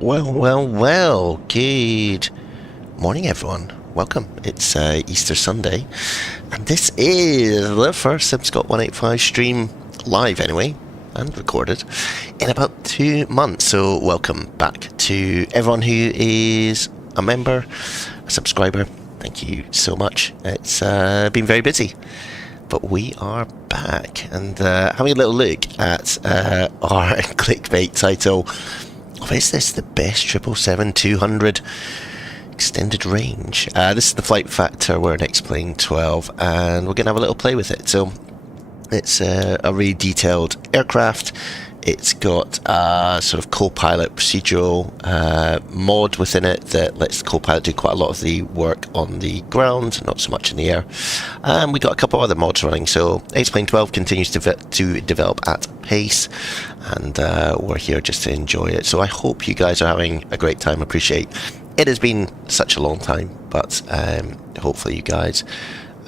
Well, good morning everyone. Welcome. It's Easter Sunday, and this is the first Simscot 185 stream live anyway, and recorded, in about 2 months. So welcome back to everyone who is a member, a subscriber. Thank you so much. It's been very busy, but we are back and having a little look at our clickbait title. Is this the best 777-200 extended range? This is the flight factor. We're an X-Plane 12, and we're going to have a little play with it. So it's a really detailed aircraft. It's got a sort of co-pilot procedural mod within it that lets the co-pilot do quite a lot of the work on the ground, not so much in the air. And we got a couple of other mods running. So X-Plane 12 continues to develop at pace, and we're here just to enjoy it. So I hope you guys are having a great time. Appreciate it has been such a long time, but hopefully you guys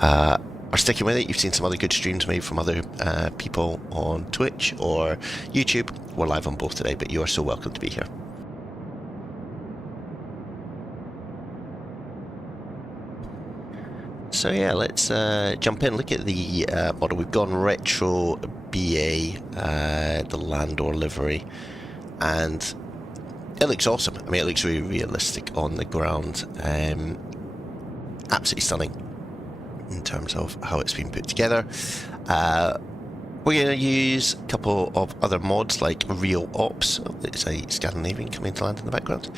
are sticking with it. You've seen some other good streams made from other people on Twitch or YouTube. We're live on both today, but you are so welcome to be here. So yeah, let's jump in. Look at the model. We've gone retro BA, the Landor livery, and it looks awesome. I mean, it looks really realistic on the ground. Absolutely stunning in terms of how it's been put together. We're going to use a couple of other mods like Real Ops. Oh, it's a Scandinavian coming to land in the background.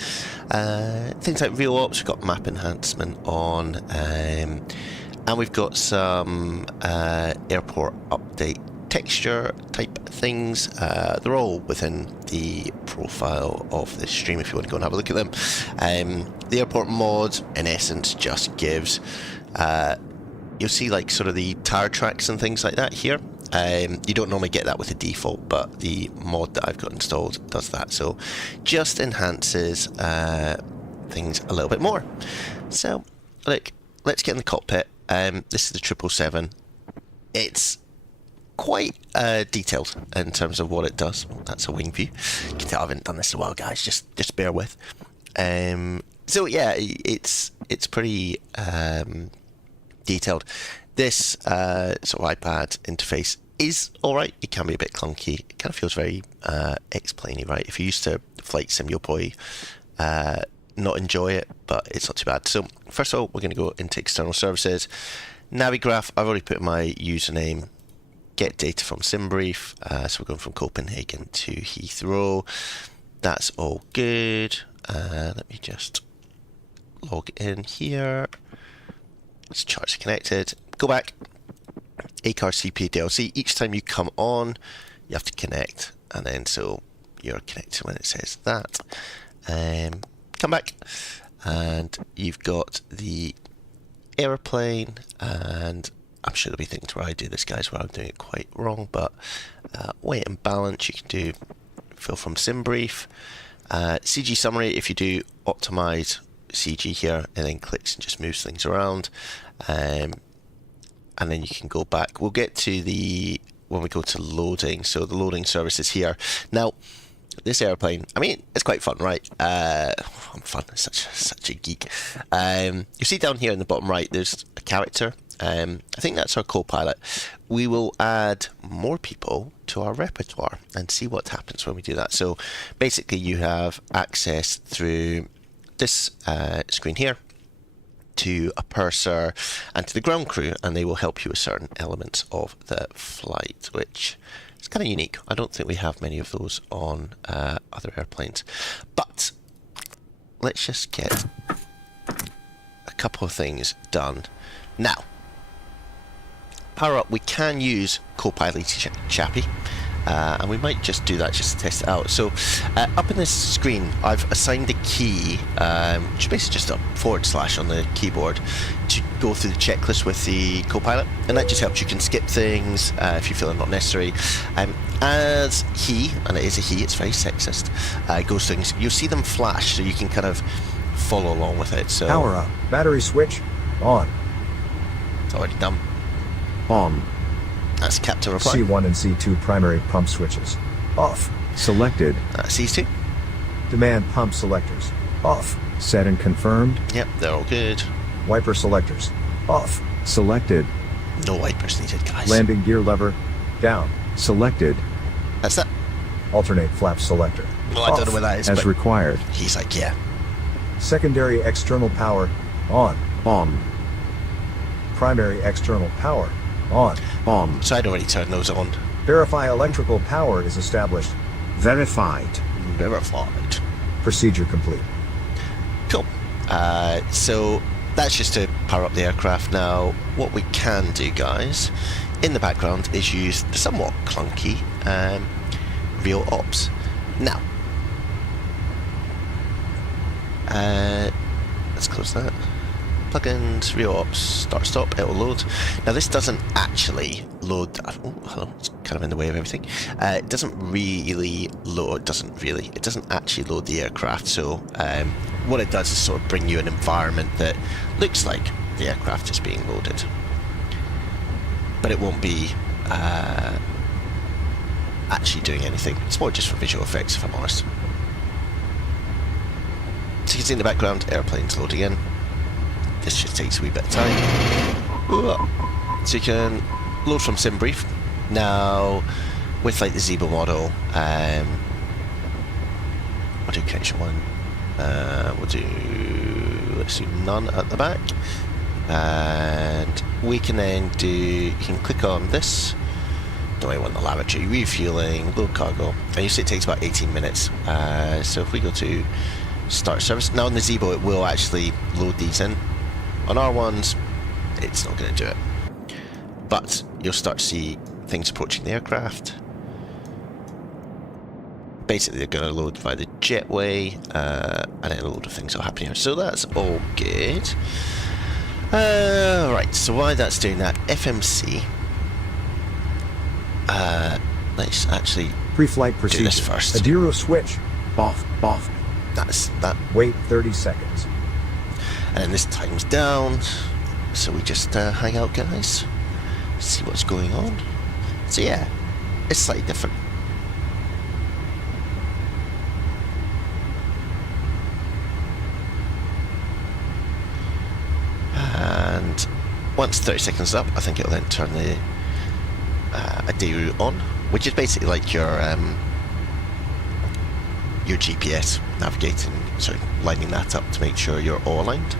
Things like Real Ops. We've got map enhancement on, and we've got some airport update texture type things. They're all within the profile of this stream if you want to go and have a look at them. The airport mod in essence just gives you'll see like sort of the tire tracks and things like that here. You don't normally get that with the default, but the mod that I've got installed does that, so just enhances things a little bit more. So look, let's get in the cockpit. This is the 777. It's quite detailed in terms of what it does. Oh, that's a wing view. You can tell I haven't done this in a while, guys. Just bear with. So yeah, it's pretty detailed. This sort of iPad interface is alright. It can be a bit clunky. It kind of feels very X-Plane-y, right? If you're used to flight sim, you'll probably not enjoy it, but it's not too bad. So first of all, we're going to go into external services. Navigraph, I've already put my username. Get data from SimBrief. So we're going from Copenhagen to Heathrow. That's all good. Let me just log in here. It's charts connected. Go back. ACAR CP DLC. Each time you come on, you have to connect, and then so you're connected when it says that. Come back, and you've got the airplane, and I'm sure there'll be things where I do this, guys, where I'm doing it quite wrong, but weight and balance you can do fill from SimBrief. CG summary, if you do optimize CG here, and then clicks and just moves things around, and then you can go back. We'll get to the when we go to loading. So the loading service is here. Now this airplane, I mean, it's quite fun, right? I'm fun, such a geek. You see down here in the bottom right, there's a character. I think that's our co-pilot. We will add more people to our repertoire and see what happens when we do that. So basically you have access through this screen here to a purser and to the ground crew, and they will help you with certain elements of the flight, which is kind of unique. I don't think we have many of those on other airplanes. But let's just get a couple of things done. Now, power up, we can use Copilot Chappy. And we might just do that just to test it out. So up in this screen, I've assigned a key, which is basically just a / on the keyboard, to go through the checklist with the Copilot, and that just helps. You can skip things if you feel they're not necessary. As he, and it is a he, it's very sexist, goes things, you'll see them flash, so you can kind of follow along with it. So power up, battery switch on. It's already done. On. That's Captain reply. C1 and C2 primary pump switches off. Selected. C2. Demand pump selectors. Off. Set and confirmed. Yep, they're all good. Wiper selectors. Off. Selected. No wipers needed, guys. Landing gear lever. Down. Selected. That's it. Alternate flap selector. Well, I don't know what that is, as but required. he's like, yeah. Secondary external power. On. On. Primary external power. On. On. So I'd already turned those on. Verify electrical power is established. Verified. Verified. Procedure complete. Cool. So that's just to power up the aircraft. Now, what we can do, guys, in the background is use the somewhat clunky real ops. Now, let's close that. Plugins, real ops, start stop, it'll load. Now this doesn't actually load, oh, hello, it's kind of in the way of everything. It doesn't actually load the aircraft, so what it does is sort of bring you an environment that looks like the aircraft is being loaded. But it won't be actually doing anything. It's more just for visual effects, if I'm honest. So you can see in the background, airplanes loading in. This just takes a wee bit of time. So you can load from SimBrief. Now, with like the Zebo model, we'll do connection 1. We'll do, let's do none at the back. And we can then do, you can click on this. Don't really want the lavatory, refueling, load cargo. And you see it takes about 18 minutes. So if we go to start service, now on the Zebo it will actually load these in. On our ones, it's not going to do it. But you'll start to see things approaching the aircraft. Basically, they're going to load via the jetway, and then a load of things will happen here. So that's all good. Right, so while that's doing that, FMC. Let's actually Pre-flight do procedure. this first. Adiro switch. Off. Off. That's that. Wait 30 seconds. And then this time's down, so we just hang out, guys, see what's going on. So yeah, it's slightly different. And once 30 seconds is up, I think it'll then turn the Adiru on, which is basically like your GPS navigating, so lining that up to make sure you're all aligned.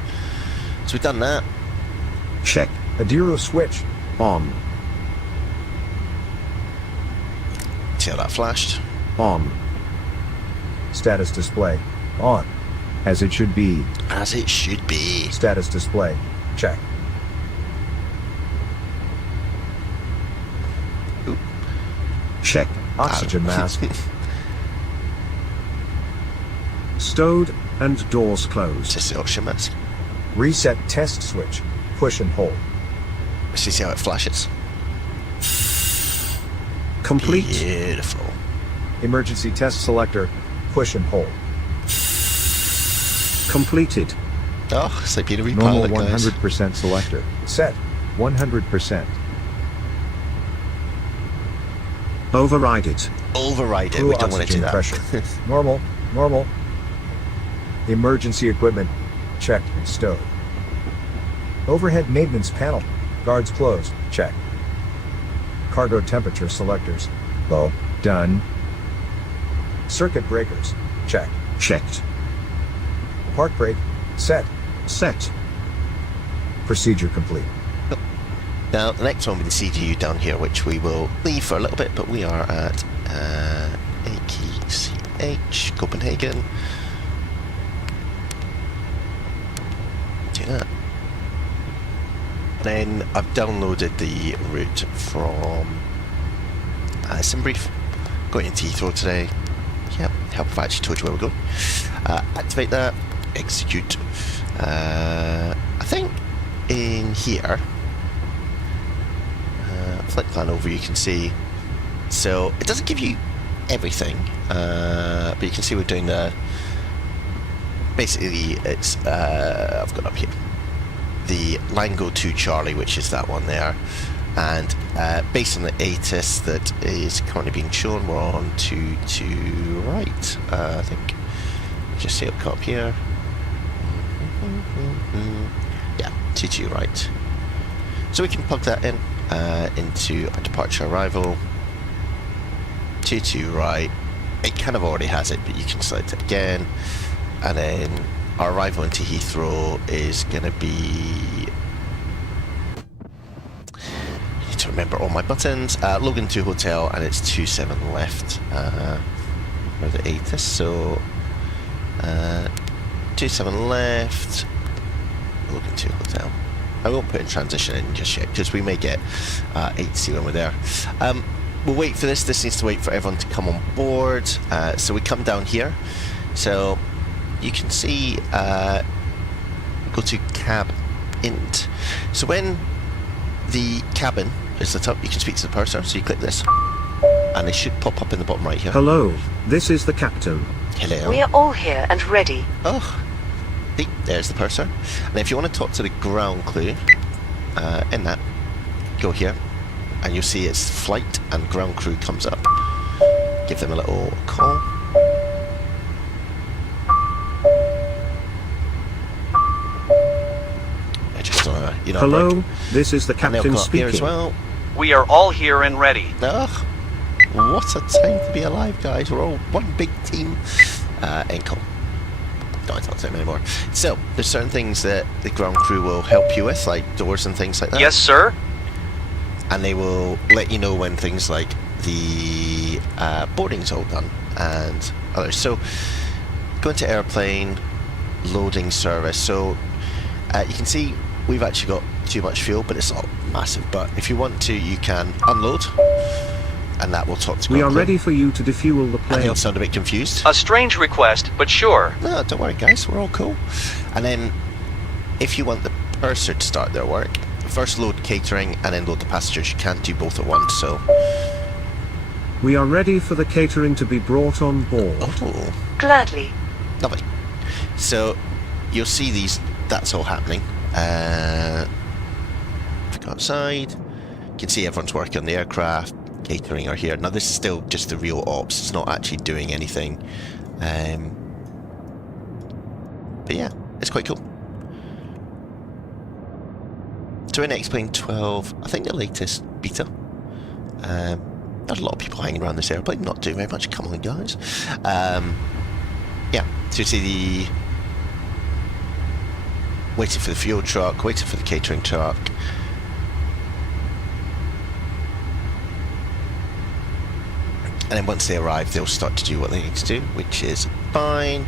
So we've done that. Check. Adiro switch. On. See how that flashed? On. Status display. On. As it should be. As it should be. Status display. Check. Oop. Check. Oxygen mask. Stowed and doors closed. Just the oxygen mask. Reset test switch. Push and hold. See how it flashes? Complete. Beautiful. Emergency test selector. Push and hold. Completed. Oh, it's like being a Normal repilot, guys. 100% selector. Set. 100%. Override it. Override it. Fuel We don't want to do oxygen that. pressure. Normal. Normal. Emergency equipment. Checked and stowed. Overhead maintenance panel. Guards closed. Check. Cargo temperature selectors. Low. Done. Circuit breakers. Check. Checked. Park brake. Set. Set. Procedure complete. Now, the next one with the CDU down here, which we will leave for a little bit, but we are at AKCH, Copenhagen. Do that. Then I've downloaded the route from SimBrief. Going into Heathrow today. Yep, I've actually told you where we're going. Activate that, execute. I think in here, flight plan over, you can see, so it doesn't give you everything, but you can see we're doing the, basically it's, I've got up here, the Lango 2 Charlie, which is that one there, and based on the ATIS that is currently being shown, we're on to right, I think. just see it come up here. Yeah, 22 right. So we can plug that in into a departure arrival. 22 right. It kind of already has it, but you can select it again. And then our arrival into Heathrow is going to be... I need to remember all my buttons. Logan 2 Hotel, and it's 27 left. Where the 8 is, so... 27 left. Logan 2 Hotel. I won't put in transition in just yet, because we may get 8C when we're there. We'll wait for this. This needs to wait for everyone to come on board. So we come down here. So you can see, go to cab int. So when the cabin is lit up, you can speak to the purser. So you click this, and they should pop up in the bottom right here. Hello, this is the captain. Hello. We are all here and ready. Oh, see, there's the purser. And if you want to talk to the ground crew, in that, go here, and you'll see it's flight and ground crew comes up. Give them a little call. I just Hello, break. this is the And they'll captain come up here as speaking. well. We are all here and ready. Ugh, what a time to be alive, guys. We're all one big team. Income. Don't talk to them anymore. So, there's certain things that the ground crew will help you with, like doors and things like that. Yes, sir. And they will let you know when things like the boarding's all done and others. So, go into airplane, loading service. So, you can see we've actually got too much fuel, but it's not massive. But if you want to, you can unload, and that will talk to We are ground crew. ready for you to defuel the And plane. they'll sound a bit confused. A strange request, but sure. No, don't worry, guys. We're all cool. And then, if you want the purser to start their work, first load catering and then load the passengers. You can't do both at once, so... We are ready for the catering to be brought on board. Oh, Gladly. lovely. So, you'll see these... That's all happening. If we go outside, you can see everyone's working on the aircraft. Catering are here. Now, this is still just the real ops. It's not actually doing anything. But yeah, it's quite cool. So in X-Plane 12, I think the latest beta. There's a lot of people hanging around this airplane, not doing very much. Come on, guys. Yeah, so you see the... Waiting for the fuel truck, waiting for the catering truck. And then once they arrive, they'll start to do what they need to do, which is fine.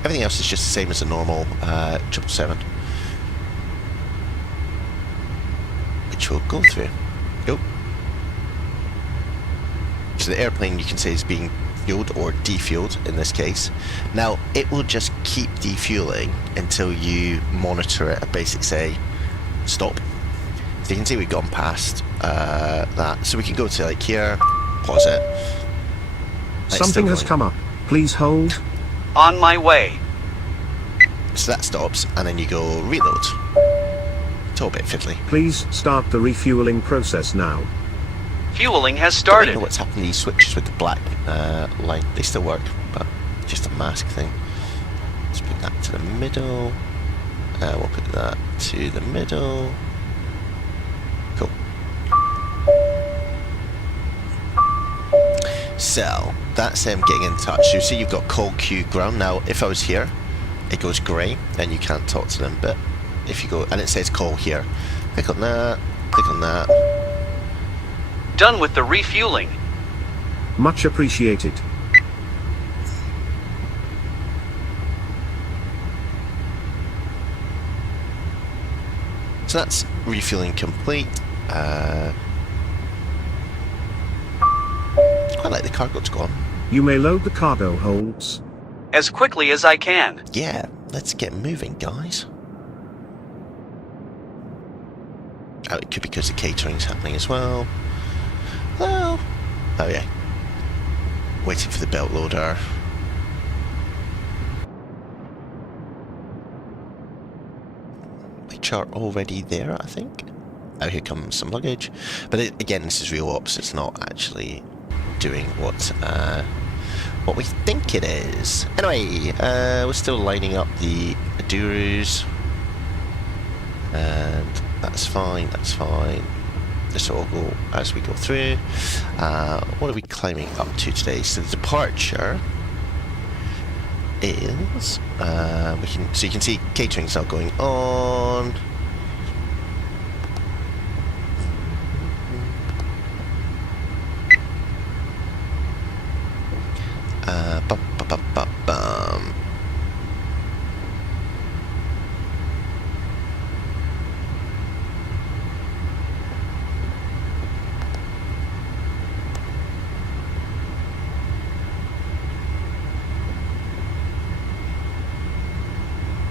Everything else is just the same as a normal 777. Which we'll go through. Go. So the airplane, you can say, is being fueled or defueled in this case. Now, it will just keep defueling until you monitor it and basically say, stop. So you can see we've gone past that. So we can go to like here, pause it. It's Something still has going. come up. Please hold. On my way. So that stops, and then you go reload. It's all a bit fiddly. Please start the refueling process now. Fueling has I don't started. know what's happened to these switches with the black line. They still work, but just a mask thing. Let's put that to the middle. We'll put that to the middle. Cool. So, that's them getting in touch. You see you've got call queue ground. Now, if I was here, it goes grey, then you can't talk to them. But if you go, and it says call here, click on that, click on that. Done with the refueling. Much appreciated. So that's refueling complete. Quite like the cargo's gone. You may load the cargo holds. As quickly as I can. Yeah, let's get moving, guys. Oh, it could be because the catering's happening as well. Oh yeah. Waiting for the belt loader. My chart already there, I think. Oh, here comes some luggage. But again, this is real ops. It's not actually doing what what we think it is. Anyway, we're still lining up the Adurus, and that's fine, that's fine. This will all go as we go through. What are we climbing up to today? So the departure is, so you can see catering's now going on. Bum.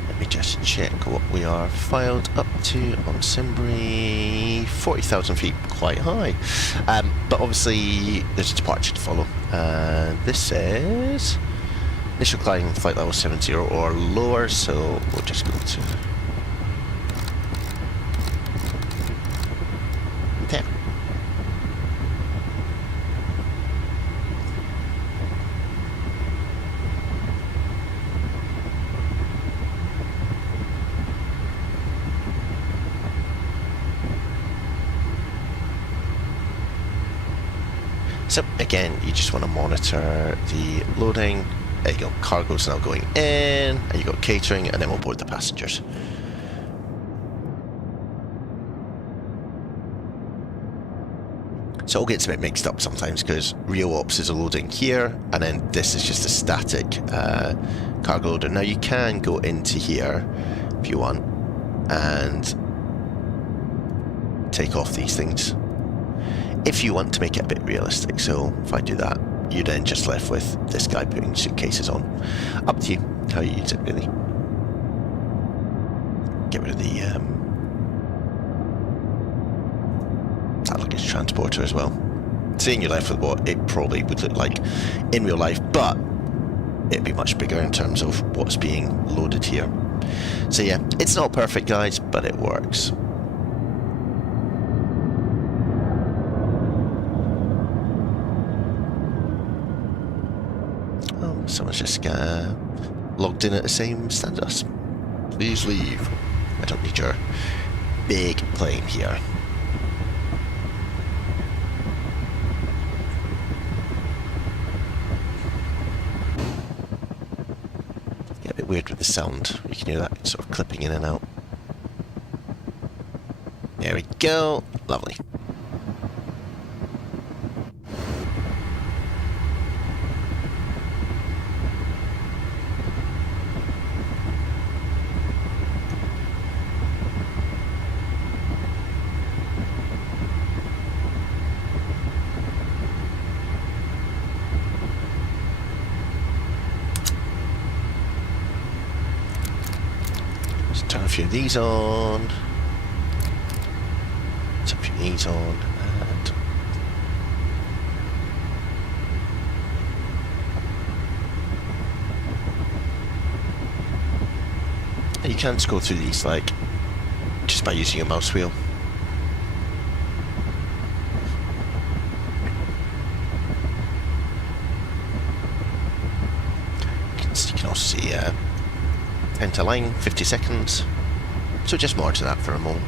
Let me just check what we are filed up to on Simbury. 40,000 feet, quite high. But obviously there's a departure to follow. This says initial climb flight level 70 or lower, so we'll just go to 10. So again, you just want to monitor the loading. There you go, cargo's now going in, and you got catering, and then we'll board the passengers. So it all gets a bit mixed up sometimes because real ops is a loading here, and then this is just a static cargo loader. Now you can go into here if you want and take off these things if you want to make it a bit realistic. So if I do that, you're then just left with this guy putting suitcases on. Up to you how you use it, really. Get rid of the that luggage transporter as well. Seeing you're left with what it probably would look like in real life, but it'd be much bigger in terms of what's being loaded here. So yeah, it's not perfect, guys, but it works. Someone's just logged in at the same stand as us. Please leave. I don't need your big plane here. Get a bit weird with the sound. You can hear that sort of clipping in and out. There we go. Lovely. Turn a few of these on. Turn a few of these on, and you can scroll through these like just by using a mouse wheel. You can also see enter line, 50 seconds. So just monitor that for a moment.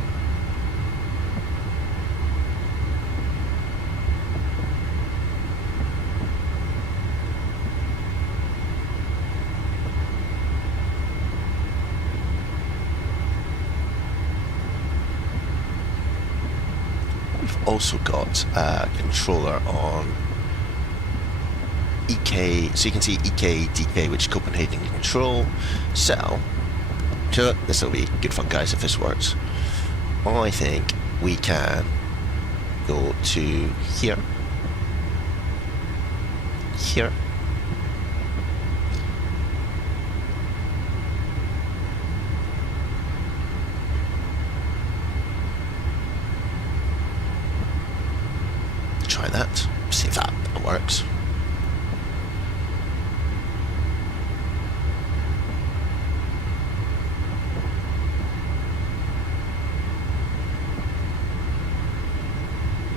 We've also got a controller on EK, so you can see EK, DK, which is Copenhagen control. So, this will be good fun, guys, if this works. I think we can go to here, here, try that, see if that works.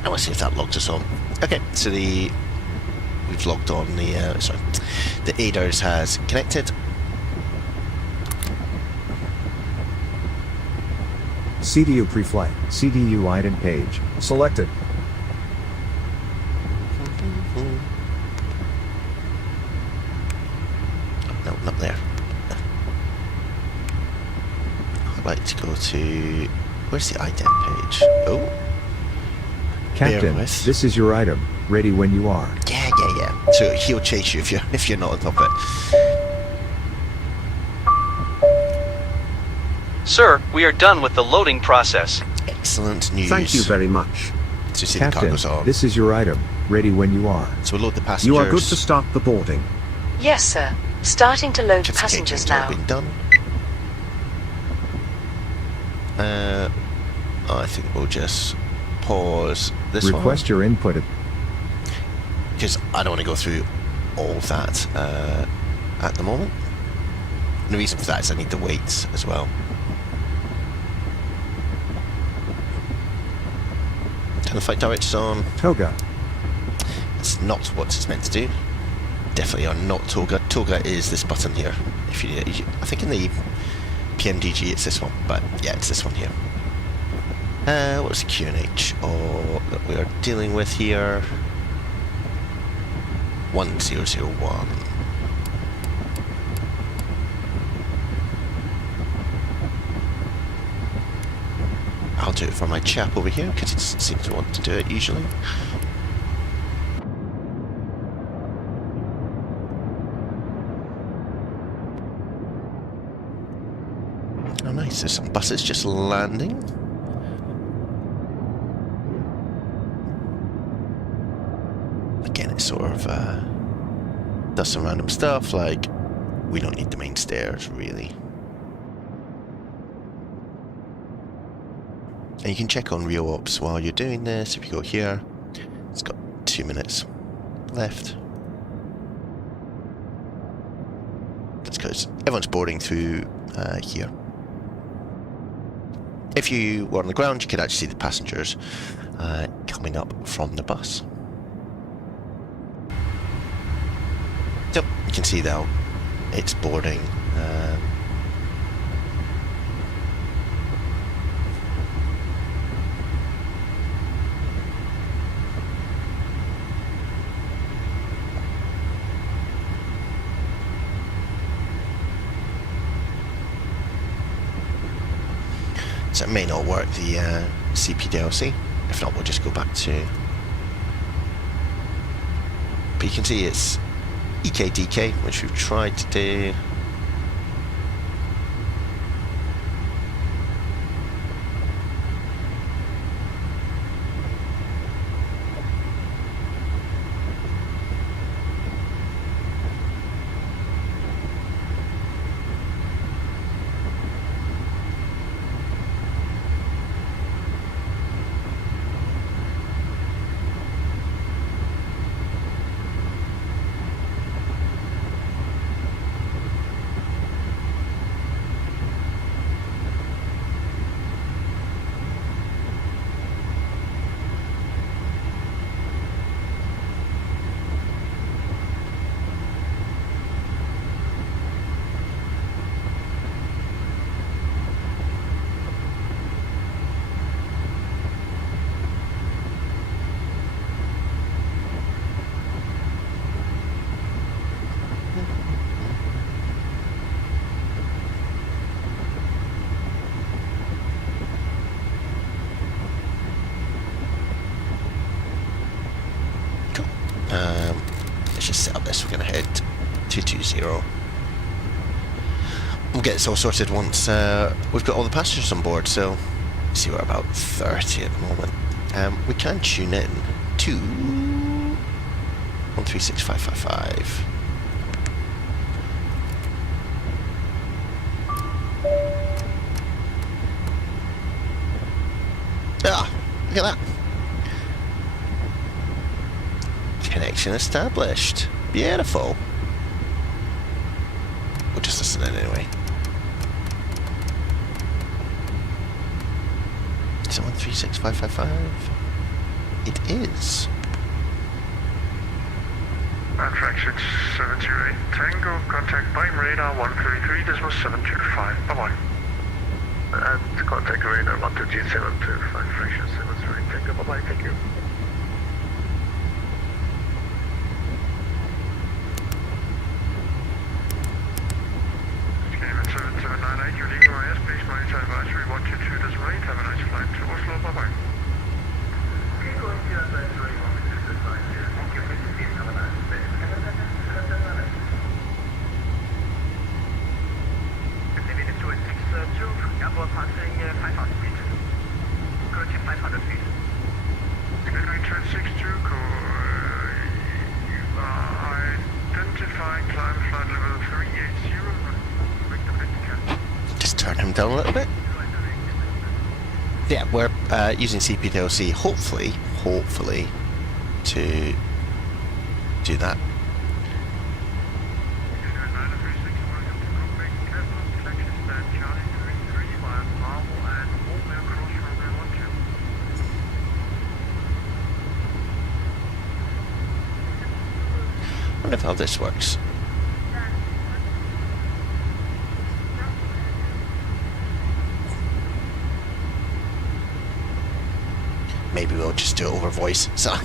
And we'll see if that logs us on. Okay, so we've we've logged on the ADERS has connected. CDU pre-flight, CDU item page, selected. No, not there. I'd like to go to... Where's the item page? Oh. Captain, this is your item, ready when you are. Yeah. So he'll chase you if you're not on top of it. Sir, we are done with the loading process. Excellent news. Thank you very much. So you see the Captain, cargo's on. this is your item, ready when you are. So we'll load the passengers. You are good to start the boarding. Yes, sir. Starting to load Check the passengers catering's now. all been done. I think we'll just pause this one. Request your input. Because I don't want to go through all of that at the moment. And the reason for that is I need to wait as well. Turn the flight directors on. Toga. It's not what it's meant to do. Definitely are not Toga. Toga is this button here. If you, I think in the PMDG it's this one, but yeah, it's this one here. What was the QNH that we are dealing with here? 1001. I'll do it for my chap over here because it seems to want to do it usually. Oh nice, there's some buses just landing. Again, it sort of does some random stuff like we don't need the main stairs really. And you can check on real ops while you're doing this. If you go here, it's got 2 minutes left. That's because everyone's boarding through here. If you were on the ground, you could actually see the passengers coming up from the bus. So you can see now it's boarding. So it may not work, the CPDLC. If not, we'll just go back to... But you can see it's EKDK, which we've tried to do. Let's just set up this. We're going to head 220. We'll get this all sorted once we've got all the passengers on board. So, see, we're about 30 at the moment. We can tune in to 136555. Ah, look at that. Connection established. Beautiful. We'll just listen in anyway. Is it 136555? It is. Antrax 6728 Tango, contact Bime radar 133.725. Bye-bye. And contact radar 123.725 fraction 73 Tango. Bye-bye, thank you. Cayman 7798, you're leaving my airspace, monitor advisory 122.8. Have a nice flight to Oslo. Bye-bye. Keep going to your advisory 122.8. Thank you, please see you. Have a nice day. Airport passing 5,000 feet. Approaching 500 feet. Skyline 262, you are identifying climb flight level 380. Just turn him down a little bit. Yeah, we're using CPDLC, hopefully, to do that. I wonder how this works. Maybe we'll just do it over voice. So.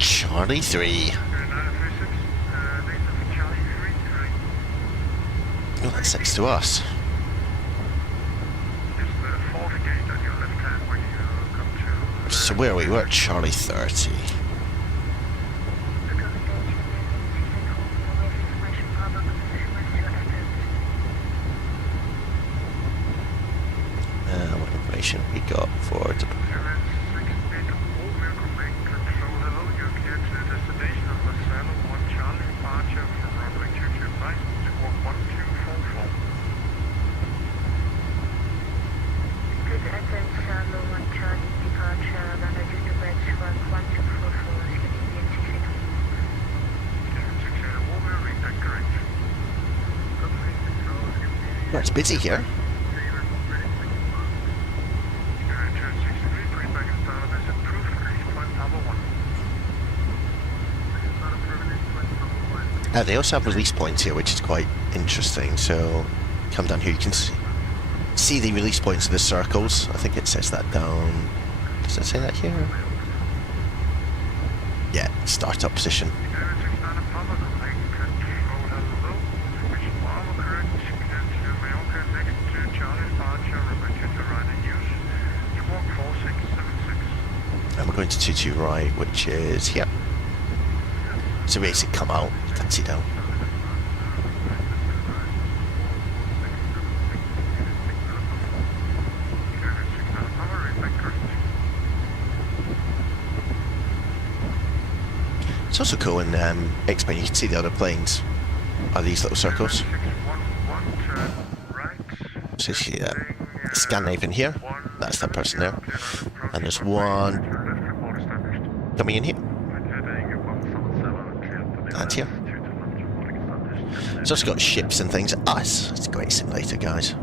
Charlie 3. Oh, that's next to us. So where are we? We're at Charlie 30. What information we got for the Well, it's busy here. They also have release points here, which is quite interesting. So, come down here, you can see the release points of the circles. I think it says that down. Does it say that here? Yeah, startup position. And we're going to 22 right, which is here. So basically come out, taxi down. It's also cool in X-Plane, you can see the other planes are these little circles. So you see Scandinavian here, that's that person there. And there's one coming in here. And here. It's also got ships and things. It's a great simulator, guys.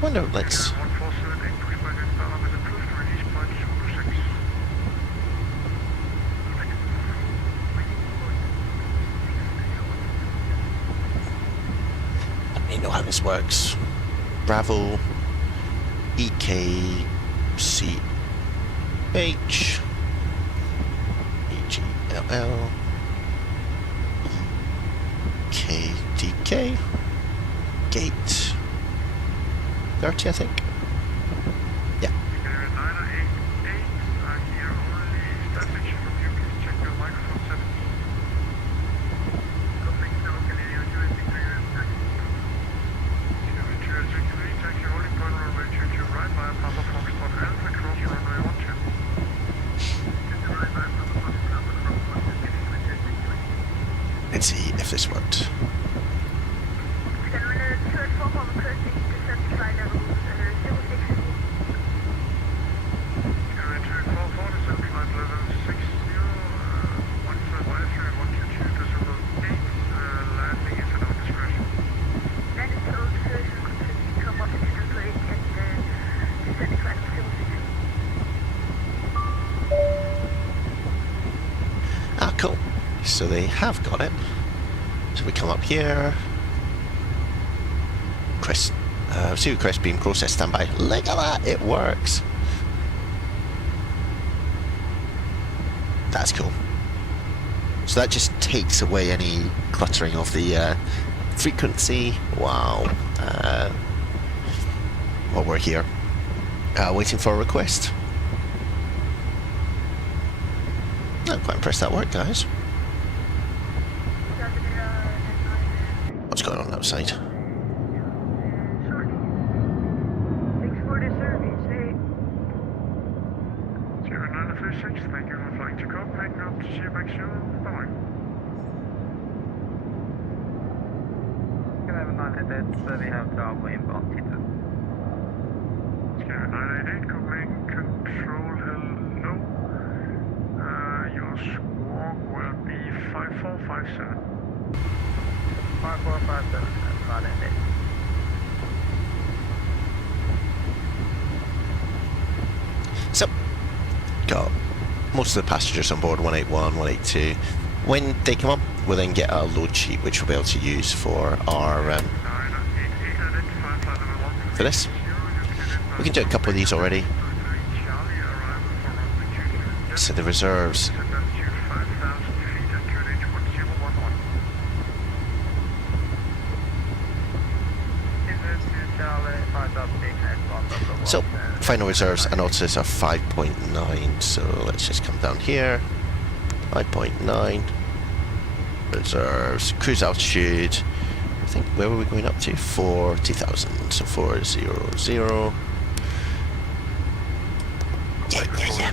Wonder, let's... know how this works. Bravo EKCH EGLL EKDK Gate 30, I think. Yeah. and see if this worked. Ah, cool. So they have got it. So we come up here. Chris, see Chris beam process standby. Look at that, it works. That's cool. So that just takes away any cluttering of the frequency. Wow. While we're here, waiting for a request. I'm quite impressed that worked, guys. What's going on outside? Thanks for the service, hey. 0936, thank you for flying to Copenhagen. Hope to see you back soon. Bye-bye. Can I have a 988, we have Bravo inbound T2. 988, Copenhagen Control, hello. Your squawk will be 5457. 5457, 988. So, got most of the passengers on board 181, 182. When they come up, we'll then get a load sheet which we'll be able to use for our for this. We can do a couple of these already. So the reserves. So final reserves and Nautilus are 5.9. So let's just come down here. 5.9 reserves. Cruise altitude. I think where were we going up to? 40,000. So 400. Yeah.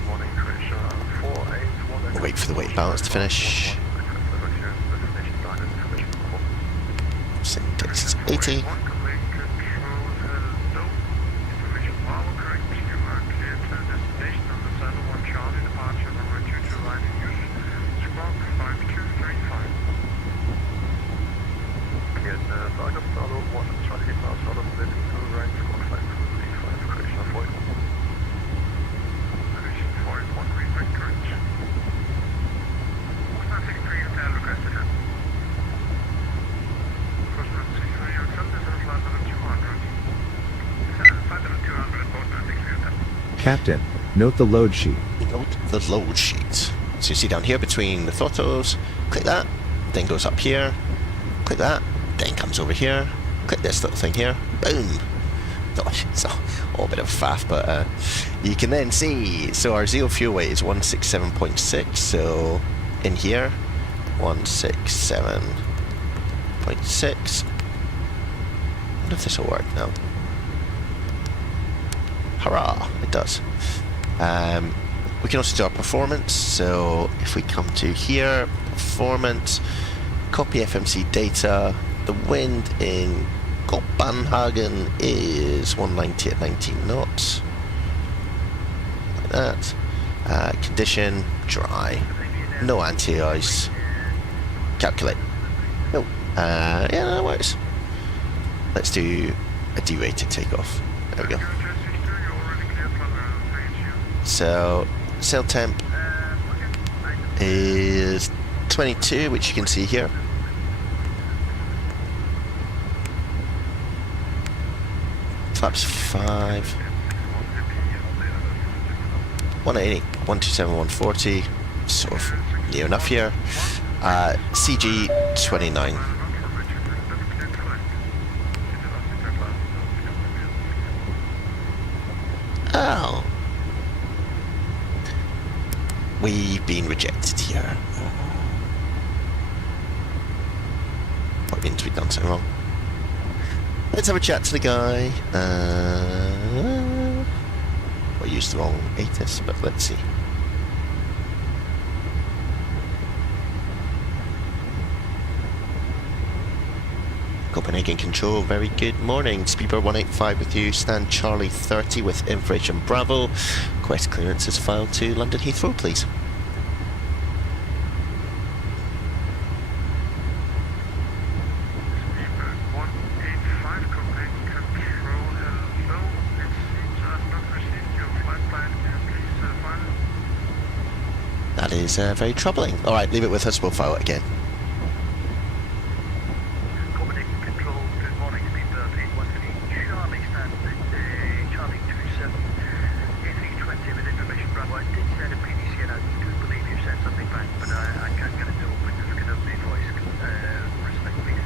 We'll wait for the weight balance to finish. Syntax 80. Captain, note the load sheet. Note the load sheet. So you see down here between the throttles, click that, then goes up here, click that, then comes over here, click this little thing here, boom. Gosh, it's all a bit of a faff, but you can then see, so our zero fuel weight is 167.6, so in here, 167.6. I wonder if this will work now. Hurrah, it does. We can also do our performance, so if we come to here, performance, copy FMC data, the wind in Copenhagen is 190 at 19 knots, like that. Condition, dry, no anti-ice, calculate. Oh, yeah, that works. Let's do a derated takeoff. There we go. So, sail temp is 22, which you can see here. Flaps 5. 180, 127, 140. Sort of near enough here. CG 29. Oh. We've been rejected here. What means we've done something wrong? Let's have a chat to the guy. I used the wrong ATIS, but let's see. Copenhagen Control, very good morning. Speedbird 185 with you, stand Charlie 30 with information Bravo. Quest clearance is filed to London Heathrow, please. That is very troubling. Alright, leave it with us, we'll file it again. Copenhagen Control, good morning, Speedbird 813, Charlie stand Charlie 27, A320 with information Bravo. I did send a PDC and I do believe you sent something back, but I can't get it to open because it's going to be voice, respect please.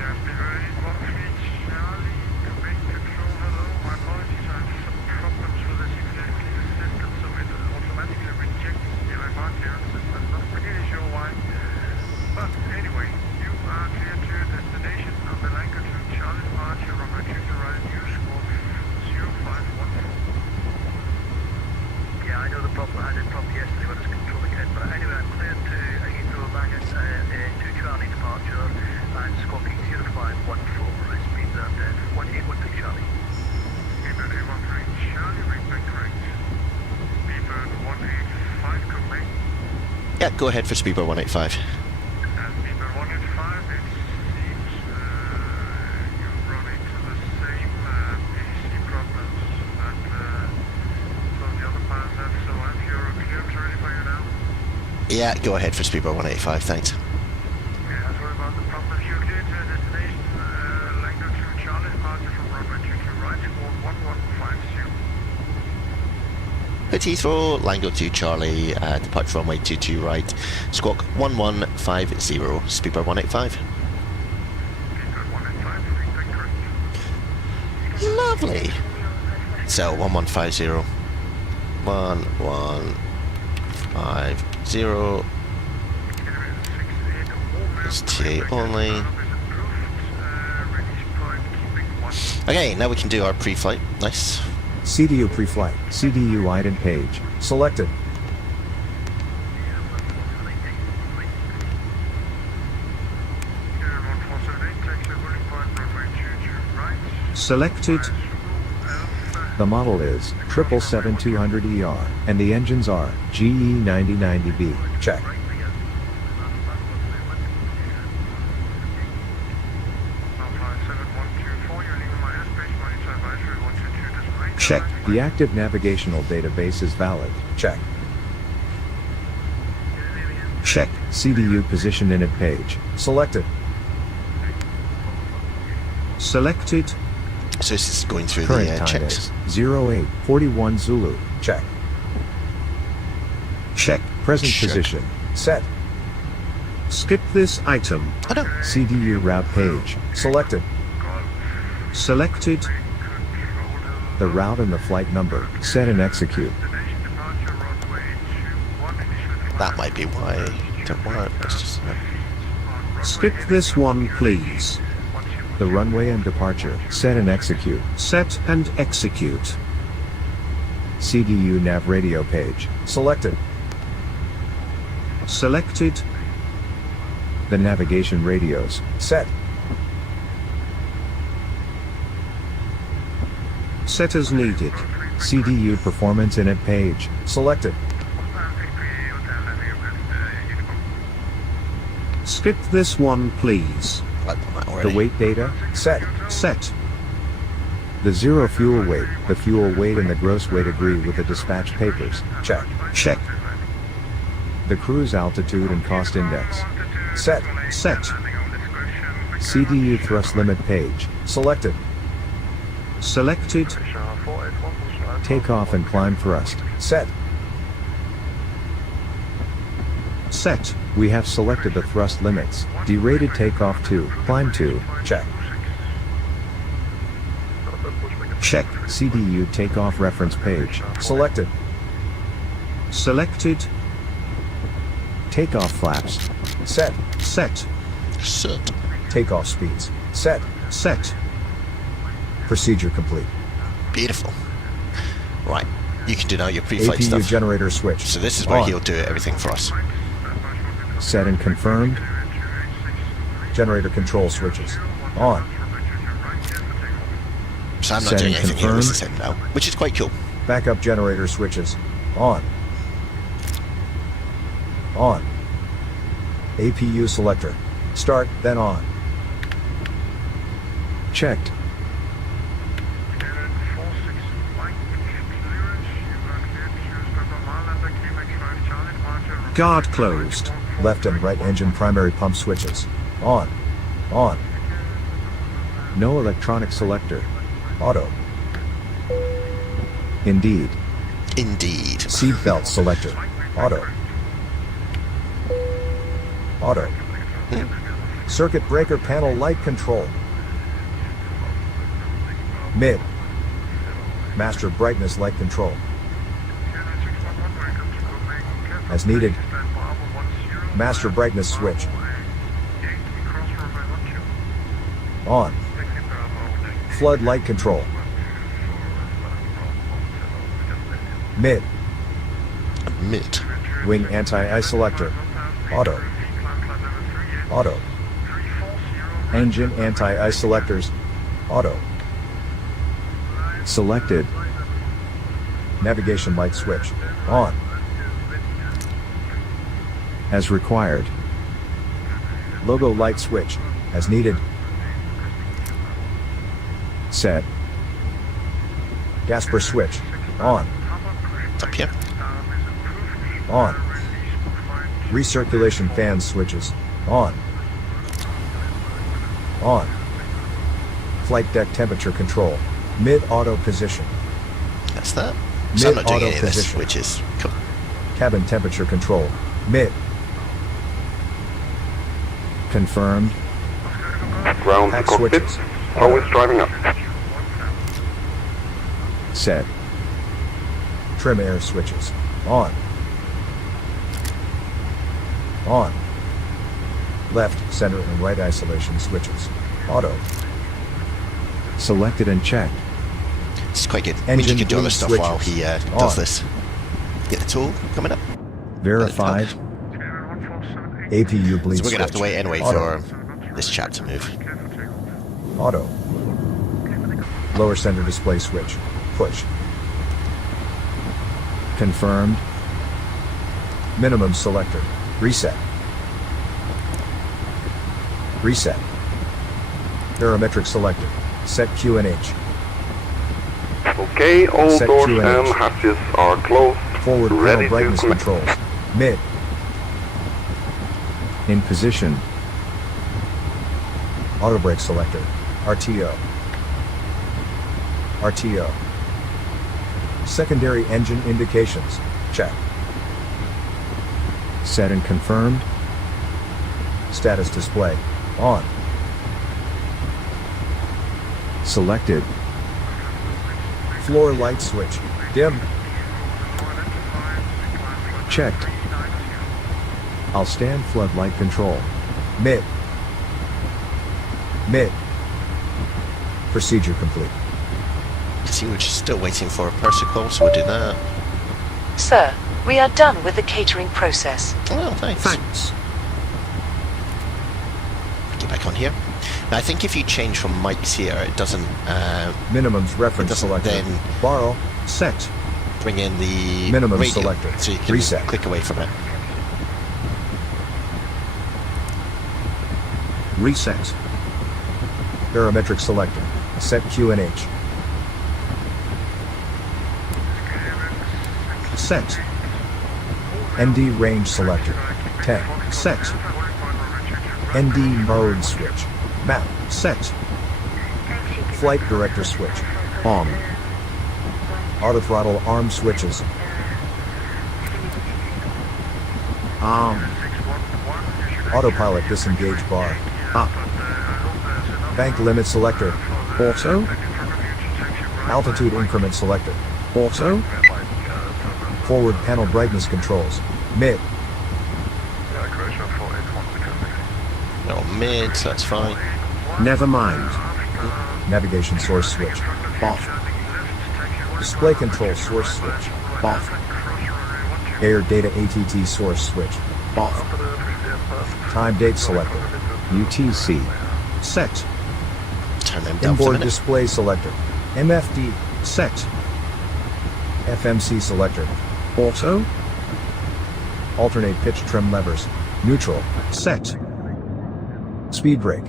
Yeah, Speedbird 813, Charlie, Copenhagen Control, hello, my apologies, I have some problems with the CPIE system, so it automatically rejects the LFR clearances. I'm not really sure why. But anyway, you are clear to your destination on the Lanka to Charlie departure on Raptor right news squawk 0514. Yeah, I know the problem. I had a problem yesterday when I was controlling it, but anyway, I'm clear to Heathrow Lanka to Charlie departure and squawking 0514. It's been that 1813 Charlie. Speedbird 813 Charlie, ring back correct. Speedbird 185 Copenhagen. Yeah, go ahead for Speedbird 185. Speedbird 185, it seems you've run into the same PC problems that some of the other pilots have, so I have your clearance ready for you now. Yeah, go ahead for Speedbird 185, thanks. Yeah, sorry about the problem. You're clear to your destination, Lanka to Charlie departure from runway 22 right, squawk 1150. At Heathrow, Lango to Charlie, departure runway 22 right, squawk 1150, Speedbird 185. Speedbird 185, ring back correct. Lovely. So 1150, 1150, it's TA only. Okay, now we can do our pre-flight. Nice. CDU pre-flight, CDU item page, selected. Selected. The model is 777-200ER, and the engines are GE 9090B. Check. Check. The active navigational database is valid. Check. Check. CDU position init page, selected. Selected. So this is going through Current the time checks. is 0841 Zulu. Check. Check. Present Check. position set. Skip this item. Oh no. CDU route page selected. Selected. The route and the flight number set and execute. That might be why it didn't work. Let's just Skip this one, please. The runway and departure set and execute. Set and execute. CDU nav radio page selected. Selected. The navigation radios set. Set as needed. CDU performance init page selected. Skip this one, please. I've done that The already. weight data set. Set. The zero fuel weight, the fuel weight and the gross weight agree with the dispatch papers. Check. Check. The cruise altitude and cost index set. Set. CDU thrust limit page selected. Selected. Takeoff and climb thrust set. Set. We have selected the thrust limits. Derated takeoff to, climb to, check. Check. CDU takeoff reference page selected. Selected. Takeoff flaps set. Set. Set. Takeoff speeds set. Set. Procedure complete. Beautiful. Right. You can do now your pre-flight APU stuff. generator switch. So this is where on. he'll do everything for us. Set and confirmed. Generator control switches. On. So I'm not Setting doing anything here, this is confirmed. it now, which is quite cool. Backup generator switches. On. On. APU selector. Start, then on. Checked. Guard closed. Left and right engine primary pump switches. On. On. No electronic selector. Auto. Indeed. Indeed. Seat belt selector. Auto. Auto. Circuit breaker panel light control. Mid. Master brightness light control. As needed. Master brightness switch. On. Flood light control. Mid. Mid. Wing anti-eye selector. Auto. Auto. Engine anti-eye selectors. Auto. Selected. Navigation light switch. On. As required. Logo light switch. As needed. Set. Gasper switch. On. It's up here. On. Recirculation fan switches. On. On. Flight deck temperature control. Mid-auto position. That's that. So I'm not doing Mid-auto any of this, position. which is cool. Cabin temperature control. Mid. Confirmed. Ground to Pack cockpit. switches. Always driving up. Set. Trim air switches. On. On. Left, center, and right isolation switches. Auto. Selected and checked. It's quite good. Engine Means you can do other bleed stuff switches. while he does On. this. Get the tool coming up. Verified. APU bleed So we're going to have to switch. wait anyway Auto. for this chap to move. Auto. Lower center display switch. Push. Confirmed. Minimum selector. Reset. Reset. Parametric selector. Set QNH. Okay, all Set doors QNH. and hatches are closed. Forward Ready panel to brightness commit. controls. Mid. In position. Auto brake selector. RTO. RTO. Secondary engine indications. Check. Set and confirmed. Status display. On. Selected. Floor light switch. Dim. Checked. I'll stand floodlight control. Mid. Mid. Procedure complete. See, we're just still waiting for a protocol, so we'll do that. Sir, we are done with the catering process. Oh, thanks. Thanks. Get back on here. Now, I think if you change from mics here, it doesn't Minimums reference doesn't selector. then- Borrow. Set. bring in the Minimum radio, selector. so you can Reset. click away from it. Reset. Parametric selector. Set QNH. Set. ND range selector. 10. Set. ND mode switch. Map. Set. Flight director switch. On. Auto throttle arm switches. Autopilot disengage bar. Up. Bank limit selector. Auto. Altitude increment selector. Auto. Forward panel brightness controls. Mid. No, mid, so that's fine. Never mind. Navigation source switch. Off. Display control source switch. Off. Air data ATT source switch. Off. Time date selector. UTC. Set. Turn them down for a Inboard minute. display selector. MFD. Set. FMC selector. Auto. Alternate pitch trim levers. Neutral. Set. Speed brake.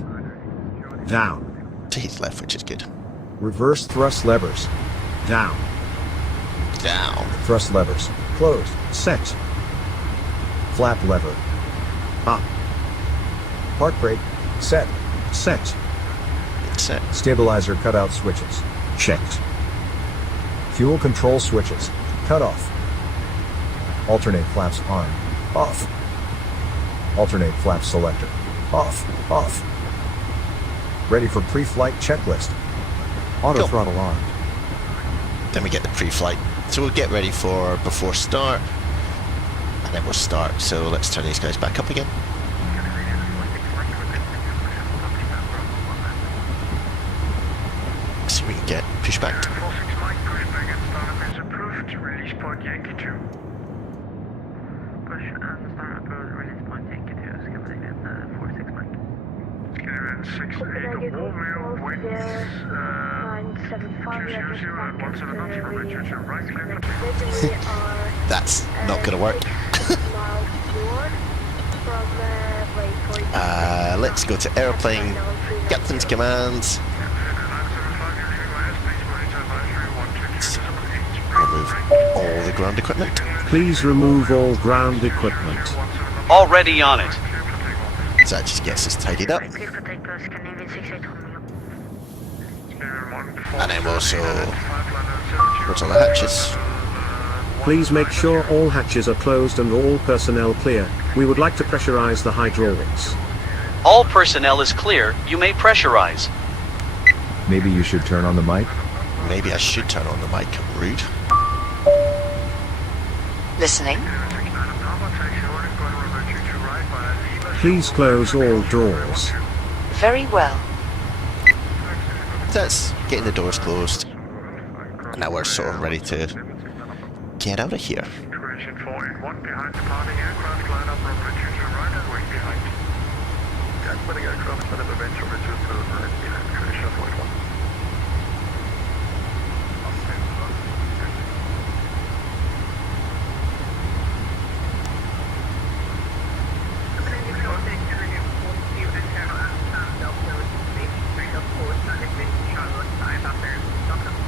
Down. To his left, which is good. Reverse thrust levers. Down. Down. Thrust levers. Closed. Set. Flap lever. Up. Park brake. Set. Set. It's set. Stabilizer cutout switches. Checked. Fuel control switches. Cut off. Alternate flaps on. Off. Alternate flap selector. Off. Off. Ready for pre-flight checklist. Auto Cool. throttle on. Then we get the pre-flight. So we'll get ready for before start, and then we'll start. So let's turn these guys back up again. So we can get pushback. 46 Mike, pushback and startup is approved. Release point Yankee 2. Push and start approved. Release point Yankee 2. Scandinavian 46 Mike. Scandinavian 6 Eagle Warmere, winds 200 at 17 knots from altitude to right clear for takeoff. That's not going to work. Let's go to airplane, captain's commands. Remove all the ground equipment. Please remove all ground equipment. Already on it. So that just gets us tidied up. Clear for takeoff. Scandinavian 68 And then we'll also close all the hatches. Please make sure all hatches are closed and all personnel clear. We would like to pressurize the hydraulics. All personnel is clear. You may pressurize. Maybe you should turn on the mic. Maybe I should turn on the mic. Rude. Listening. Please close all doors. Very well. That's getting the doors closed. And now we're sort of ready to get out of here. Situation 481 behind departing aircraft, line up from altitude to right and wing behind. Transmitting aircraft, set up a bench altitude to the right behind. Situation 481.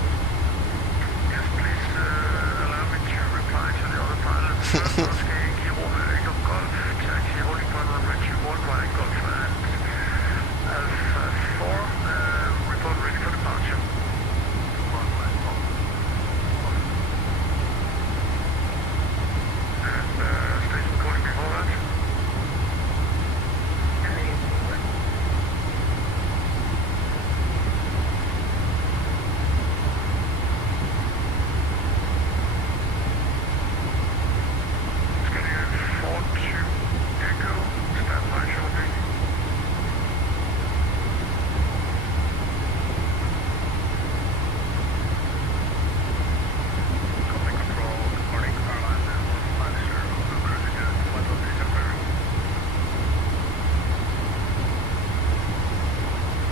Yes, please allow me to reply to the other pilots. Eagle Golf, taxi holding point on Red 21, right Golf and Alpha 4, report ready for departure. And station calling before that. Scandinavian 42 Echo, stand by shortly. Company control, departing Caroline, 150, cruising at 137.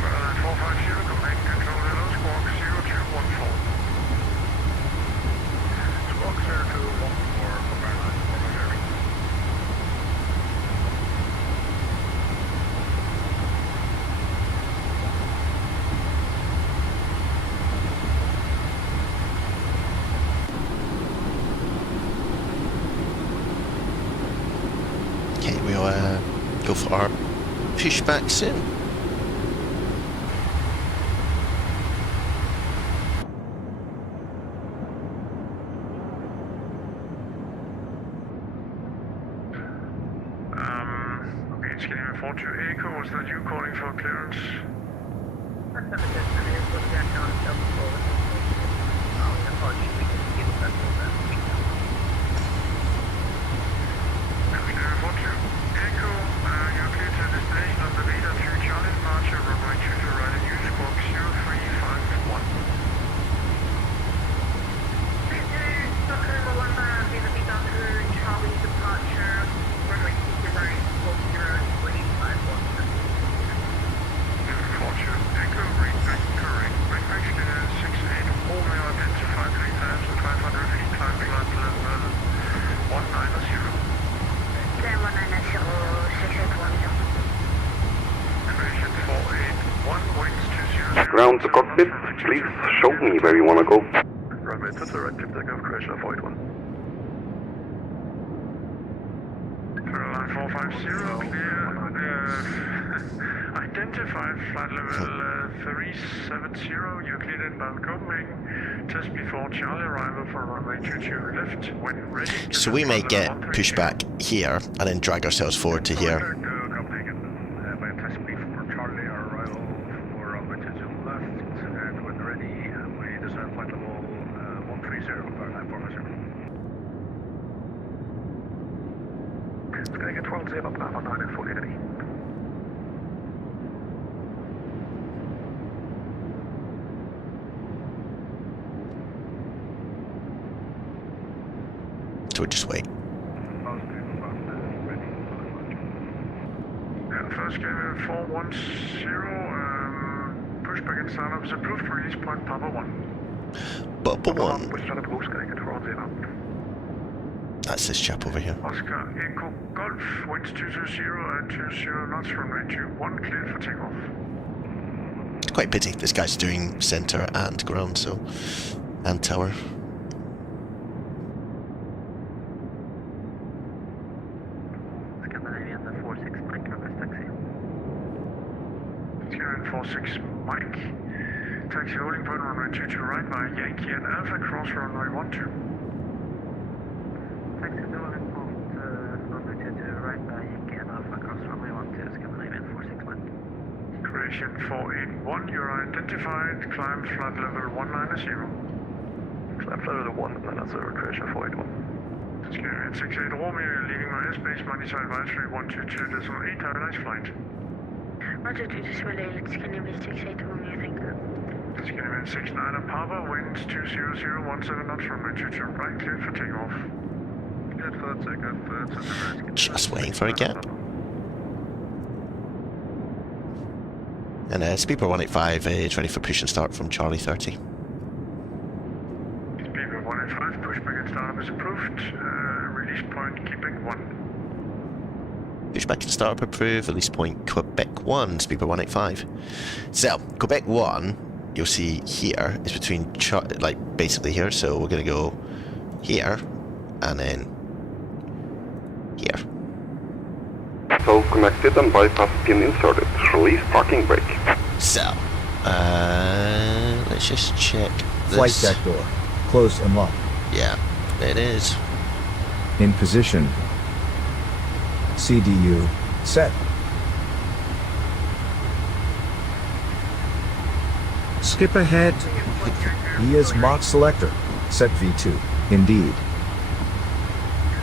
Caroline 450, command control, hello, squawk 0214. Squawk 0214 for Caroline 450. Okay, we'll go for our pushback soon. Okay, it's getting 42 Echo, was that you calling for clearance? Scandinavian 42 Echo, you're clear to destination on the Veda 2 Charlie departure, runway 2 to right and use squawk 0351. Ground to cockpit. Please show me where you want to go. Runway to the right, keep takeoff, crash, avoid 1. Line 450, clear. Identified flight level 370, you're cleared inbound Copenhagen. Just before Charlie arrival for runway 22 left. When ready. So we may get pushed back here and then drag ourselves forward to here. Copenhagen, by test before Charlie arrival for runway 22 left. And when ready, we descend flight level 130 for line 450. It's going to get 12 0 up, 9 and 40 ready. So we'll just wait. Yeah, first game 410, pushback and startup is approved, release point Papa 1. Papa 1. We're starting to boost, going to get 12 0. That's this chap over here. Oscar Echo Golf, winds 220 and 20 knots, runway 21, cleared for takeoff. It's quite a pity. This guy's doing centre and ground, so, and tower. Scandinavian 46 Mike, request taxi. Scandinavian 46 Mike. Taxi holding point runway 22 right by Yankee and Alpha, cross runway 12. Taxi to holding point runway 22 right by Yankee and Alpha, cross runway 12, Scandinavian 46 Mike. Creation 481, you're identified, climb flight level 190. Climb flight level 190, creation 481. Scandinavian 68 Romeo, you're leaving my airspace, Manisa advisory 122.8, have a nice flight. Roger, to display, Scandinavian 68 Romeo, thank you. Scandinavian 69 Papa, winds 20017 knots, runway 22 right, cleared for takeoff. Cleared for takeoff, to the right. Just waiting for a gap. And Speedbird 185 is ready for push and start from Charlie 30. Speedbird 185, pushback and startup is approved, release point Quebec 1. Pushback and startup approved, release point Quebec 1, Speedbird 185. So, Quebec 1, you'll see here, is between, like, basically here, so we're going to go here, and then here. So connected and bypass pin inserted. Release parking brake. So, let's just check this. Flight deck door. Closed and locked. Yeah, it is. In position. CDU. Set. Skip ahead. EA's Mach selector. Set V2. Indeed.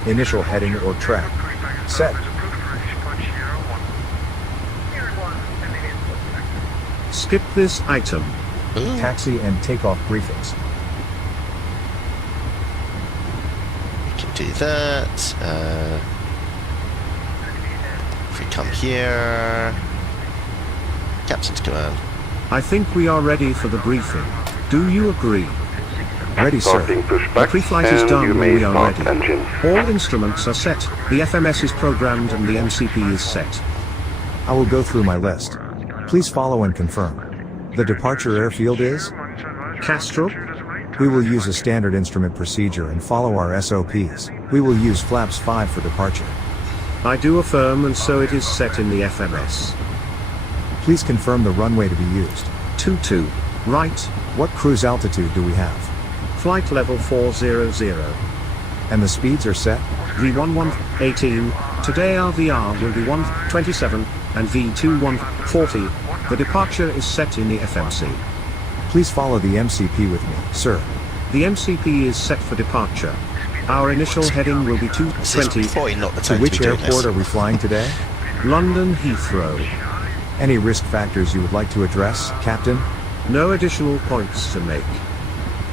Initial heading or track. Set. Skip this item. Ooh. Taxi and takeoff briefings. We can do that. If we come here, Captain's command. I think we are ready for the briefing. Do you agree? Ready, sir. Starting The pushback, pre-flight is and done you when may we are start ready. engines. All instruments are set, the FMS is programmed and the MCP is set. I will go through my list. Please follow and confirm. The departure airfield is? Castro? We will use a standard instrument procedure and follow our SOPs. We will use flaps 5 for departure. I do affirm, and so it is set in the FMS. Please confirm the runway to be used. 22. Right. What cruise altitude do we have? Flight level 400. And the speeds are set? V11 18. Today RVR will be 127 and V2 140. The departure is set in the FMC. Please follow the MCP with me, sir. The MCP is set for departure. Our initial heading will be This is 220. probably not the To time which to be doing airport this. are we flying today? London Heathrow. Any risk factors you would like to address, Captain? No additional points to make.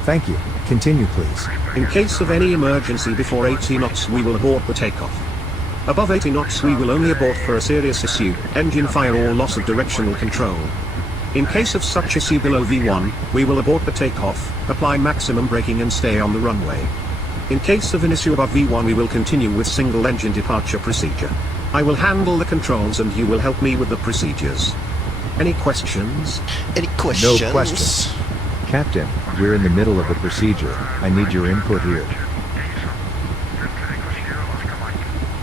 Thank you. Continue, please. In case of any emergency before 80 knots we will abort the takeoff. Above 80 knots we will only abort for a serious issue, engine fire or loss of directional control. In case of such issue below V1, we will abort the takeoff, apply maximum braking and stay on the runway. In case of an issue above V1 we will continue with single engine departure procedure. I will handle the controls and you will help me with the procedures. Any questions? Any questions? No questions. Captain, we're in the middle of the procedure. I need your input here.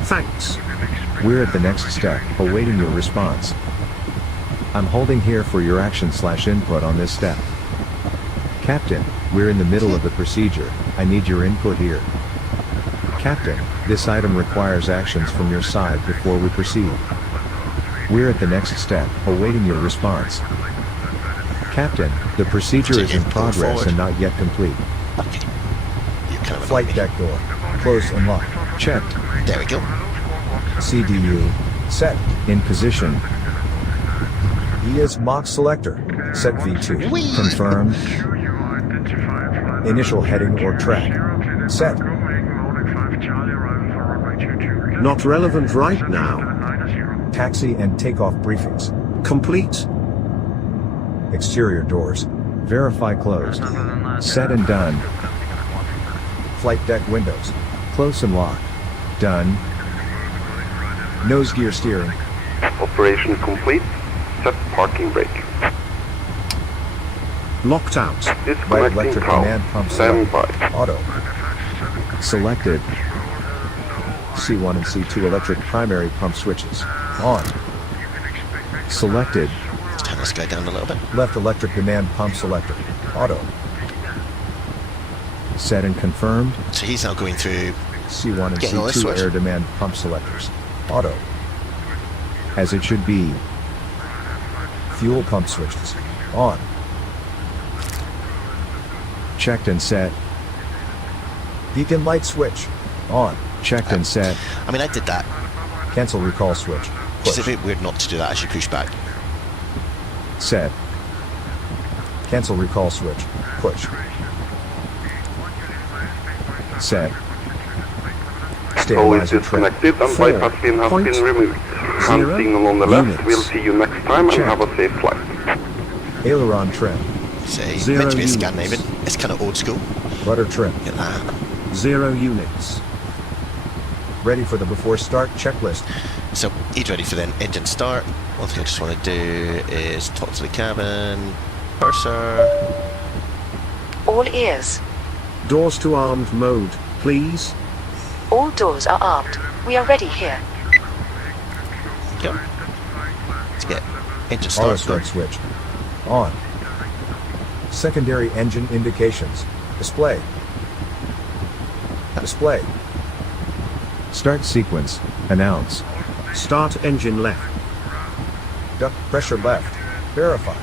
Thanks. We're at the next step, awaiting your response. I'm holding here for your action/input on this step. Captain, we're in the middle of the procedure. I need your input here. Captain, this item requires actions from your side before we proceed. We're at the next step, awaiting your response. Captain, the procedure is in progress and not yet complete. Okay. You kind of Flight deck door. Closed and locked. Checked. There we go. CDU. Set. In position. EAS Mach selector. Set V2. Whee! Confirmed. Initial heading or track. Set. Not relevant right now. Taxi and takeoff briefings. Complete. Exterior doors. Verify closed. Set and done. Flight deck windows. Close and locked. Done. Nose gear steering. Operation complete. Set parking brake. Locked out. Right Disconnecting electric power. command pump Stand selected. by. Auto. Selected. C1 and C2 electric primary pump switches. On. Selected. Let's turn this guy down a little bit. Left electric demand pump selector. Auto. Set and confirmed. So he's now going through. C1 and Getting all this C2 switch. air demand pump selectors. Auto. As it should be. Fuel pump switches. On. Checked and set. Beacon light switch. On. Checked and set. I mean, I did that. Cancel recall switch. It's a Push. bit weird not to do that as you push back. Set. Cancel recall switch. Push. Set. Control is Stabilizer trip. disconnected and 4. bypass pin has Point been removed. Hand 0 signal on the left. units. We'll see you next time and Check. have a safe flight. Aileron trim. Say, 0 meant to be a units. Scandinavian. It's kind of old school. Rudder trim. Look at that. 0 units. Ready for the before start checklist. So he's ready for the engine start. One thing I just want to do is talk to the cabin. Cursor. All ears. Doors to armed mode, please. All doors are armed. We are ready here. Yep. Let's get engine Auto start. start switch. On. Secondary engine indications. Display. Display. Start sequence. Announce. Start engine left. Duct pressure left. Verify.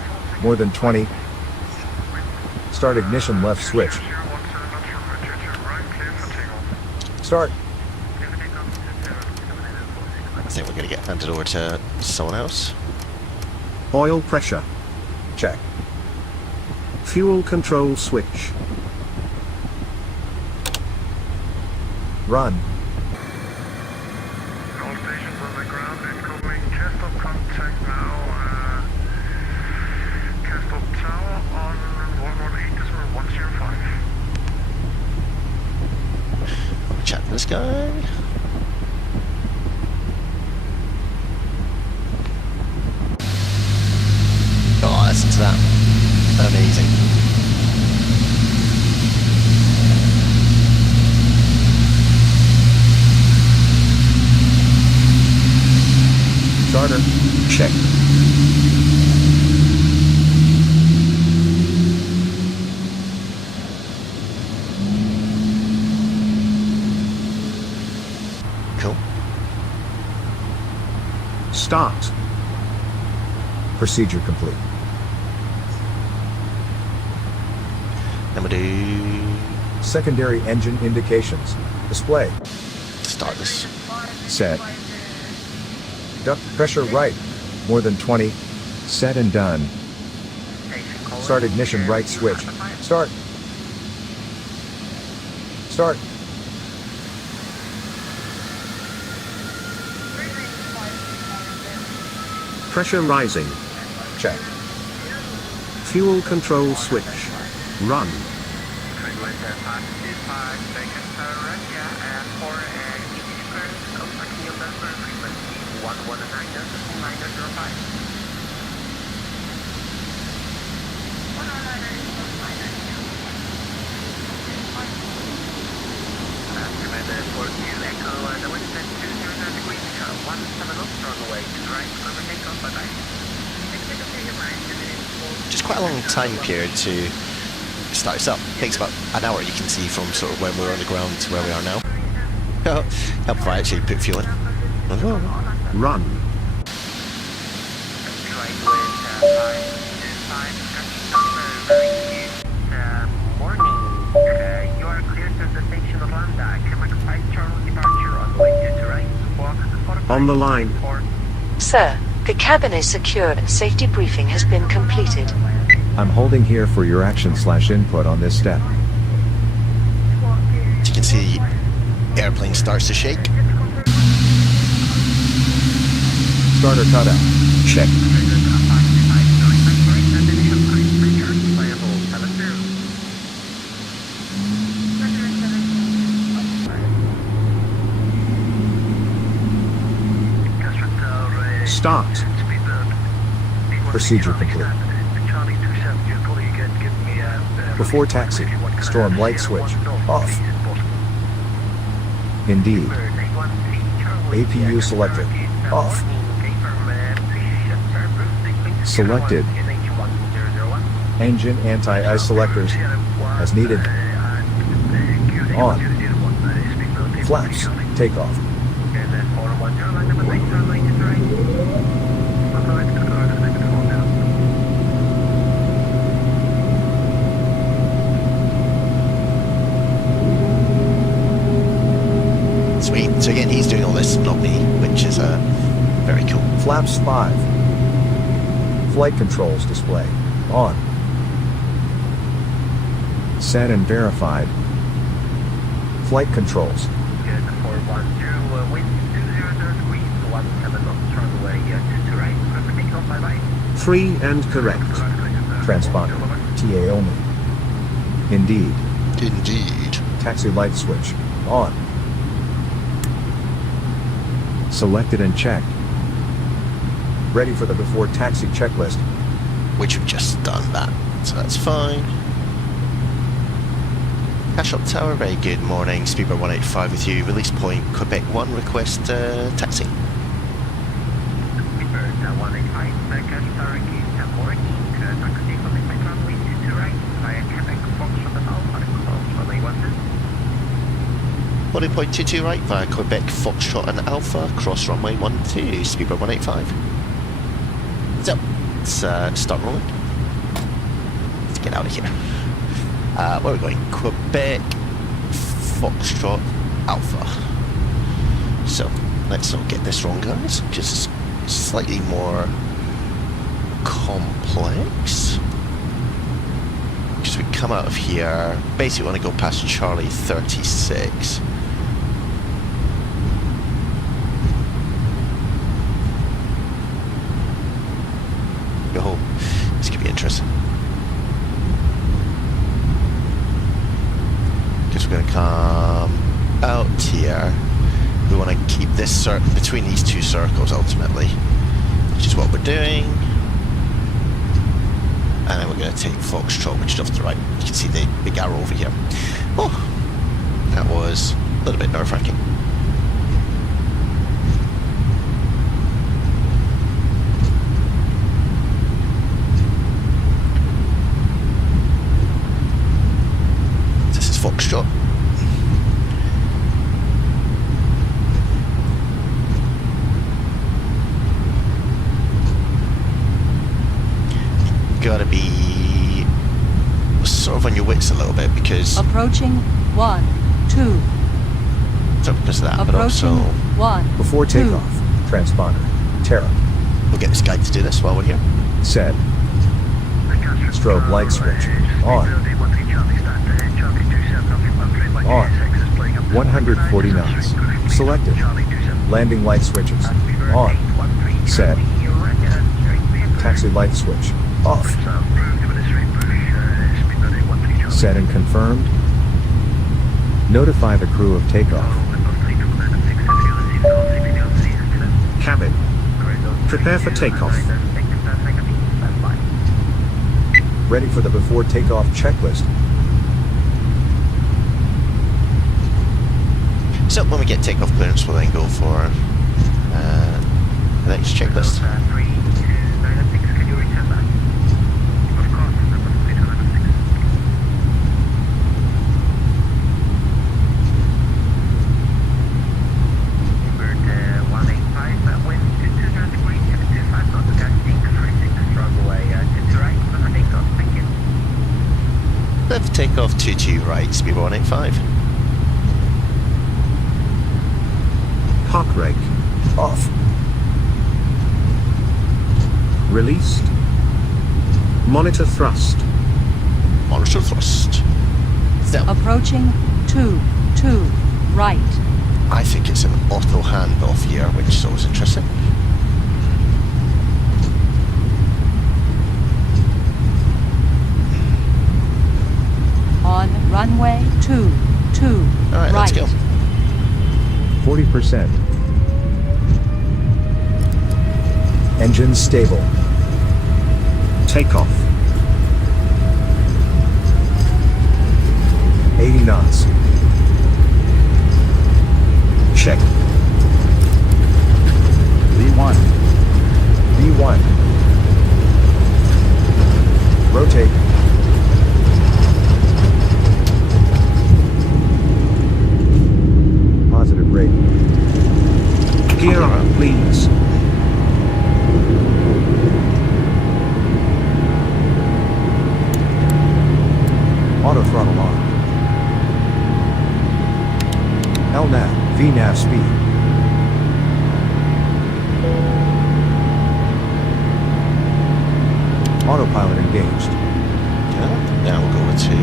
More than 20. Start ignition left switch. Start. I think we're going to get handed over to someone else. Oil pressure. Check. Fuel control switch. Run. All stations on the ground incoming. Cast off contact now. Cast off tower on 118.105. Chat to this guy. Oh, listen to that. Amazing. Starter. Check. Cool. Start. Procedure complete. Then we'll do Secondary engine indications. Display. start this. Set. Duct pressure right. More than 20. Set and done. Start ignition right switch. Start. Start. Pressure rising. Check. Fuel control switch. Run. which is quite a long time period to start us up. It takes about an hour, you can see, from sort of when we were on the ground to where we are now. Help if I actually put fuel in. Run. Morning. You are clear to the station of Lambda. CAPELLIX 5 Charlie departure on the way to terrain. On the line. Sir, the cabin is secure and safety briefing has been completed. I'm holding here for your action/input on this step. As you can see, the airplane starts to shake. Starter cutout. Check. Start. Procedure complete. Before taxi, storm light switch off. Indeed. APU selected. Off. Selected. Engine anti-ice selectors as needed. On. Flaps. Takeoff. Sweet. So again, he's doing all this, not me, which is very cool. Flaps 5. Flight controls display. On. Set and verified. Flight controls. Free and correct. Transponder. TA only. Indeed. Indeed. Taxi light switch. On. Selected and checked. Ready for the before taxi checklist. Which we've just done that, so that's fine. Cash up tower, very good morning. Speedbird 185 with you. Release point Quebec 1, request taxi. Body point 22 right via Quebec Foxtrot and Alpha, cross runway 12, Speedbird 185. So, let's start rolling. Let's get out of here. Where are we going? Quebec Foxtrot Alpha. So, let's not get this wrong, guys. Just slightly more complex. Because we come out of here, basically want to go past Charlie 36. Oh, this could be interesting. Because we're going to come out here. We want to keep this between these two circles ultimately, which is what we're doing. And then we're going to take Foxtrot, which is off to the right. You can see the big arrow over here. Oh, that was a little bit nerve-wracking. Foxtrot. Gotta be sort of on your wits a little bit because approaching 1, 2. So because of that, approaching but also 1. Before takeoff, transponder, Terra. We'll get this guy to do this while we're here. Set. Strobe light switch on. On. 140 knots. Selected. Landing light switches. On. Set. Taxi light switch. Off. Set and confirmed. Notify the crew of takeoff. Cabin. Prepare for takeoff. Ready for the before takeoff checklist. So when we get takeoff clearance, we'll then go for the next checklist. left, takeoff 22 right, speed 185. Park brake. Off. Released. Monitor thrust. Monitor thrust. So, Approaching 2, right. I think it's an auto handoff here, which is always interesting. On runway 2, Alright, right. let's go. 40%. Engine stable. Takeoff. 80 knots. Check. V1. V1. Rotate. Positive rate. Gear up, please. Auto throttle on. LNAV, VNAV speed. Autopilot engaged. Now we'll go to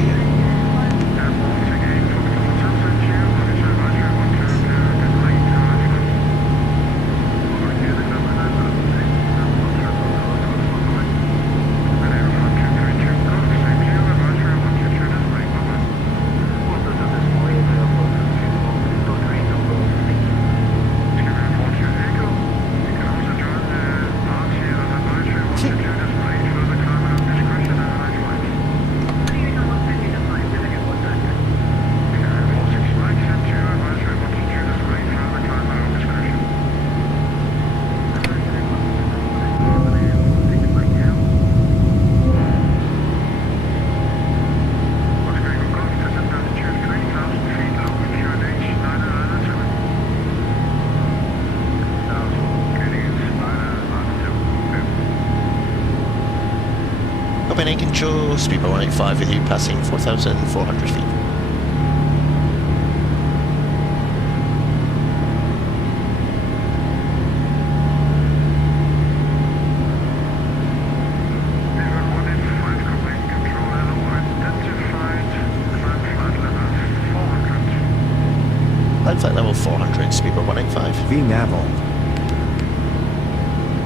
opening control, speed by 185 with you passing 4,400 feet. Flight level 400, speed by 185. VNAV on.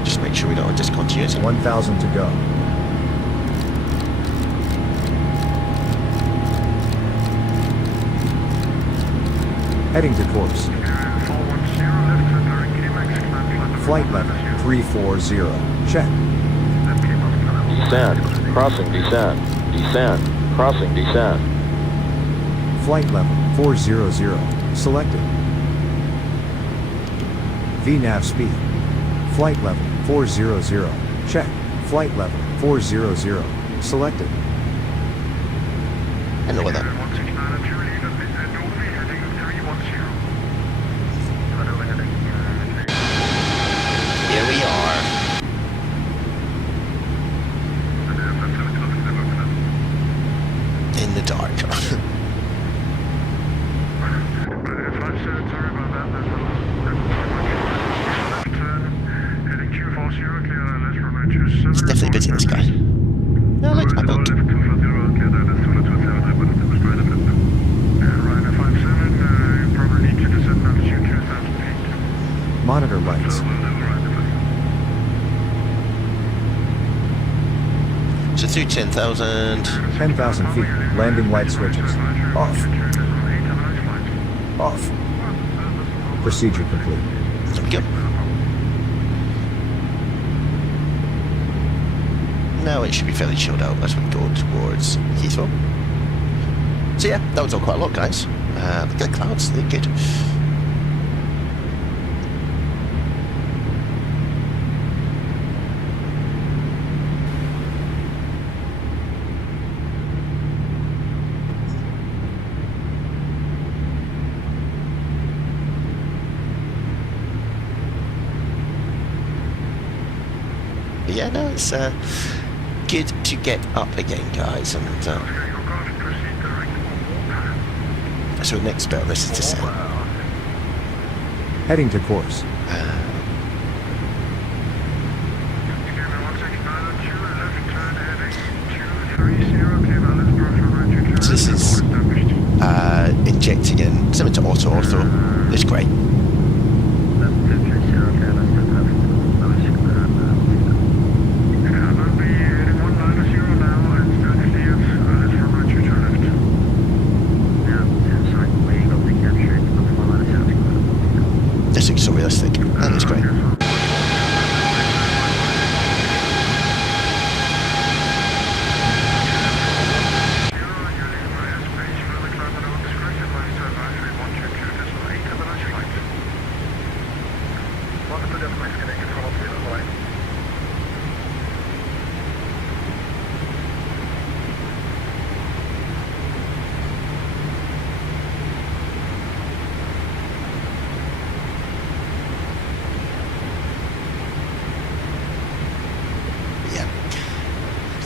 Just make sure we don't have discontinuity. 1,000 to go. Heading to course. Flight level 340. Check. Descend. Crossing descend. Descend. Crossing descend. Flight level 400. Selected. VNAV speed. Flight level 400. Check. Flight level 400. Selected. I know what that. Here we are. In the dark. It's definitely busy, this guy. No, look, my boat. Monitor lights. So through 10,000. 10,000 feet. Landing light switches. Off. Off. Procedure complete. There we go. Now it should be fairly chilled out as we go towards Heathrow. So yeah, that was all quite a lot, guys. Look at the clouds, they're good. But yeah, no, it's good to get up again, guys. And so next bit on this is descent. Heading to course. So this is injecting in similar to auto ortho. It's great. This looks so realistic. That looks great.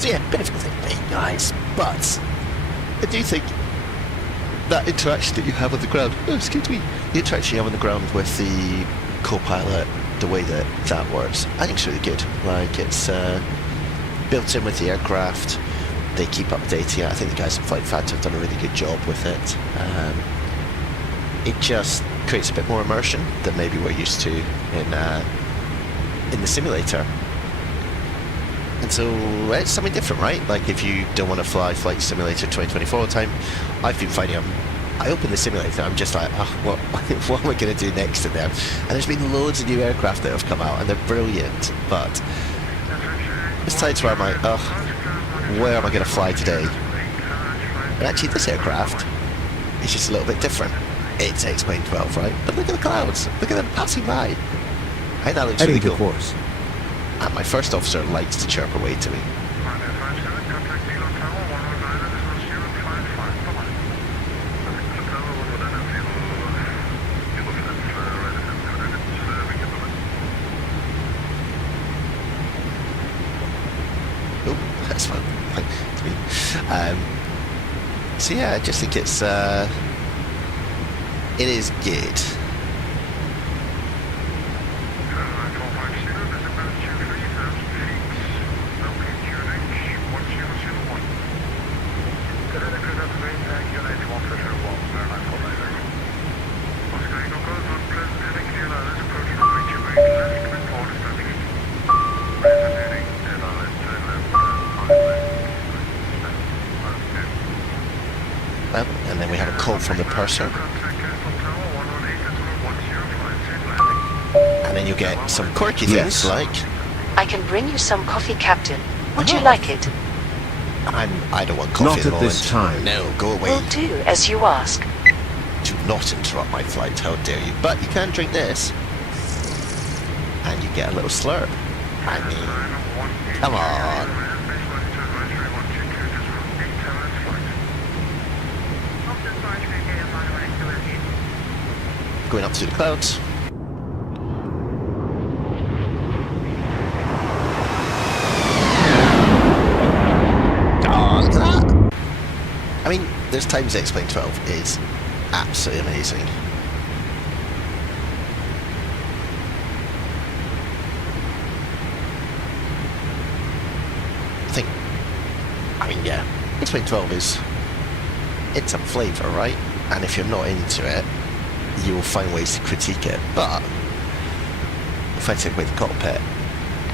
So yeah, bit of a clickbait, guys, but I do think that interaction that you have on the ground, the interaction you have on the ground with the co-pilot, the way that that works, I think it's really good. Like, it's built in with the aircraft, they keep updating it. I think the guys at Flight Factor have done a really good job with it. It just creates a bit more immersion than maybe we're used to in the simulator. And so it's something different, right? Like, if you don't want to fly Flight Simulator 2024 all the time, I've been finding I open the simulator, I'm just like, oh, what am I going to do next in there? And there's been loads of new aircraft that have come out, and they're brilliant, but there's times where I'm like, oh, where am I going to fly today? And actually, this aircraft is just a little bit different. It's X-Plane 12, right? But look at the clouds. Look at them passing by. I think that looks really cool. Course. And my first officer likes to chirp away to me. Oh, that's fun. To me. So yeah, I just think it's it is good. And then we have a call from the purser. And then you get some quirky things like... I can bring you some coffee, Captain. Would you like it? I don't want coffee Not at the at moment. this time. No, go away. Will do, as you ask. Do not interrupt my flight, how dare you. But you can drink this. And you get a little slurp. I mean, come on. Going up through the clouds. Oh, look at that! I mean, there's times X-Plane 12 is absolutely amazing. I mean, yeah, X-Plane 12 it's a flavour, right? And if you're not into it, you will find ways to critique it. But if I take away the cockpit,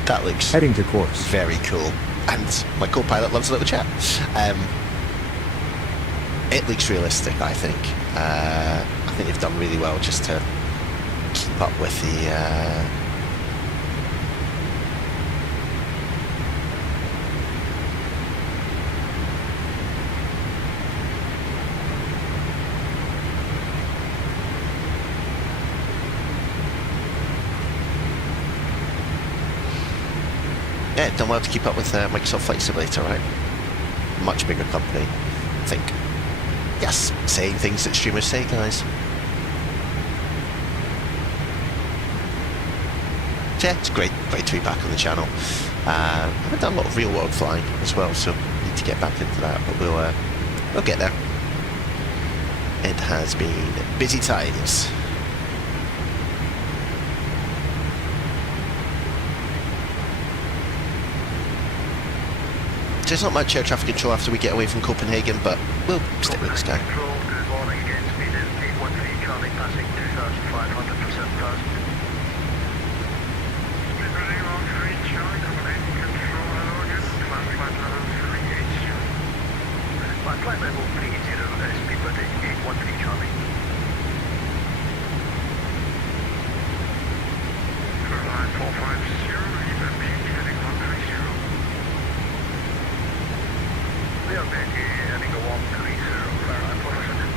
that looks heading to course. Very cool. And my co-pilot loves a little chat. It looks realistic, I think. I think they've done really well just to keep up with the yeah, done well to keep up with Microsoft Flight Simulator, right? Much bigger company, I think. Yes, saying things that streamers say, guys. So yeah, it's great to be back on the channel. I haven't done a lot of real world flying as well, so need to get back into that, but we'll get there. It has been busy times. There's not much air traffic control after we get away from Copenhagen, but we'll stick with this guy. Control, good morning again, speed is 813, Charlie passing 2,500% fast. Livery 13 Charlie, Copenhagen control, hello again, climb flight level 380. Flight level 380, speed but 813 Charlie. Line 450, EVP heading 130. We are busy heading a 130, Fahrenheit 400.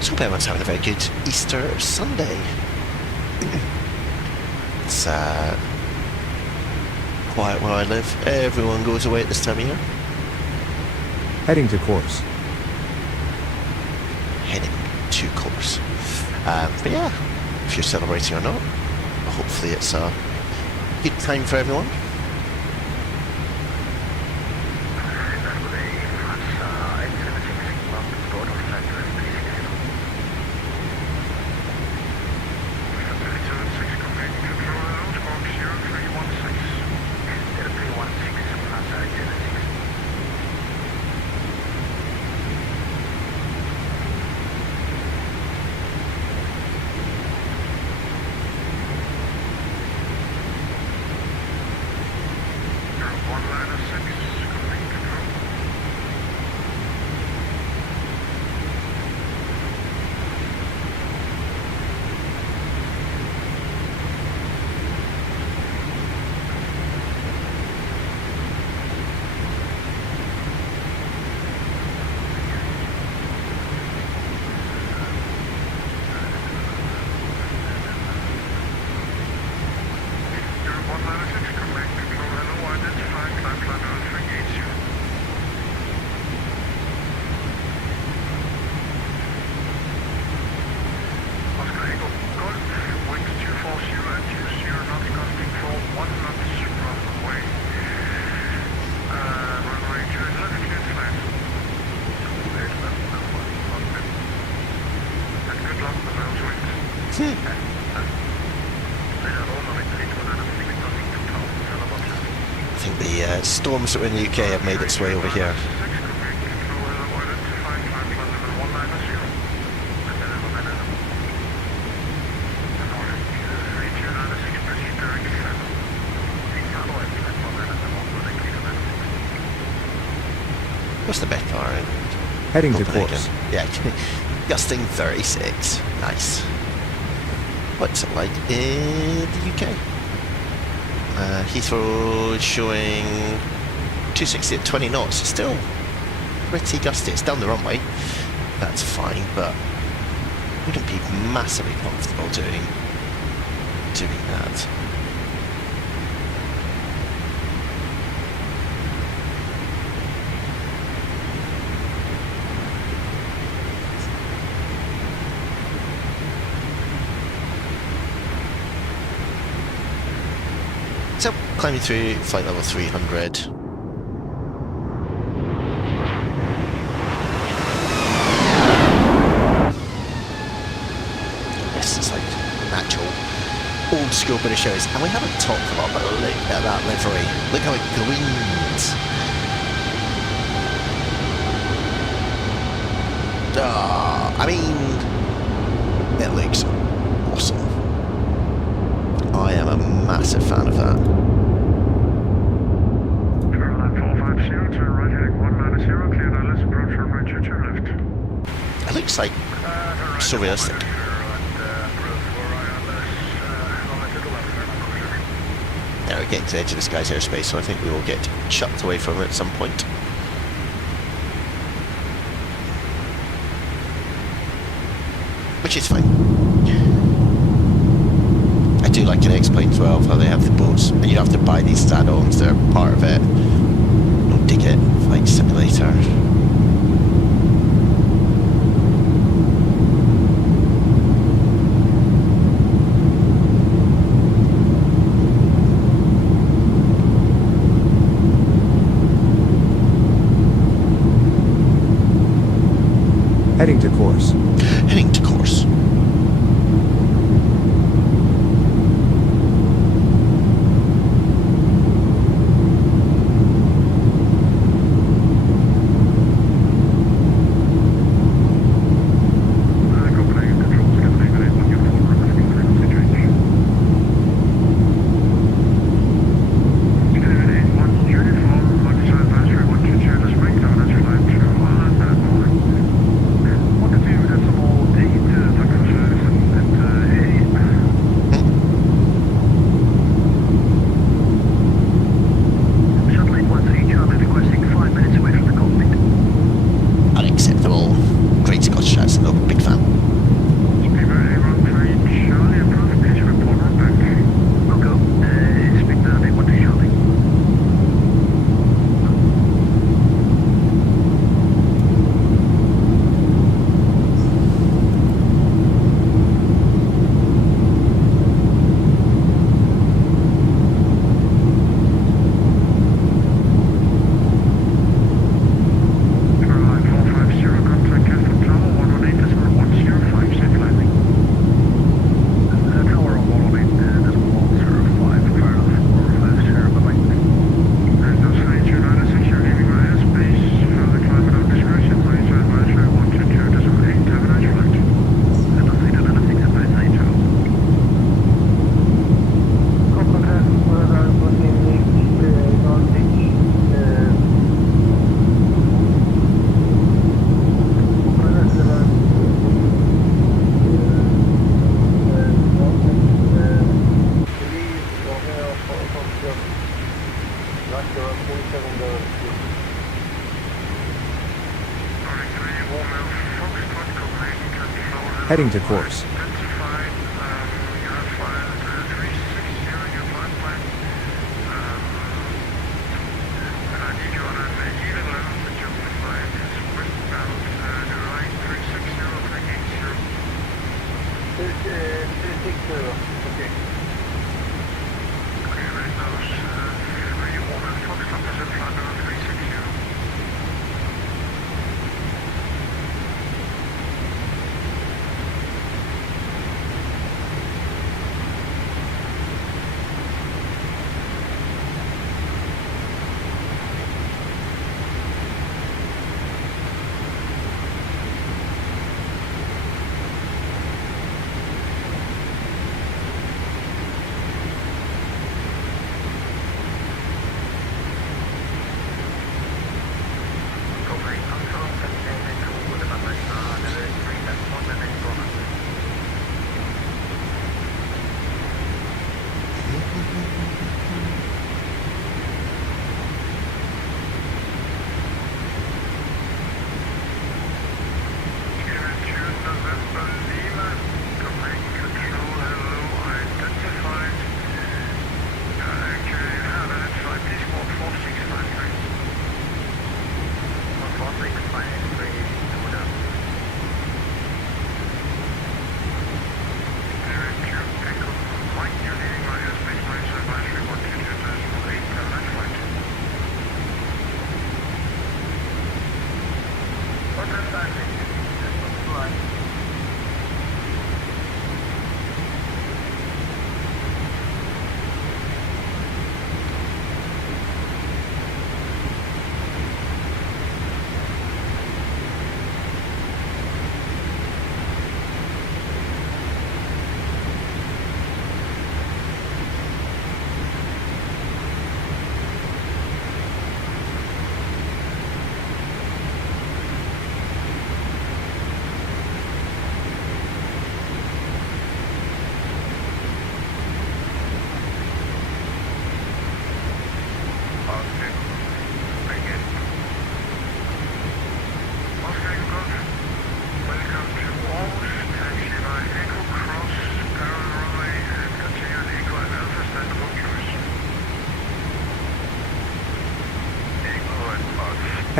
So hope everyone's having a very good Easter Sunday. It's quiet where I live. Everyone goes away at this time of year. Heading to course. Heading to course. But yeah, if you're celebrating or not, hopefully it's a good time for everyone. I think the storms that were in the UK have made its way over here. What's the bet bar in? Heading to course. Yeah, gusting 36. Nice. What's it like in the UK? Heathrow showing 260 at 20 knots. It's still pretty gusty. It's down the runway. That's fine, but wouldn't be massively comfortable doing that. So, climbing through flight level 300. This is like an actual old school British Airways, and we haven't talked a lot, but look at that livery. Look how it gleams. I mean, it looks awesome. I am a massive fan of that. Line 450 to right heading 190, clear ILS, approach runway 22 left. It looks like so realistic. Now we're getting to the edge of this guy's airspace, so I think we will get chucked away from it at some point. Which is fine. I do like an X-Plane 12, how they have the boats, and you don't have to buy these add-ons, they're part of it. Don't dig it. Flight Simulator. Heading to course. Heading to course. Heading to course.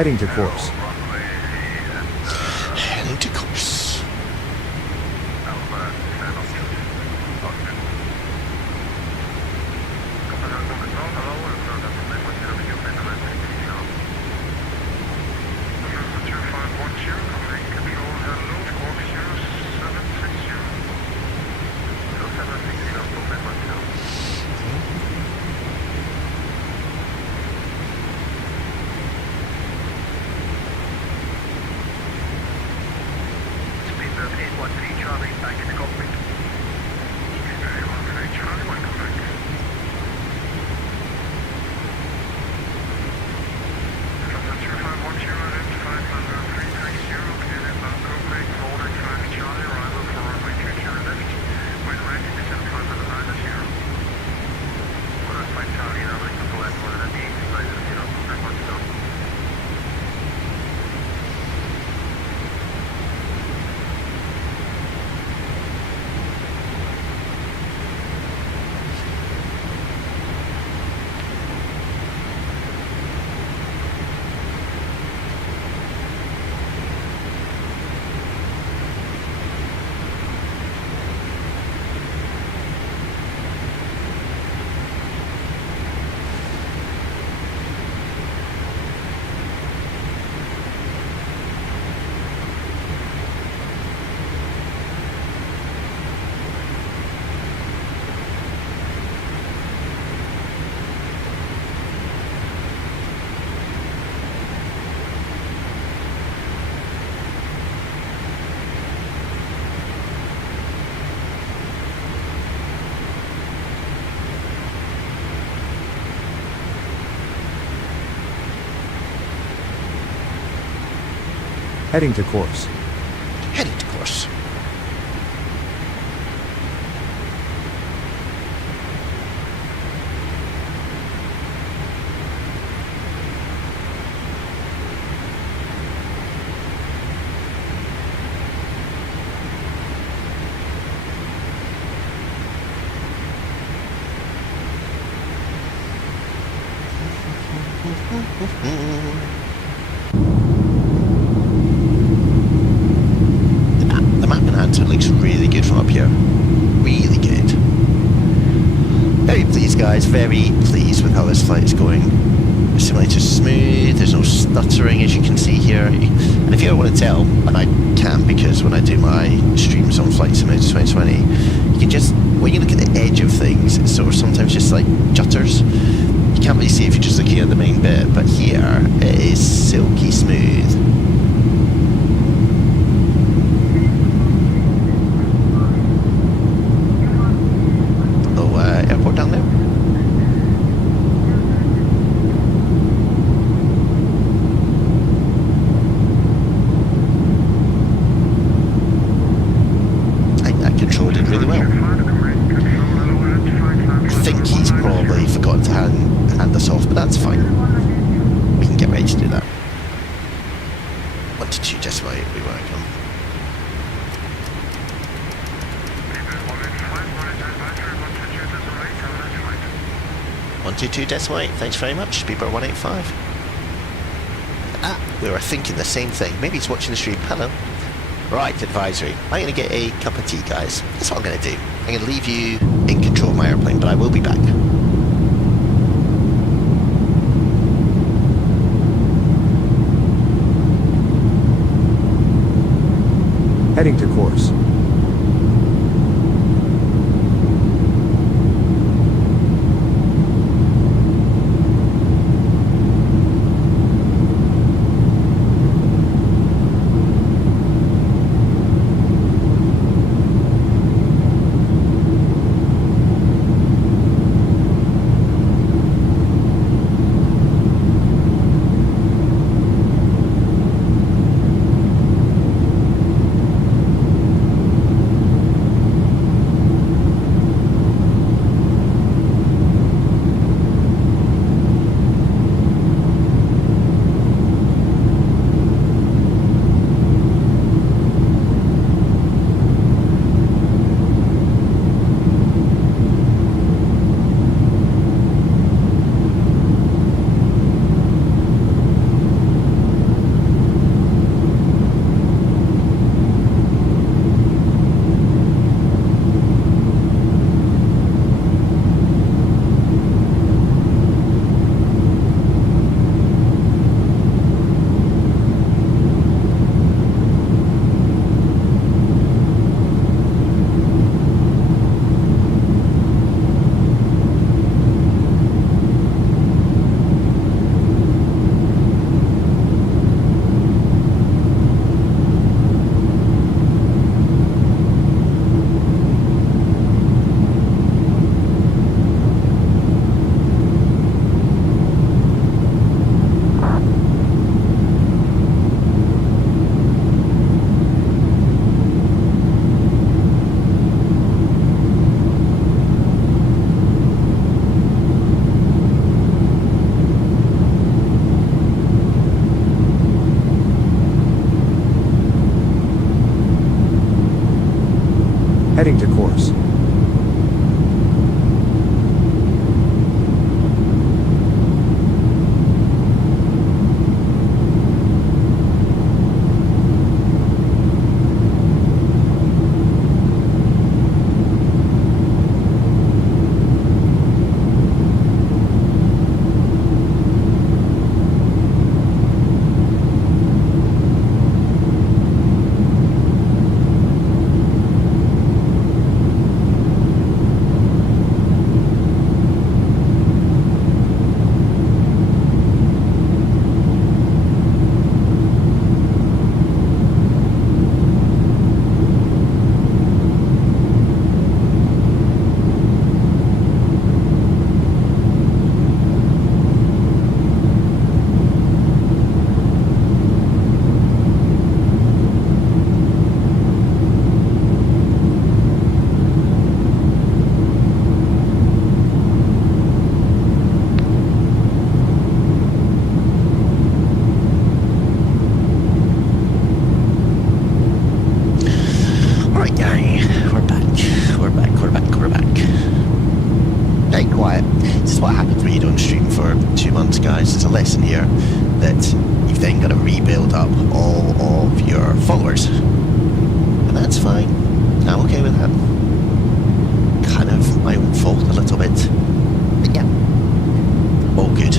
Heading to course. Heading to course. Heading to course. Heading to course. The map enhancer looks really good from up here. Really good. Very pleased, guys. Very pleased with how this flight is going. The simulator's smooth. There's no stuttering, as you can see here. And if you ever want to tell, and I can because when I do my streams on Flight Simulator 2020, you can just, when you look at the edge of things, it's sort of sometimes just like jutters. You can't really see if you're just looking at the main bit, but here it is silky smooth. Airport down there. I think that control did really well. I think he's probably forgotten to hand us off, but that's fine. We can get ready to do that. 1 to 2 just right, we work on. One, 2, 2 decimal 8, thanks very much, Beeper 185. Ah, we were thinking the same thing. Maybe he's watching the stream. Hello. Right, advisory. I'm going to get a cup of tea, guys. That's what I'm going to do. I'm going to leave you in control of my airplane, but I will be back. Heading to course. Heading to course. Guys, there's a lesson here that you've then got to rebuild up all of your followers, and that's fine. I'm okay with that. Kind of my own fault a little bit, but yeah, all good.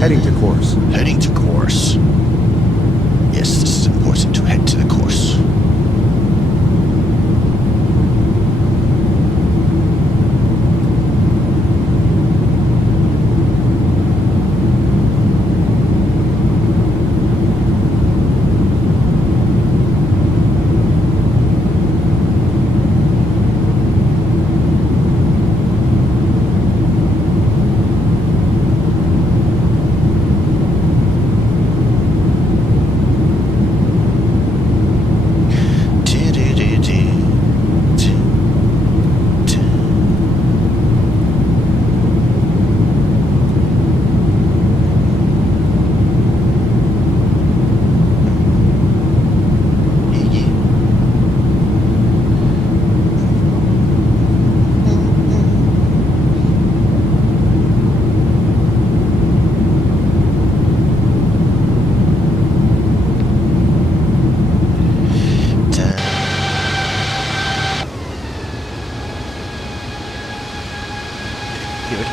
Heading to course. Heading to course. Yes, this is important to head to the course.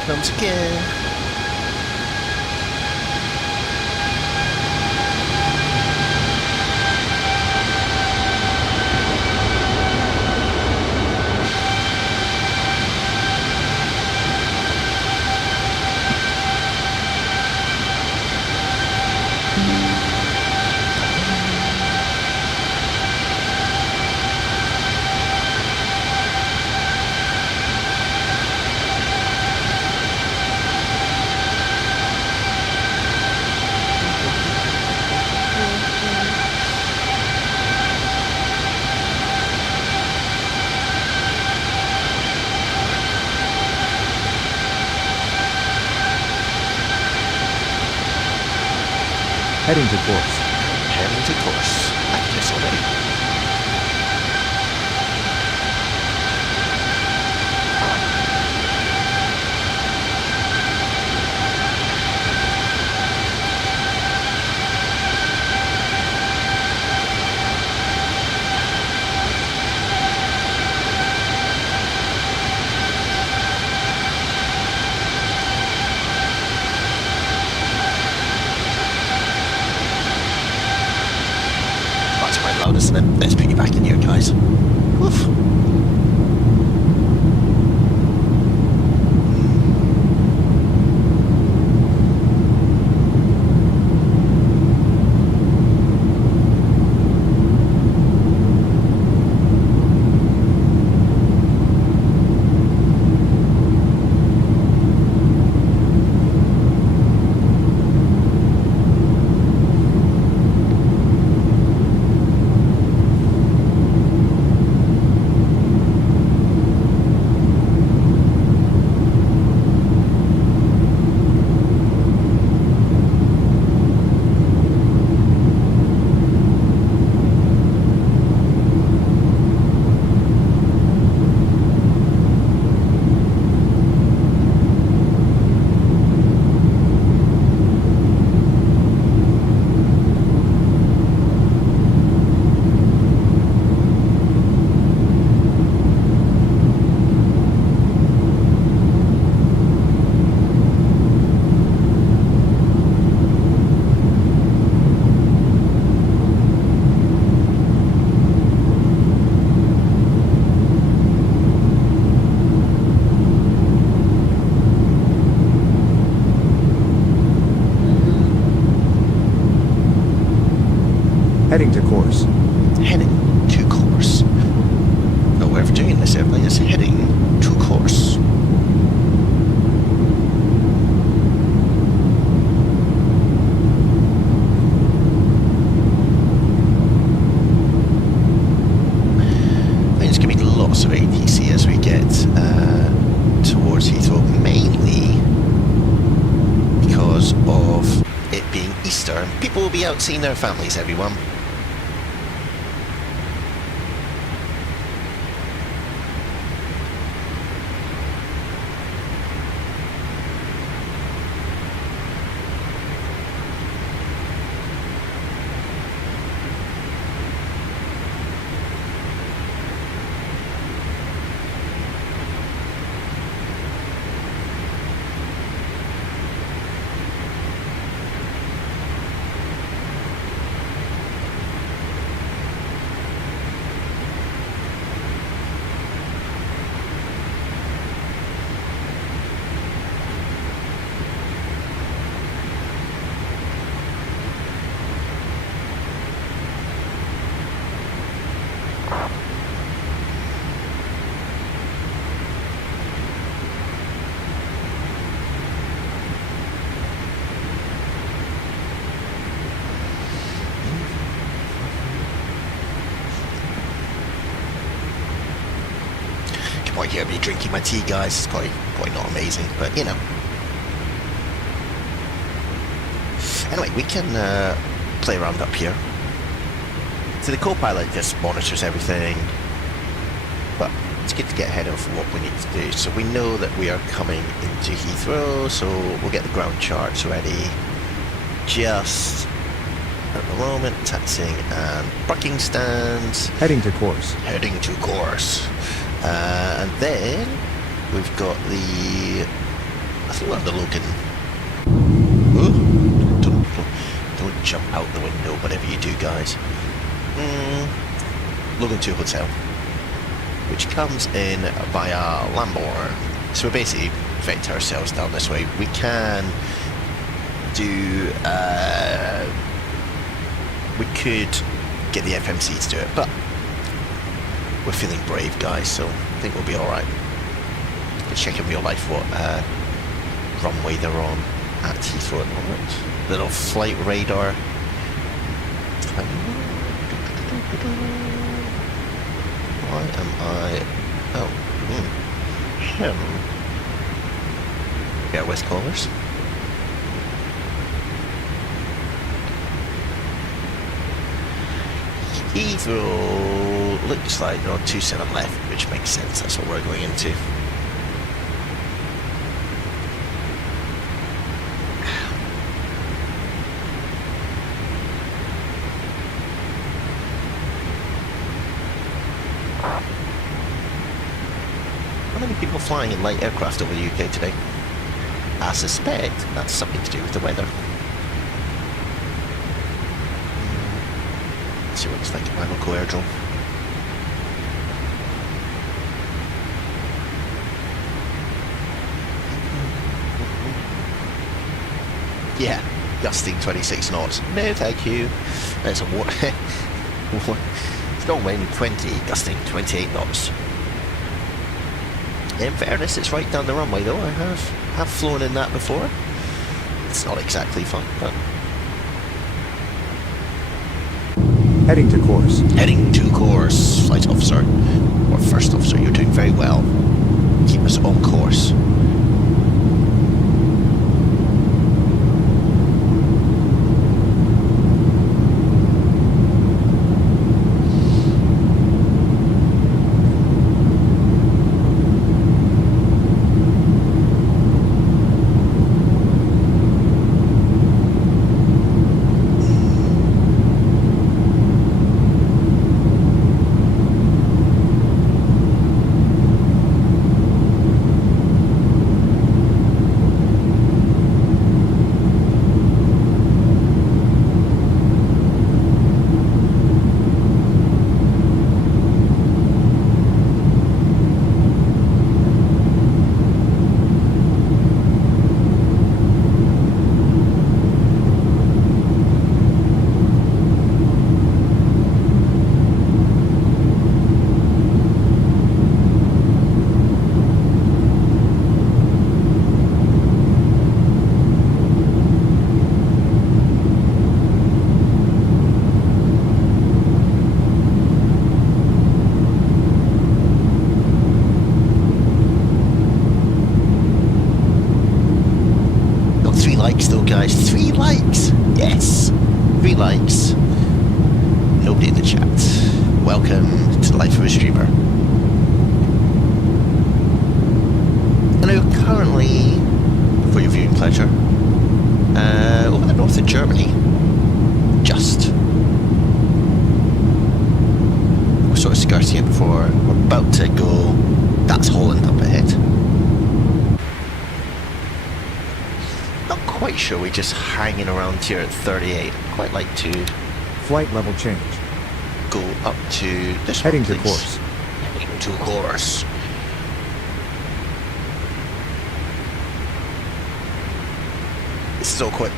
Comes again. Heading to course. Heading to course. Practice already. Isn't it? Let's put you back in here, guys. Woof. Heading to course. Heading to course. No way of doing this, everybody is heading to course. There's going to be lots of ATC as we get towards Heathrow, mainly because of it being Easter. People will be out seeing their families, everyone. Might hear me drinking my tea, guys. It's probably not amazing, but you know. Anyway, we can play around up here. So the co-pilot just monitors everything, but it's good to get ahead of what we need to do. So we know that we are coming into Heathrow, so we'll get the ground charts ready. Just at the moment, taxiing and parking stands. Heading to course. Heading to course. And then we've got the, I think we're on the Logan. Ooh, don't jump out the window, whatever you do, guys. Logan 2 Hotel, which comes in via Lambourne. So we basically vector ourselves down this way. We can do, we could get the FMC to do it, but we're feeling brave, guys, so I think we'll be alright. Let's check in real life what runway they're on at Heathrow at the moment. Little flight radar. Why am I... Oh, yeah, West Callers. Heathrow looks like they're on 27 left, which makes sense. That's what we're going into. How many people flying in light aircraft over the UK today? I suspect that's something to do with the weather. Let's see what it's like at my local airdrome. Yeah, gusting 26 knots. No, thank you. That's a what? It's not wind 20, gusting 28 knots. In fairness, it's right down the runway though. I have flown in that before. It's not exactly fun, but... Heading to course. Heading to course, flight officer. Or first officer, you're doing very well. Keep us on course. likes though, guys. 3 likes! Yes! 3 likes. Nobody in the chat. Welcome to the life of a streamer. And now currently, for your viewing pleasure, over the north of Germany, just. We're sort of skirting it before we're about to go. That's Holland up ahead. Not quite sure, we're just hanging around here at 38. I'd quite like to Flight level change. go up to this Heading one, to please. course. Heading to course. This is all quite,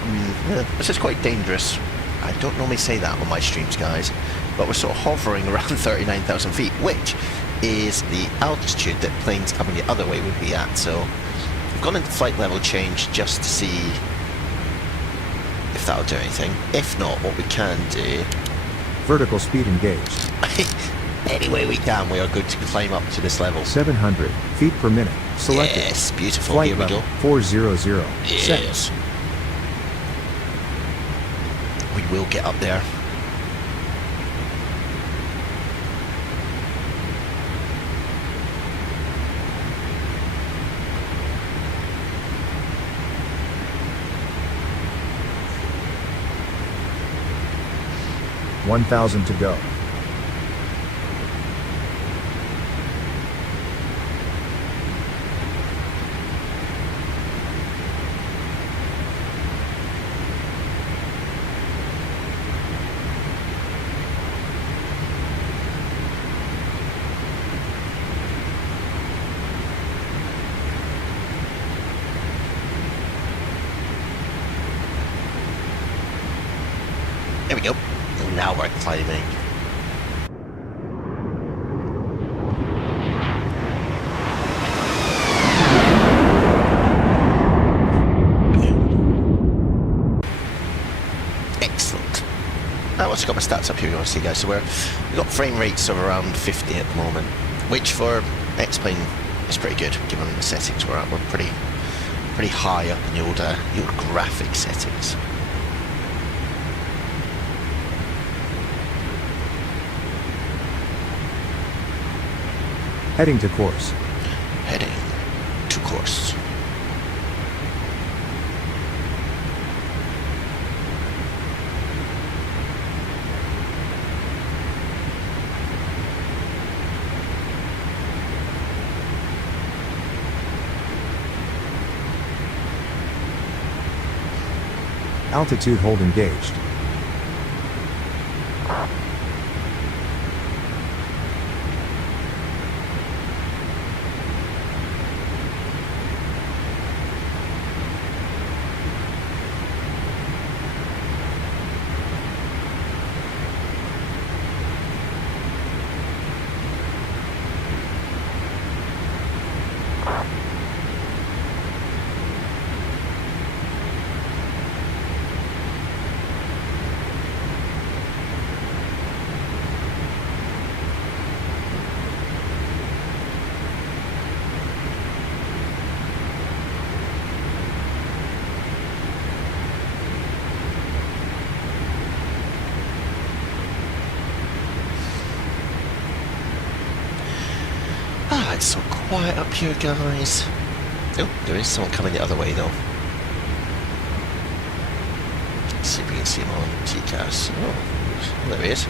this is quite dangerous. I don't normally say that on my streams, guys, but we're sort of hovering around 39,000 feet, which is the altitude that planes coming the other way would be at. So we've gone into flight level change just to see if that'll do anything. If not, what we can do, Vertical speed engaged. any way we can, we are good to climb up to this level. 700 feet per minute. Selected. Yes, beautiful. Flight Here we level go. 400. Set. Yes. We will get up there. $1,000 to go. There we go. Now we're climbing. Excellent. Now let's got my stats up here, you want to see, guys. So we've got frame rates of around 50 at the moment, which for X-Plane is pretty good, given the settings we're at. We're pretty high up in the old graphic settings. Heading to course. Heading to course. Altitude hold engaged. It's so quiet up here, guys. Oh, there is someone coming the other way, though. Let's see if we can see him on TCAS. Oh, there he is.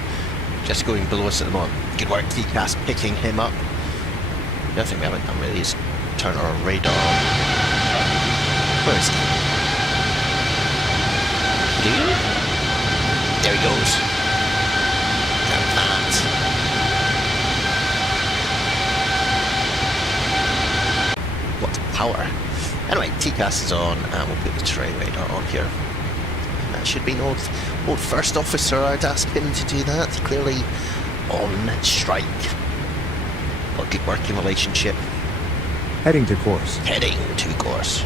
Just going below us at the moment. Good work, TCAS, picking him up. The other thing we haven't done really is turn our radar on. Where is he? There he goes. Now that. Power. Anyway, TCAS is on, and we'll put the terrain radar on here. And that should be an old first officer. I'd ask him to do that. Clearly on strike. Got a good working relationship. Heading to course. Heading to course.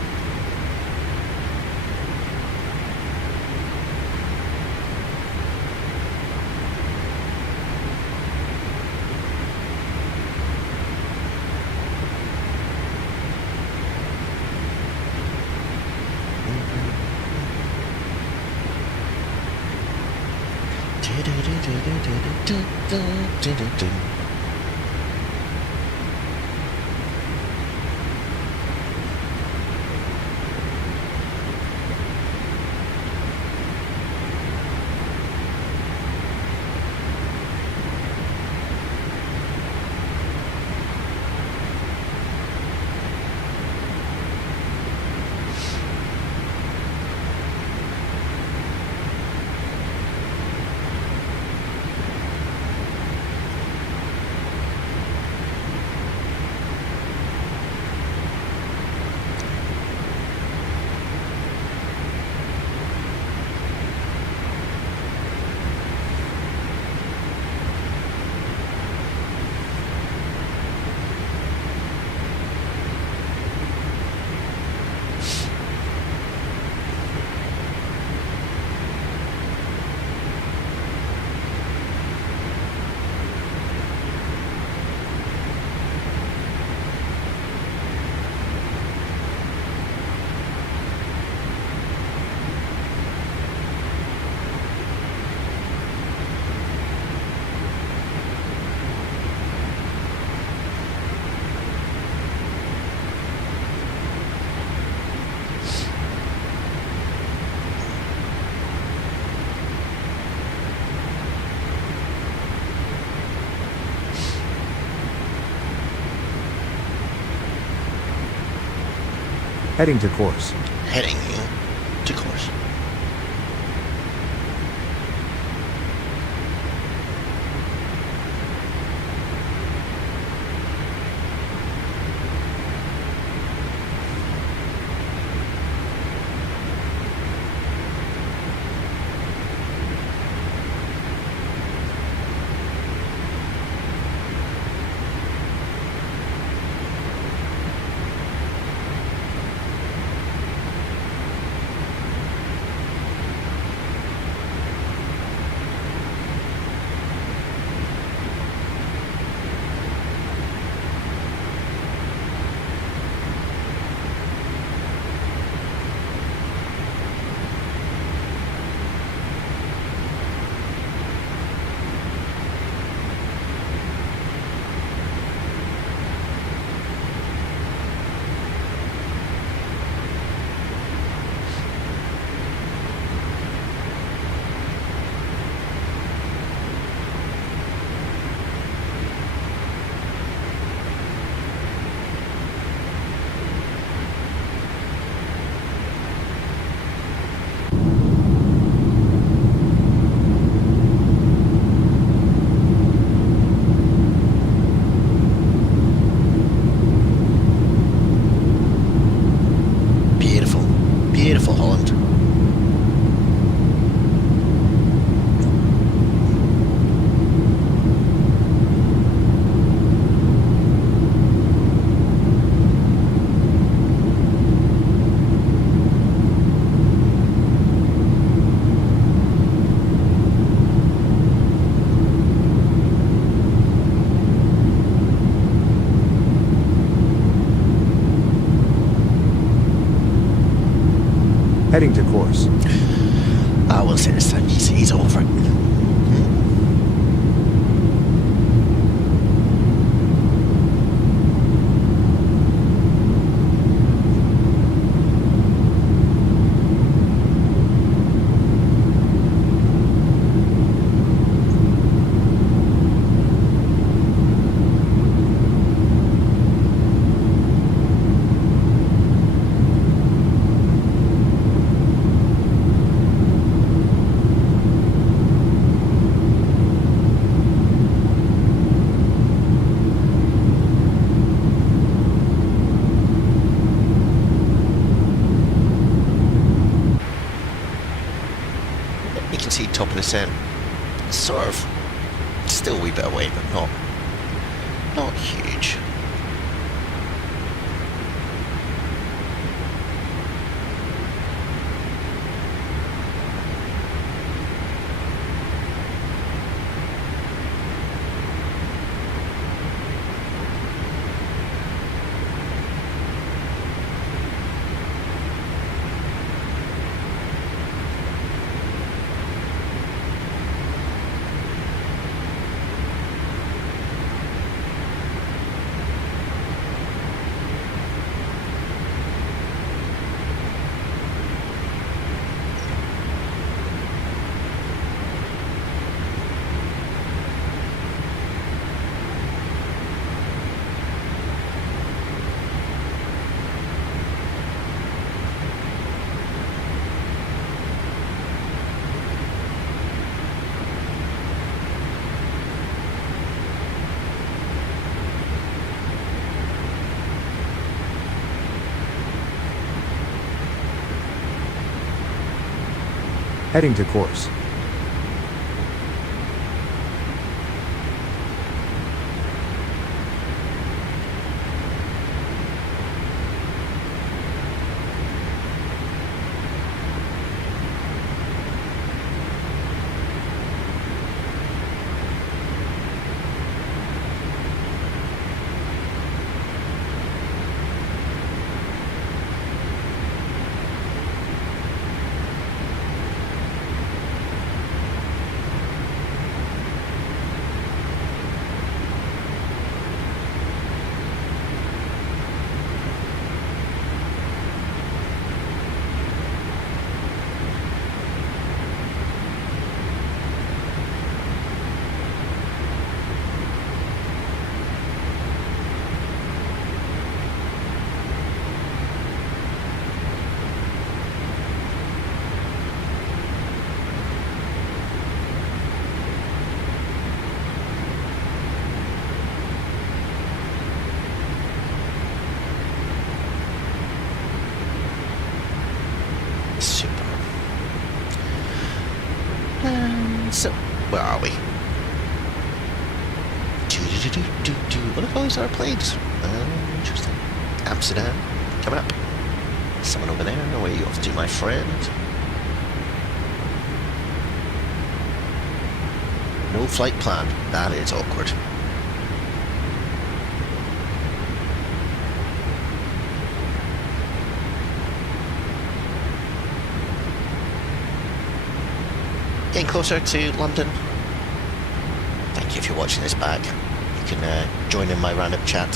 Heading to course. Heading to course. Beautiful Holland. Heading to course. I will say this time he's over it. Top of the set, sort of still a wee bit away, but not huge. Heading to course. So, where are we? What are those airplanes? Interesting. Amsterdam, coming up. Someone over there. Where are you off to, my friend? No flight plan. That is awkward. Getting closer to London. Thank you if you're watching this back. You can join in my random chat.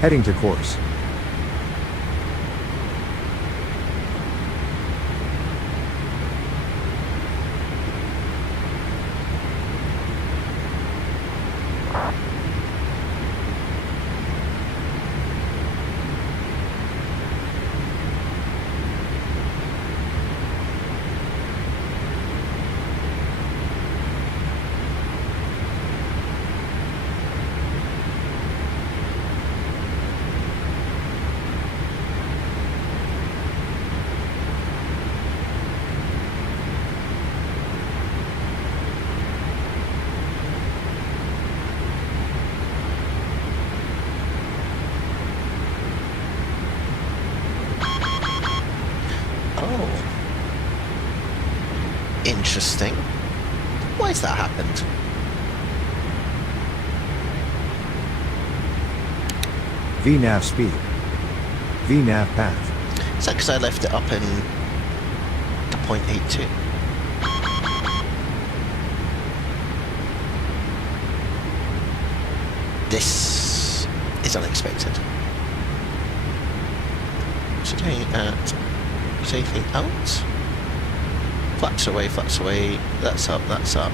Heading to course. Interesting. Why has that happened? VNAV speed. VNAV path. Is that because I left it up in to 0.82? This is unexpected. So doing at... Is anything out? Flaps away, that's up, that's up.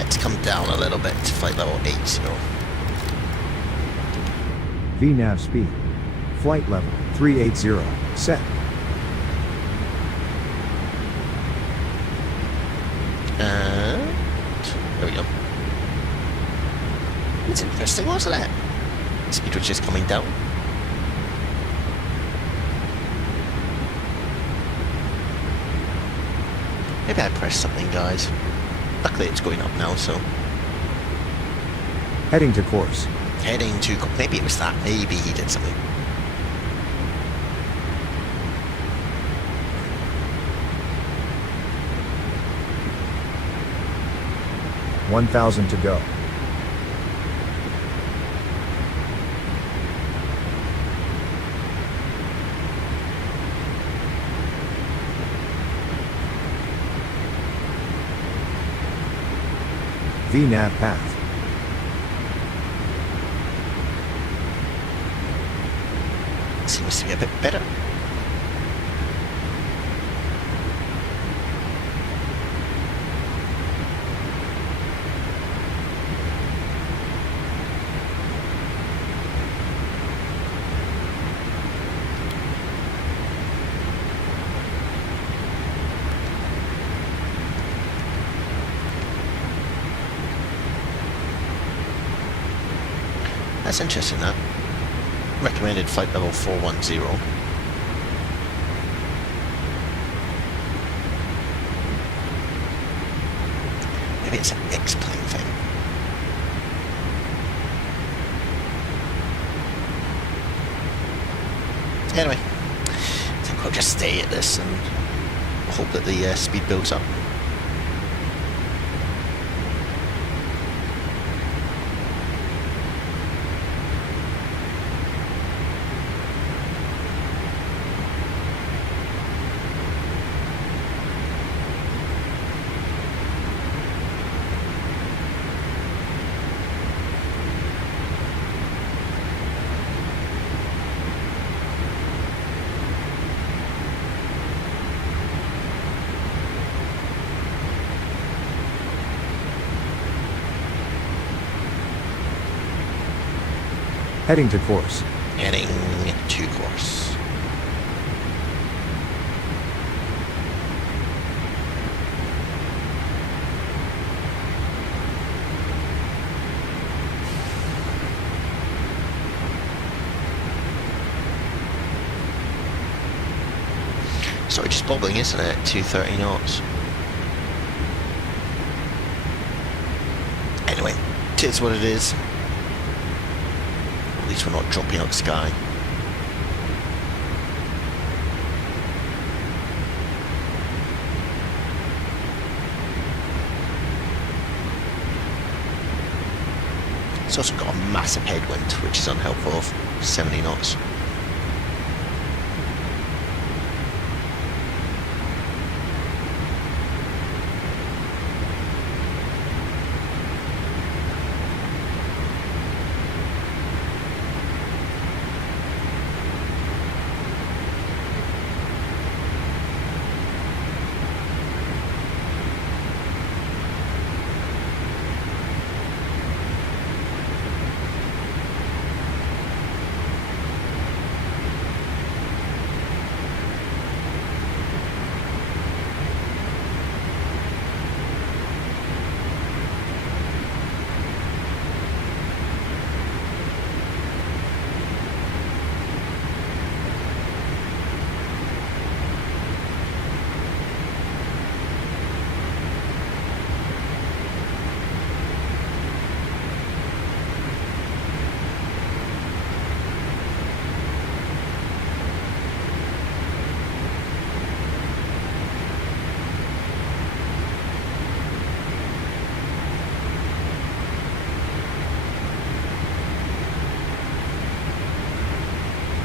Let's come down a little bit to flight level 8, you know. VNAV speed. Flight level 380. Set. And... there we go. It's interesting, wasn't it? Speed was just coming down. Maybe I pressed something, guys. Luckily it's going up now, so... Heading to course. Heading to... maybe it was that. Maybe he did something. $1,000 to go. VNAV path. Seems to be a bit better. That's interesting, that. Recommended flight level 410. Maybe it's an X-plane thing. Anyway, I think we'll just stay at this and hope that the speed builds up. Heading to course. Heading to course. Sort of just bobbling, isn't it? 230 knots. Anyway, it is what it is. At least we're not dropping out the sky. It's also got a massive headwind, which is unhelpful, of 70 knots.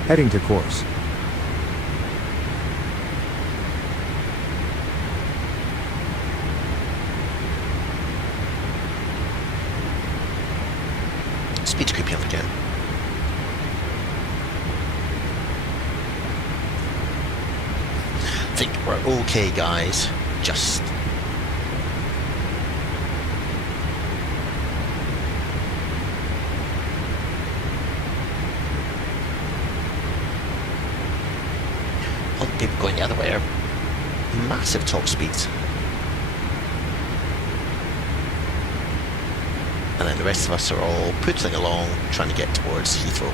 Heading to course. Speed's creeping up again. I think we're okay, guys. Just all the people going the other way are massive top speeds. And then the rest of us are all pootling along, trying to get towards Heathrow.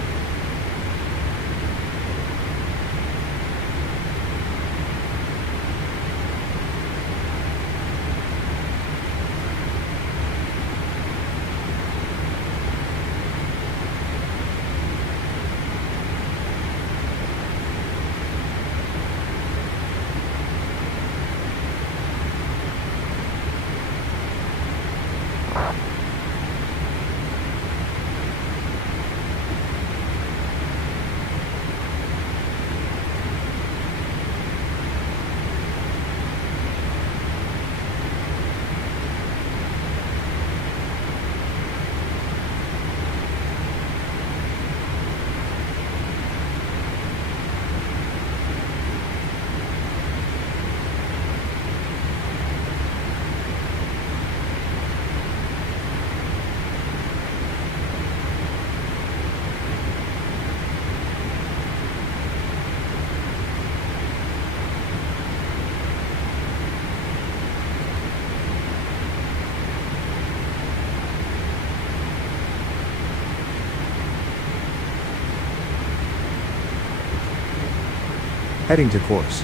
Heading to course.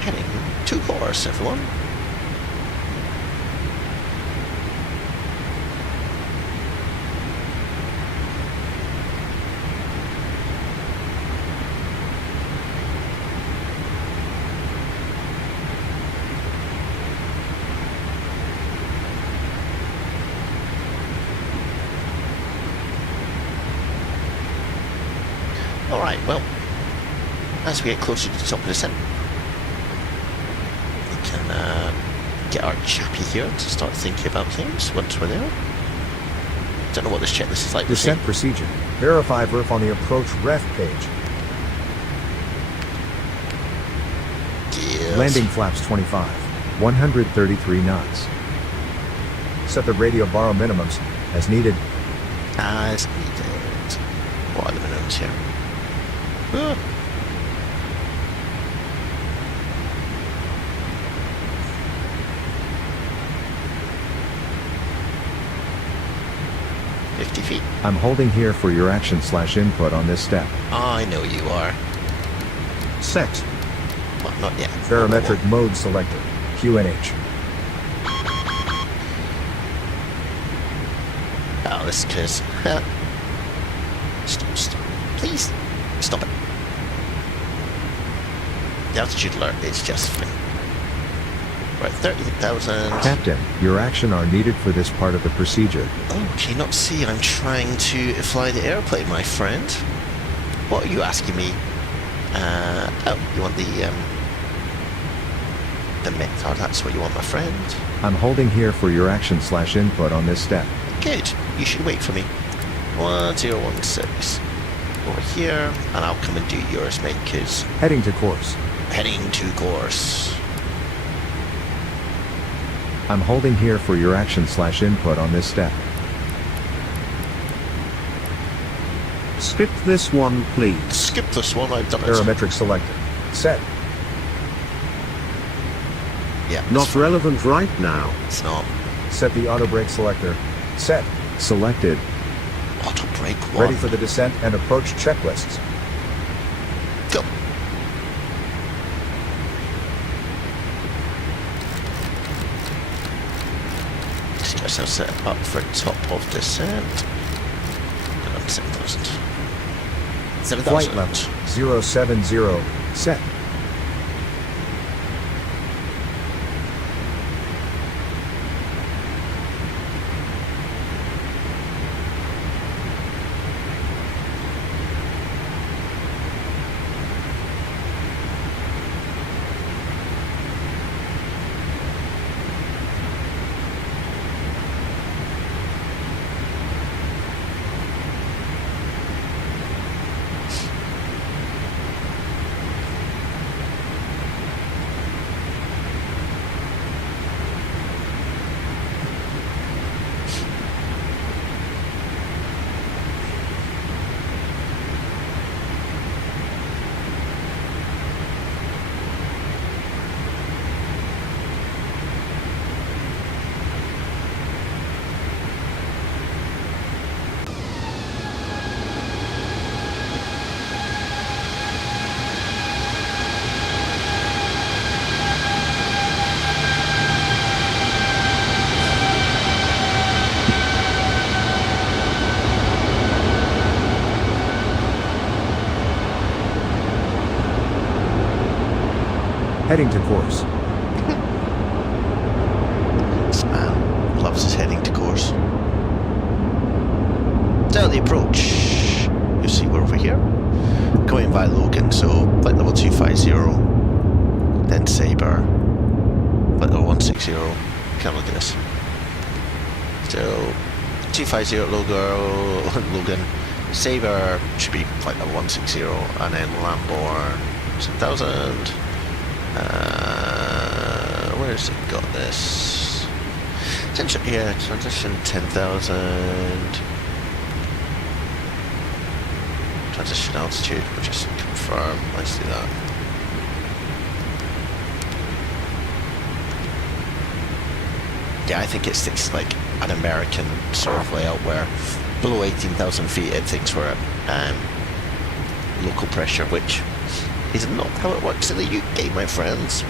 Heading to course, everyone. Alright, well, as we get closer to the top of the descent, we can get our chappy here to start thinking about things once we're there. Don't know what this checklist is like. Descent procedure. Verify VERF on the approach ref page. Yes. Landing flaps 25. 133 knots. Set the radio baro minimums as needed. As needed. What are the minimums here? 50 feet. I'm holding here for your action/input on this step. I know you are. Set. Well, not yet. Barometric mode selected. QNH. Oh, this is because... Stop. Please, stop it. The altitude alert is just fine. We're at 30,000. Captain, your action are needed for this part of the procedure. Oh, can you not see I'm trying to fly the airplane, my friend? What are you asking me? Oh, you want the method, that's what you want, my friend. I'm holding here for your action/input on this step. Good, you should wait for me. 1016. Over here, and I'll come and do yours, mate, because... Heading to course. Heading to course. I'm holding here for your action/input on this step. Skip this one, please. Skip this one, I've done it. Barometric selected. Set. Yeah. Not relevant right now. It's not. Set the auto brake selector. Set. Selected. Auto brake one. Ready for the descent and approach checklists. Go. Let's get ourselves set up for top of descent. 7,000. 7,000. Flight level 070. Set. Heading to course. This man loves his heading to course. Down the approach. You see we're over here. Going by Logan, so flight level 250. Then Sabre. Flight level 160. Can't look at this. So 250 Logan. Sabre should be flight level 160, and then Lamborn 7,000. Where's it got this? Transition, yeah, transition 10,000. Transition altitude, we'll just confirm. Let's do that. Yeah, I think it sticks like an American sort of layout where below 18,000 feet it thinks we're at local pressure, which is not how it works in the UK, my friends.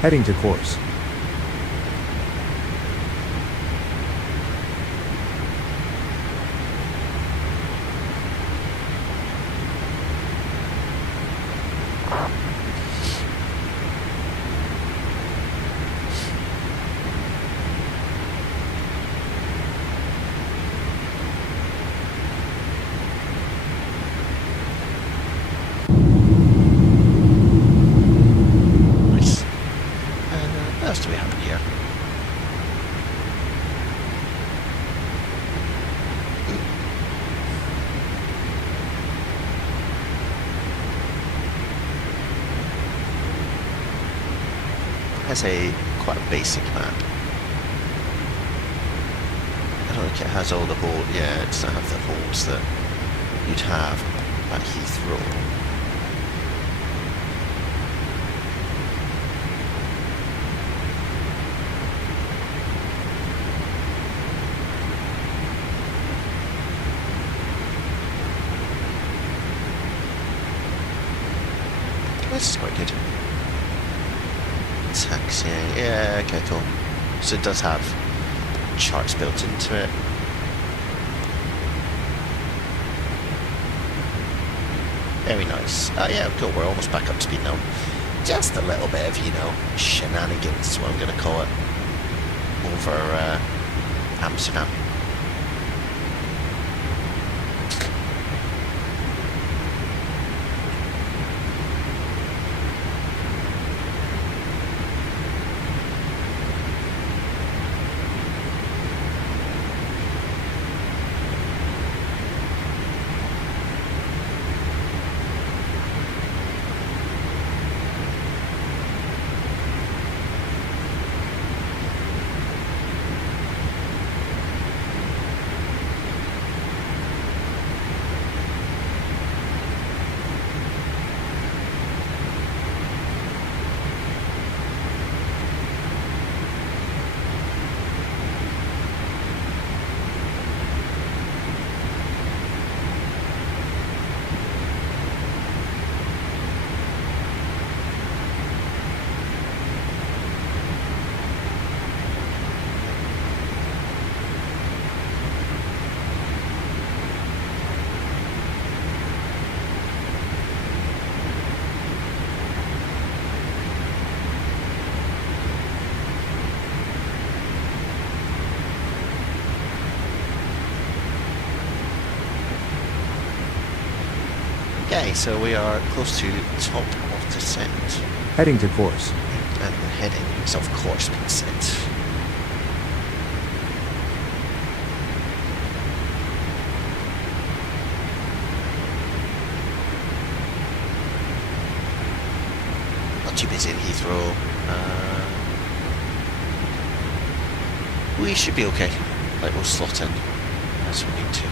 Heading to course. What else do we have here? Has quite a basic map. I don't think it has all the holes. Yeah, it doesn't have the holes that you'd have at Heathrow. This is quite good. Taxi, yeah, okay, cool. So it does have charts built into it. Very nice. Oh yeah, cool, we're almost back up to speed now. Just a little bit of, you know, shenanigans is what I'm going to call it. Over Amsterdam. Okay, so we are close to top of descent. Heading to course. And the heading is of course been set. Not too busy in Heathrow. We should be okay. Like, we'll slot in as we need to.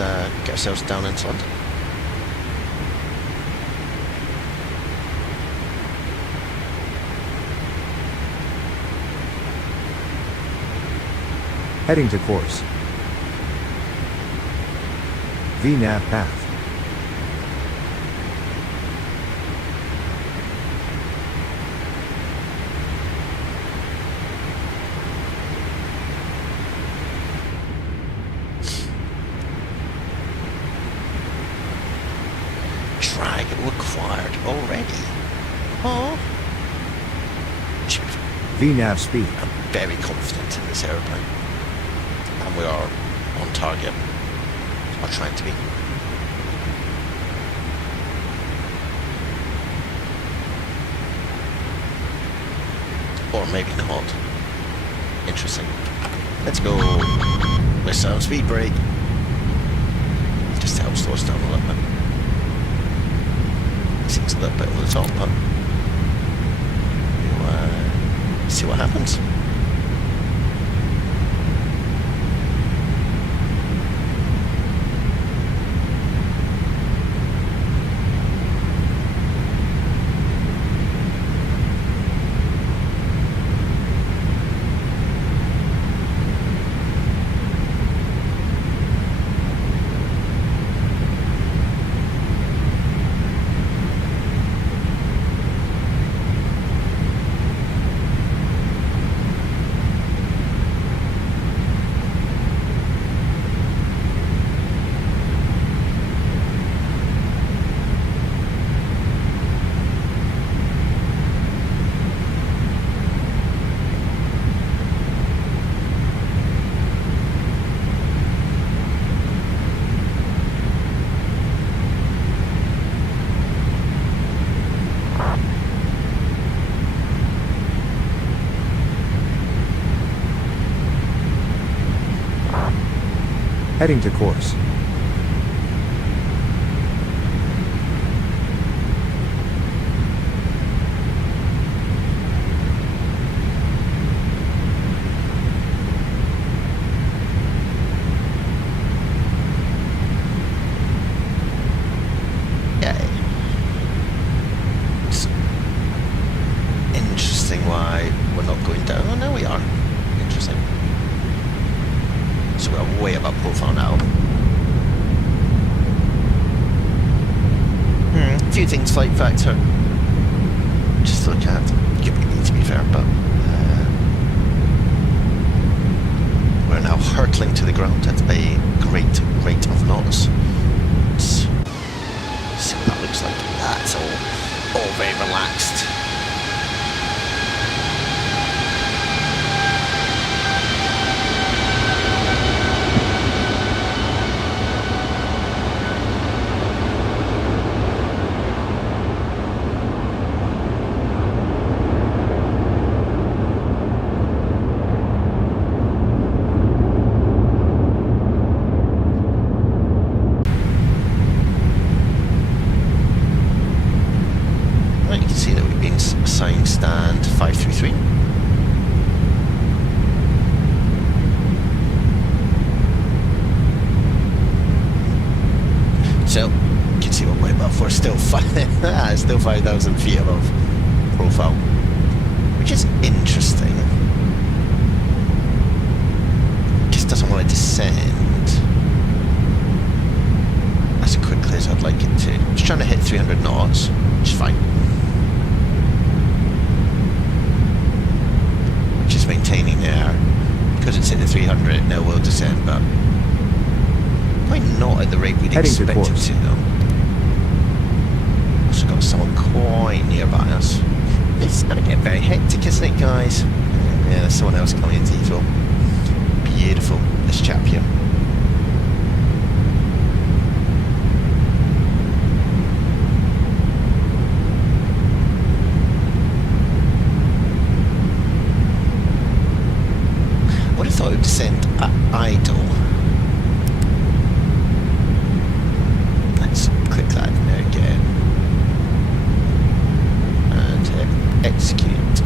let's get ourselves down into London. Heading to course. VNav path. Drag required already. Oh. VNav speed. I'm very confident in this aeroplane. And we are on target. Or trying to be. Or maybe not. Interesting. Let's go. Miss our speed brake. Just helps slow us down a little bit. Seems a little bit over the top, but we'll see what happens. Heading to course. It's interesting why we're not going down. Oh, no, we are. Interesting. So we're way above profile now. A few things, flight factor. Just to look at. Could be me, to be fair, but we're now hurtling to the ground at a great rate of knots. Let's see what that looks like. That's all very relaxed. Stand 533. So you can see what we're above. We're still still 5,000 feet above profile, which is interesting. Just doesn't want to descend as quickly as I'd like it to. Just trying to hit 300 knots, which is fine. Just maintaining there because it's hit the 300. It now will descend, but probably not at the rate we'd expect it to, though. Also got someone quite nearby us. It's gonna get very hectic, isn't it, guys? Yeah, there's someone else coming into Heathrow. Beautiful, this chap here. Thought it would descend at idle. Let's click that in there again and hit execute.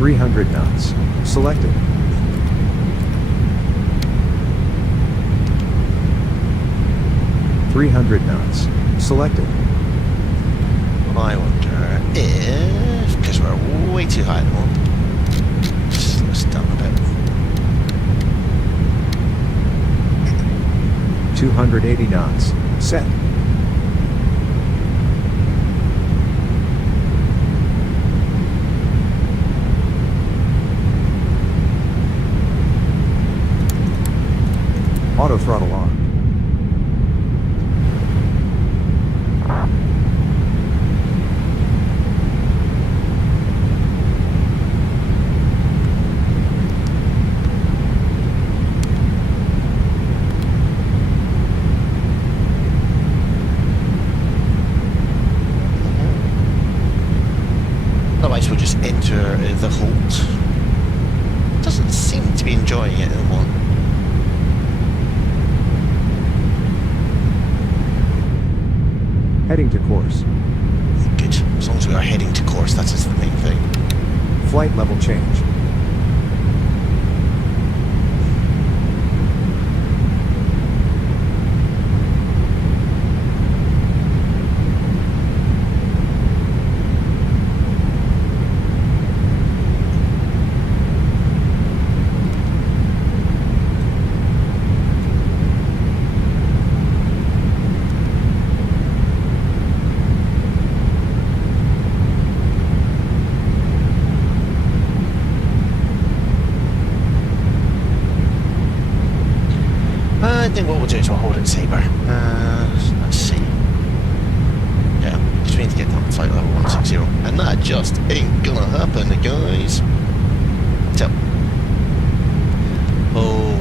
300 knots. Selected. .300 knots. Selected. I wonder if, because we're way too high at the moment, just slow us down a bit. 280 knots. Set. Auto throttle on. Otherwise we'll just enter the hold. Doesn't seem to be enjoying it anymore. Heading to course. Good. As long as we are heading to course, that is the main thing. Flight level change. I think what we'll do is we'll hold it saber. Let's see. Yeah, just need to get down to flight level 160, and that just ain't gonna happen, guys. So, hold.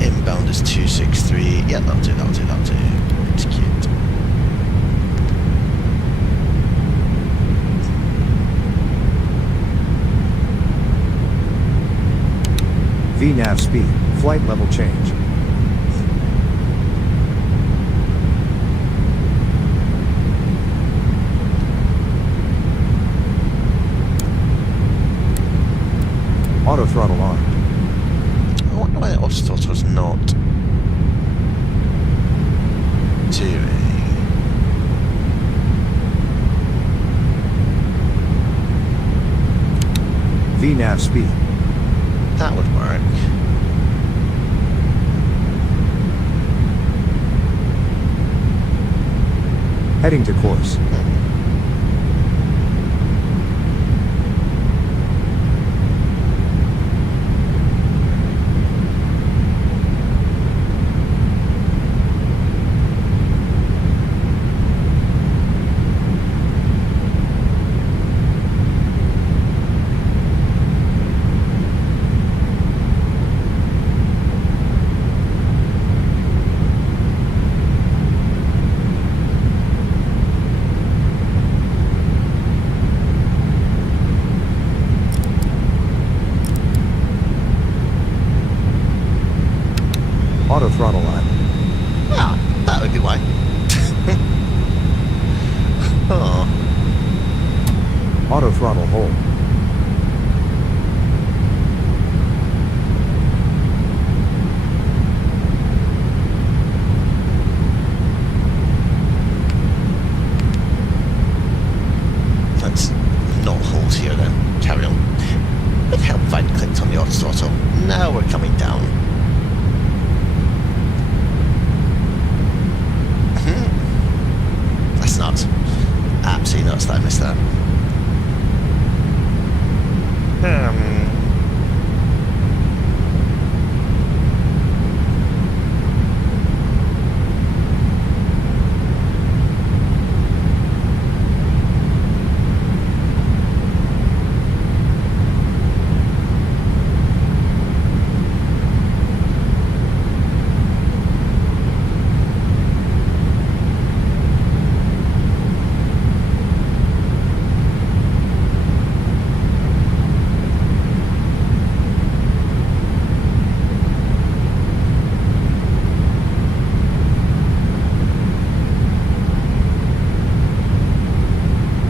Inbound is 263. Yeah, that'll do. Execute. VNAV speed. Flight level change. Auto throttle on. I wonder why the auto's not doing. VNAV speed. That would work. Heading to course. Auto throttle on. Ah, that would be why. Oh. Auto throttle hold. Let's not hold here then. Carry on. Would help if I'd clicked on the auto throttle. Now we're coming down. That's nuts. Absolutely nuts that I missed that.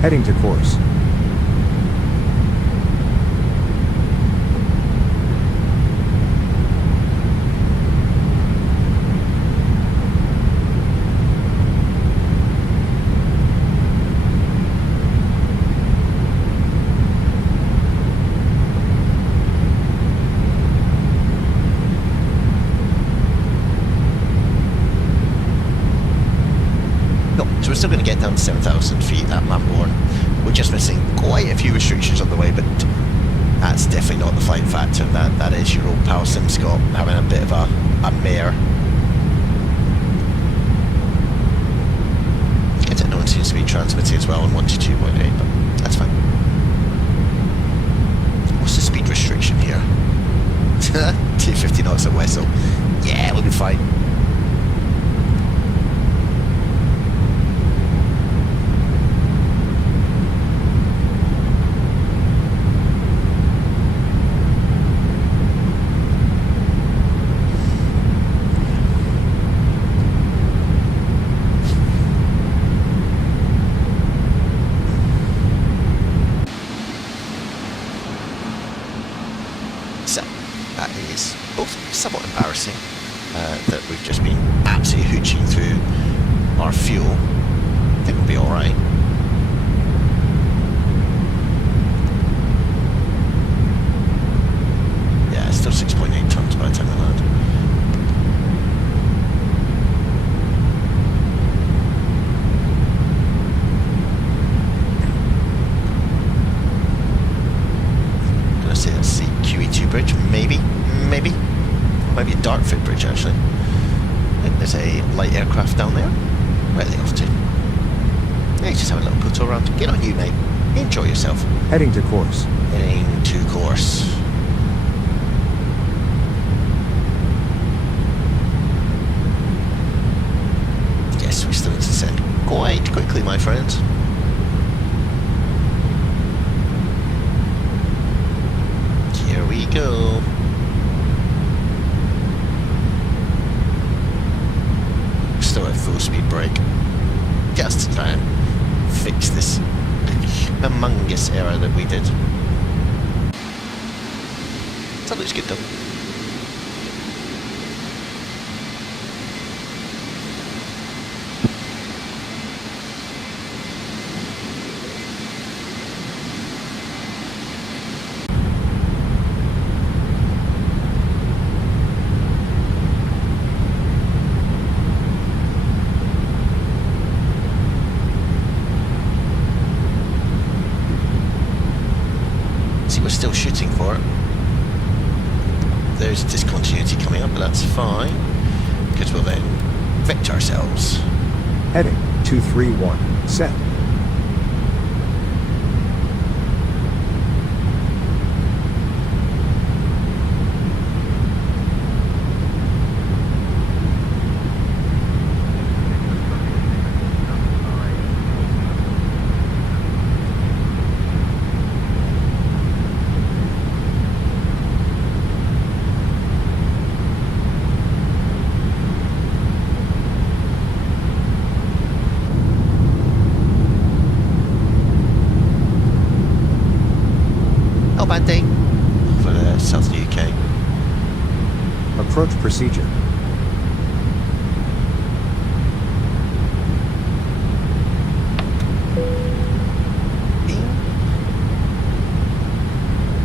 Heading to course. So we're still going to get down to 7,000 feet at Lamborn. We're just missing quite a few restrictions on the way, but that's definitely not the flight factor. That is your old pal Simscot having a bit of a mare. Get it, no one seems to be transmitting as well on 122.8, but that's fine. What's the speed restriction here? 250 knots at Wessel. Yeah, we'll be fine. Somewhat embarrassing that we've just been absolutely hooching through our fuel. I think we'll be alright. Yeah, it's still 6.8 tons by the time we land. I'm gonna say that's the QE2 bridge, maybe. Might be a Dartford bridge actually. I think there's a light aircraft down there. Where are they off to? Yeah, just have a little photo around. Get on you, mate. Enjoy yourself. Heading to course. Heading to course. Yes, we still need to descend quite quickly, my friends. Here we go. Still at full speed brake, just to try and fix this humongous error that we did. That looks good though. We're still shooting for it. There's discontinuity coming up, but that's fine because we'll then vector ourselves. Heading 231 set. Bad day for the south of the UK. Approach procedure.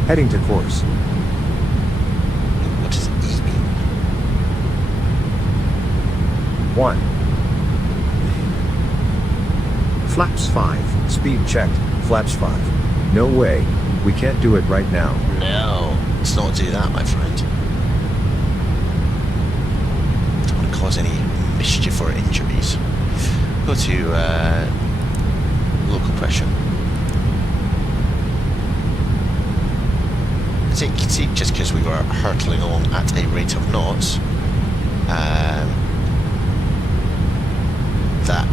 Heading to course. What does E mean? 1. Flaps 5. Speed checked. Flaps 5. No way. We can't do it right now. No, let's not do that, my friend. Don't want to cause any mischief or injuries. Go to local pressure. As you can see, just because we were hurtling along at a rate of knots, that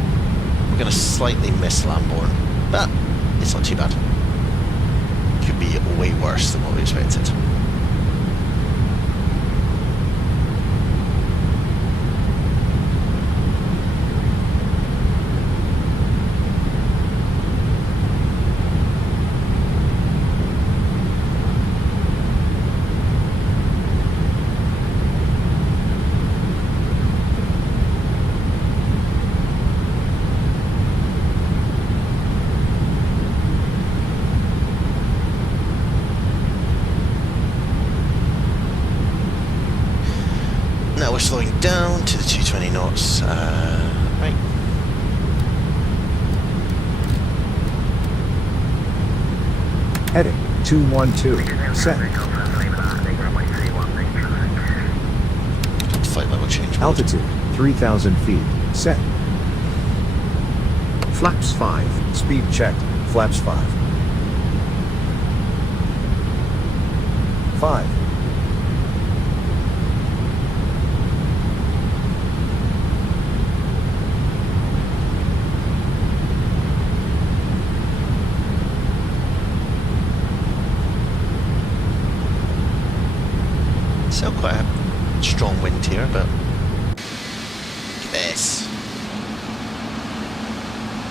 we're going to slightly miss Lamborn, but it's not too bad. Could be way worse than what we expected. down to the 220 knots. Right. Heading 212. Set. Flight level change mode. Altitude 3,000 feet. Set. Flaps 5. Speed checked. Flaps 5. 5. Still quite a strong wind here, but this.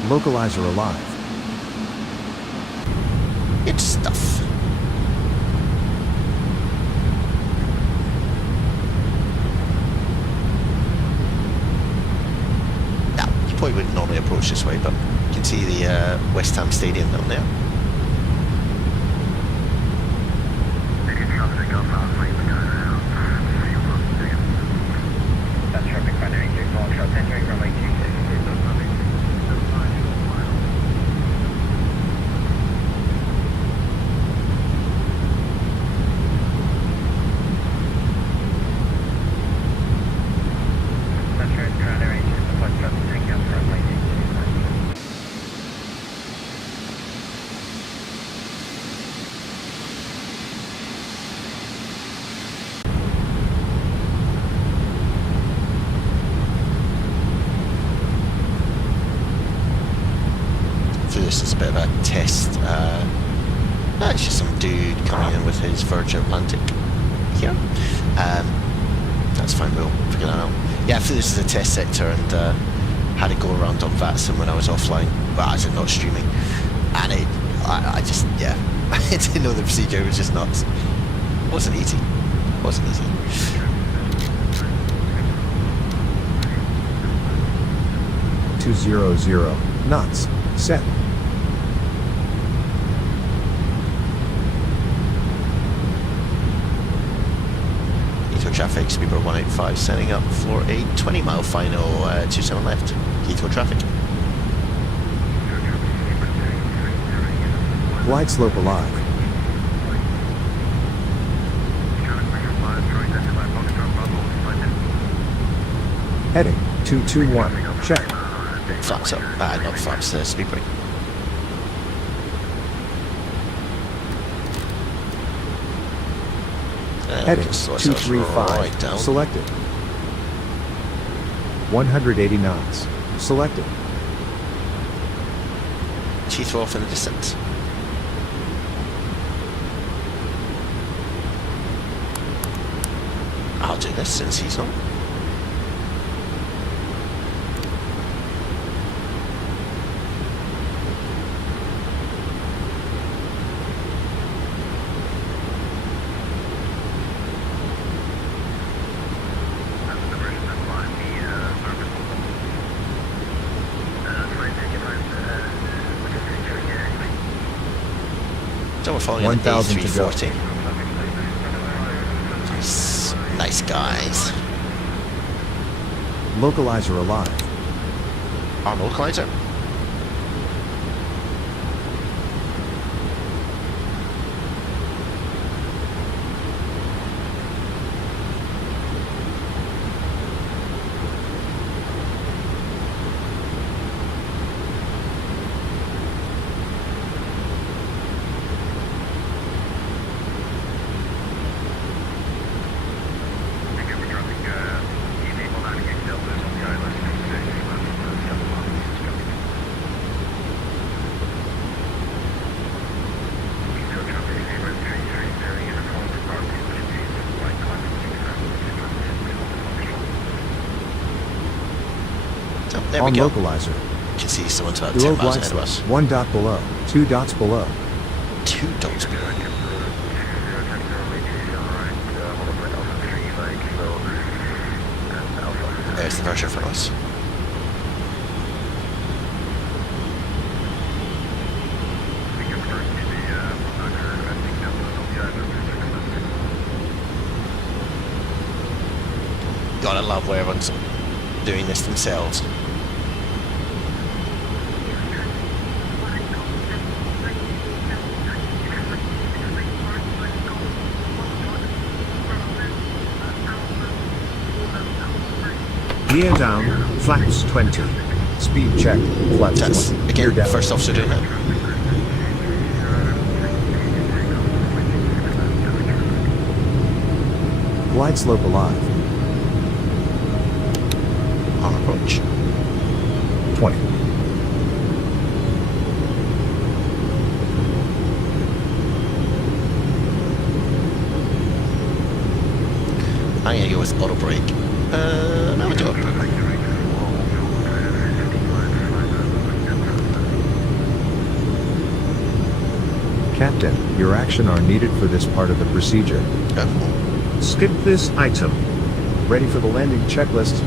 Localizer alive. Good stuff. Now, you probably wouldn't normally approach this way, but you can see the West Ham Stadium down there. This is a bit of a test. It's just some dude coming in with his Virgin Atlantic here. That's fine, we'll figure that out. Yeah, I feel this is a test sector, and had it go around on Vatson when I was offline, but as in not streaming, and I just, yeah, I didn't know the procedure. It was just nuts. It wasn't easy. It wasn't easy. .200 knots. Set. Traffic, Speedbird 185, setting up for a 20-mile final, 27 left, Heathrow traffic. Glide slope alive. Heading 221, check. Flaps up, not flaps, speed brake. Heading 235, right down. Selected. 180 knots, selected. Heathrow off in the distance. I'll do this since he's not. So we're following 1,000 an to go. A340. Nice guys. Localizer alive. Our localizer. There on we go. localizer. You can see someone's about Below 10 miles glide ahead of slope. us. 1 dot below. 2 dots below. 2 dots below. There's the Virgin for us. gotta love where everyone's doing this themselves. Gear down, flaps 20. Speed check. Flaps That's 20. again Gear down. first officer doing that. Glide slope alive. On approach. 20. I'm gonna go with auto brake. No, we do it. Captain, your action are needed for this part of the procedure. Skip this item. Ready for the landing checklist.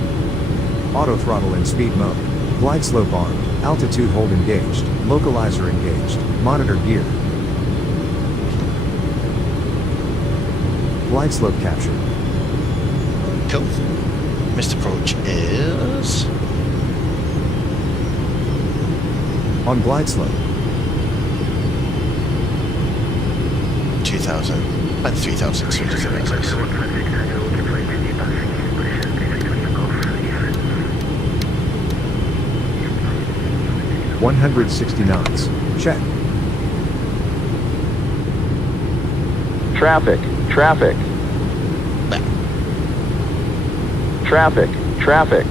Auto throttle in speed mode. Glide slope armed. Altitude hold engaged. Localizer engaged. Monitor gear. Glide slope captured. Cool. Missed approach is On glide slope. 2,000 and 3,636. 160 knots. Check. Traffic, traffic. Back. Traffic, traffic.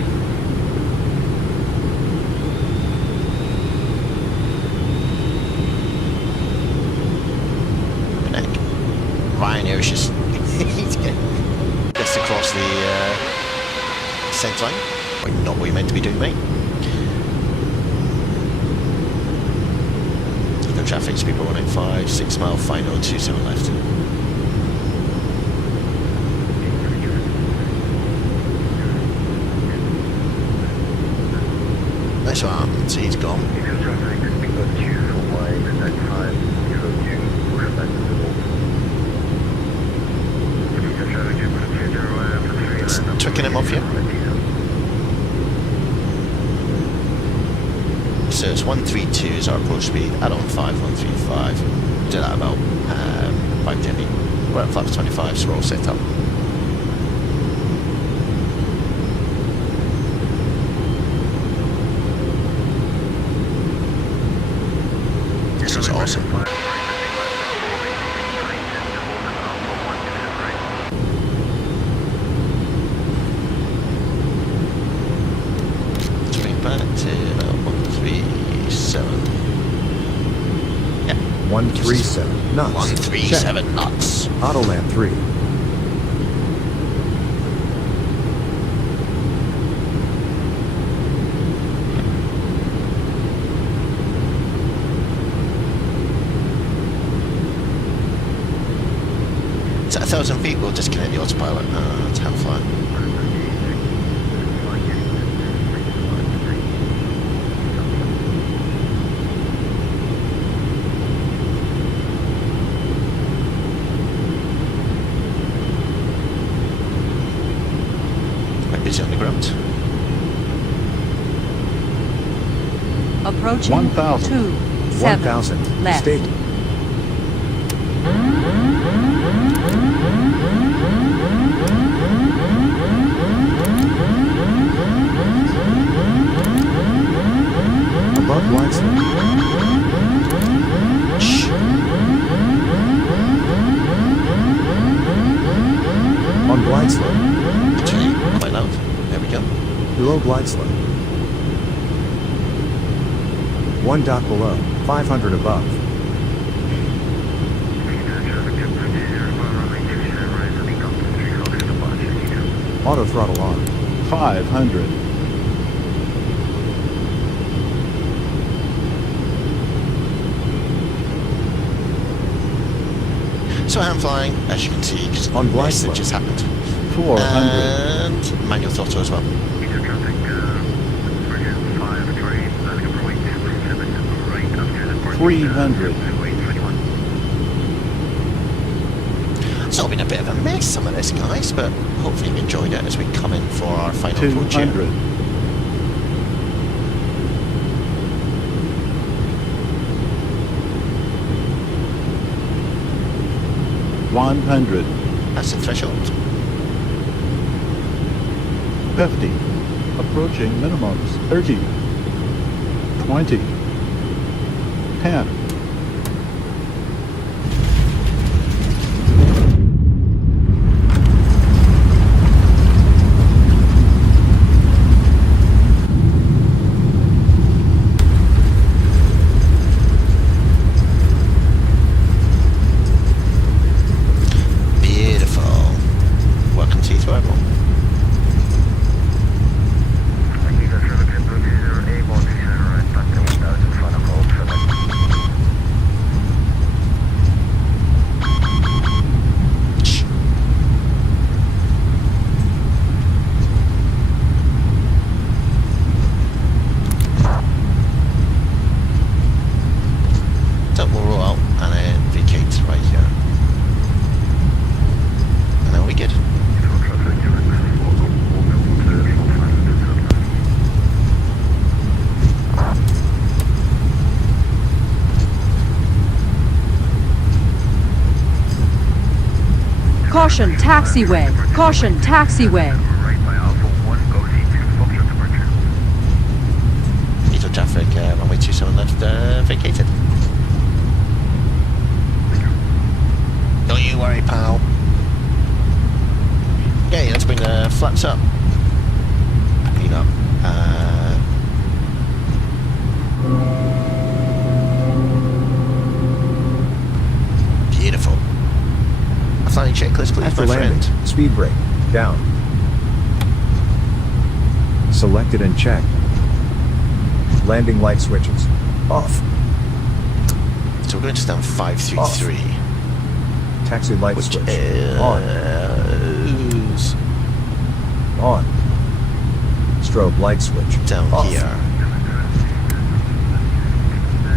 Ryanair is just across the centre line. Well, not what you're meant to be doing, mate. No traffic, speed 195, 6 mile, final, 27 left. Nice one, so he's gone. Tricking him off you. So it's 132 is our approach speed, add on 5, 135. Do that about 5 Jimmy. We're at flaps 25, so we're all set up. This is awesome. Back to about 137. Yeah. 137 knots. 137 Check. knots. Autoland 3. It's at 1,000 feet, we'll disconnect the autopilot. It's how far. On the ground. Approaching 1,000. 27 1,000. left. State. Above glide slope. Shh. On glide slope. Actually, quite loud. There we go. Below glide slope. 1 dot below. 500 above. Auto throttle on. 500. So I'm flying, as you can see, because On glide it slope. just happened. 400. And manual throttle as well. 300. It's all been a bit of a mess, some of this, guys, but hopefully you enjoyed it as we come in for our final approach here. 200. 100. That's the threshold. 50. Approaching minimums. 30. 20. 10. Caution, taxiway. Caution, taxiway. Diesel traffic, runway 27 left, vacated. Don't you worry, pal. Okay, let's bring the flaps up. Clean up. Beautiful. A flying checklist, please, After my landing, friend. speed brake, down. Selected and checked. Landing light switches, off. So we're going to stand 533. Taxi light Which switch, is on. Strobe light switch, down off. here.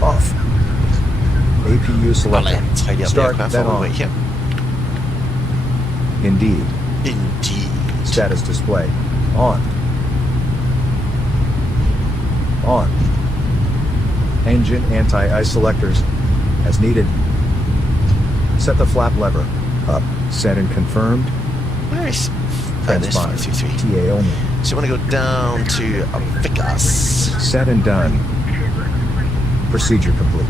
Off. APU I'll selected. let tidy up the Start, aircraft then while we on. wait here. Indeed. Indeed. Status display, on. On. Engine anti-ice selectors, as needed. Set the flap lever, up. Set and confirmed. Where is this Transponder, 533? TA only. So we want to go down to Vegas. Set and done. Procedure complete.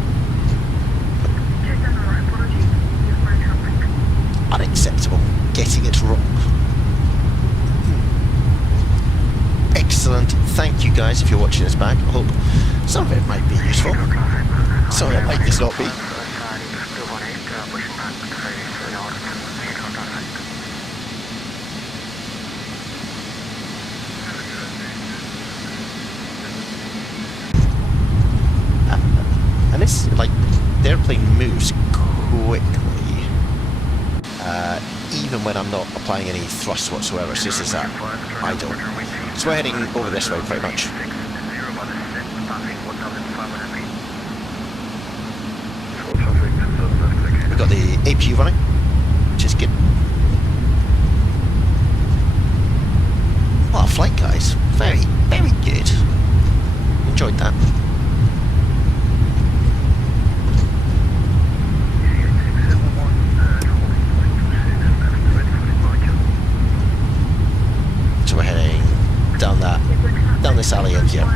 Unacceptable. Getting it wrong. Excellent. Thank you guys if you're watching this back. I hope some of it might be useful. Some of it might just not be. And this, like, the airplane moves quickly. Even when I'm not applying any thrust whatsoever, so this is idle. So we're heading over this way pretty much. We've got the APU running, which is good. What a flight, guys. Very, very good. Enjoyed that. So we're heading down this alley end here.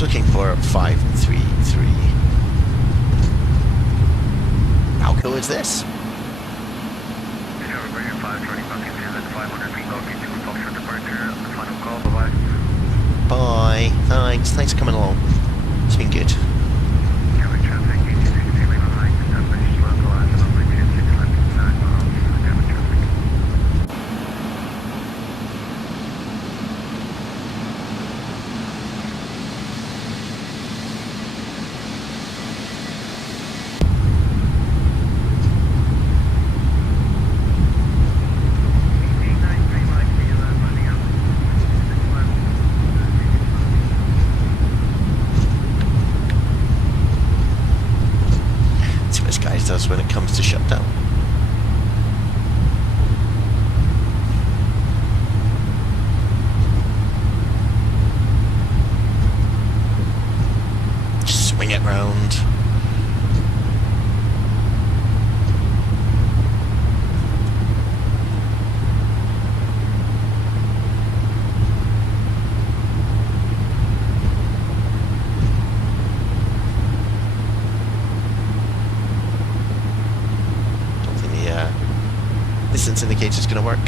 Looking for 533. How cool is this? Bye. Thanks for coming along. It's been good. this guy does when it comes to shutdown. Swing it round. Distance indicator is going to work.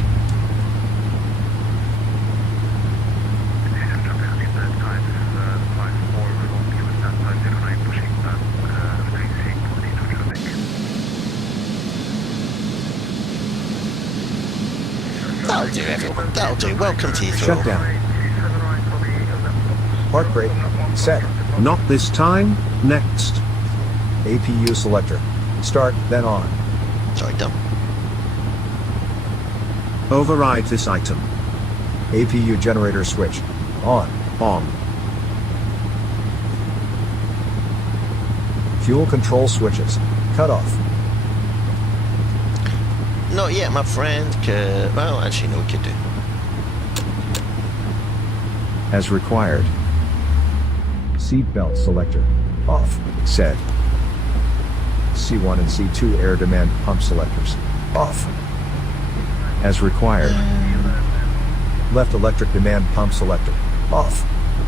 That'll do, everyone. That'll do. Welcome to Heathrow. Shutdown. Park brake. Set. Not this time. Next. APU selector. Start, then on. Sorry, done. Override this item. APU generator switch. On. On. Fuel control switches. Cut off. Not yet, my friend. Well, actually, no, we could do. As required. Seatbelt selector. Off. Set. C1 and C2 air demand pump selectors. Off. As required. Left electric demand pump selector. Off.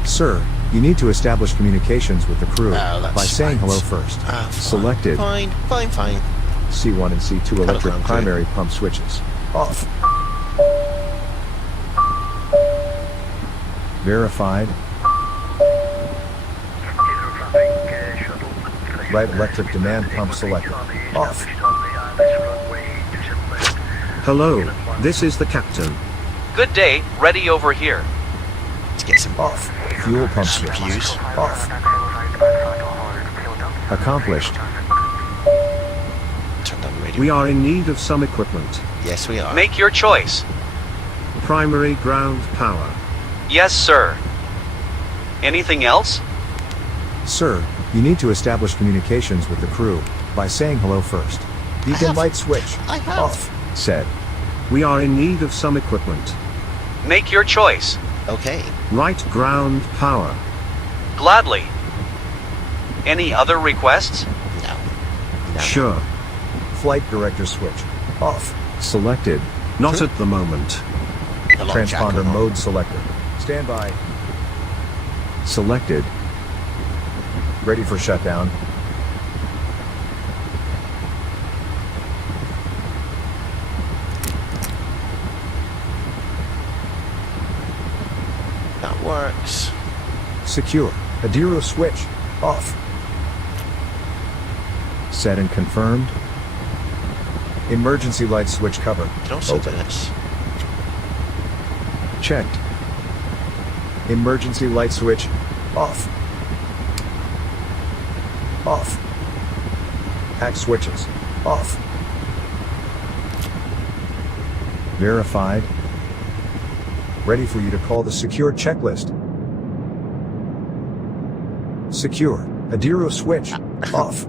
Sir, you need to establish communications with the crew by saying hello first. Selected. Fine. C1 and C2 electric primary pump switches. Off. Verified. Right electric demand pump selector. Off. Hello, this is the captain. Good day, ready over here. Let's get some off. Fuel pump switch. Use. Off. Accomplished. Turn down the radio. We are in need of some equipment. Yes, we are. Make your choice. Primary ground power. Yes, sir. Anything else? Sir, you need to establish communications with the crew by saying hello first. Beacon light switch. Off. Said. We are in need of some equipment. Make your choice. Okay. Right ground power. Gladly. Any other requests? No. Sure. Flight director switch. Off. Selected. Not at the moment. Transponder mode selected. Stand by. Selected. Ready for shutdown. That works. Secure. Adiro switch. Off. Set and confirmed. Emergency light switch cover. You can also do this. Checked. Emergency light switch. Off. Off. Hack switches. Off. Verified. Ready for you to call the secure checklist. Secure. Adiro switch. Off.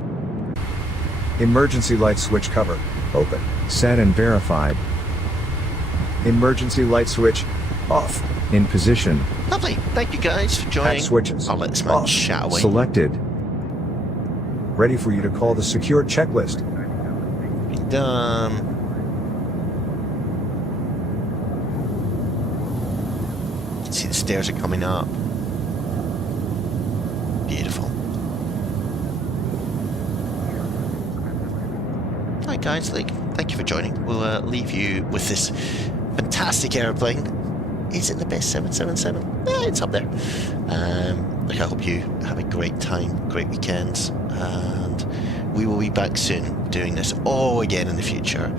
Emergency light switch cover. Open. Set and verified. Emergency light switch. Off. In position. Lovely. Thank you guys for joining. Hack switches. I'll let this man chat away. Selected. Ready for you to call the secure checklist. Done. You can see the stairs are coming up. Beautiful. Hi guys, thank you for joining. We'll leave you with this fantastic airplane. Is it the best 777? Yeah, it's up there. Look, I hope you have a great time, great weekends, and we will be back soon doing this all again in the future.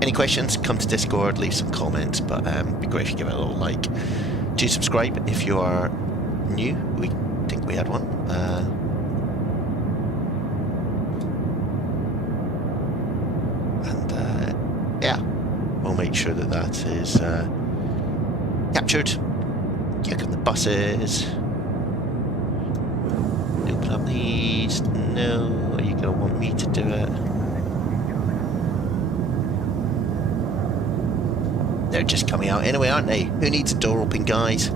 Any questions, come to Discord, leave some comments, but it'd be great if you give it a little like. Do subscribe if you are new. We think we had one. Yeah, we'll make sure that that is captured. Here come the buses. New plan. Please, no. Are you going to want me to do it? They're just coming out anyway, aren't they? Who needs a door open, guys?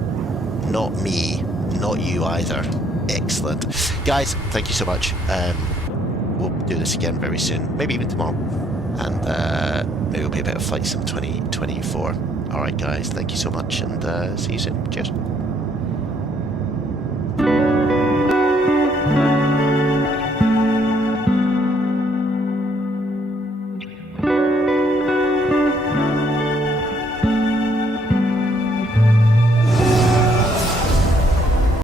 Not me. Not you either. Excellent. Guys, thank you so much. We'll do this again very soon. Maybe even tomorrow. And maybe it'll be a bit of Flight Sim 2024. Alright guys, thank you so much and see you soon. Cheers.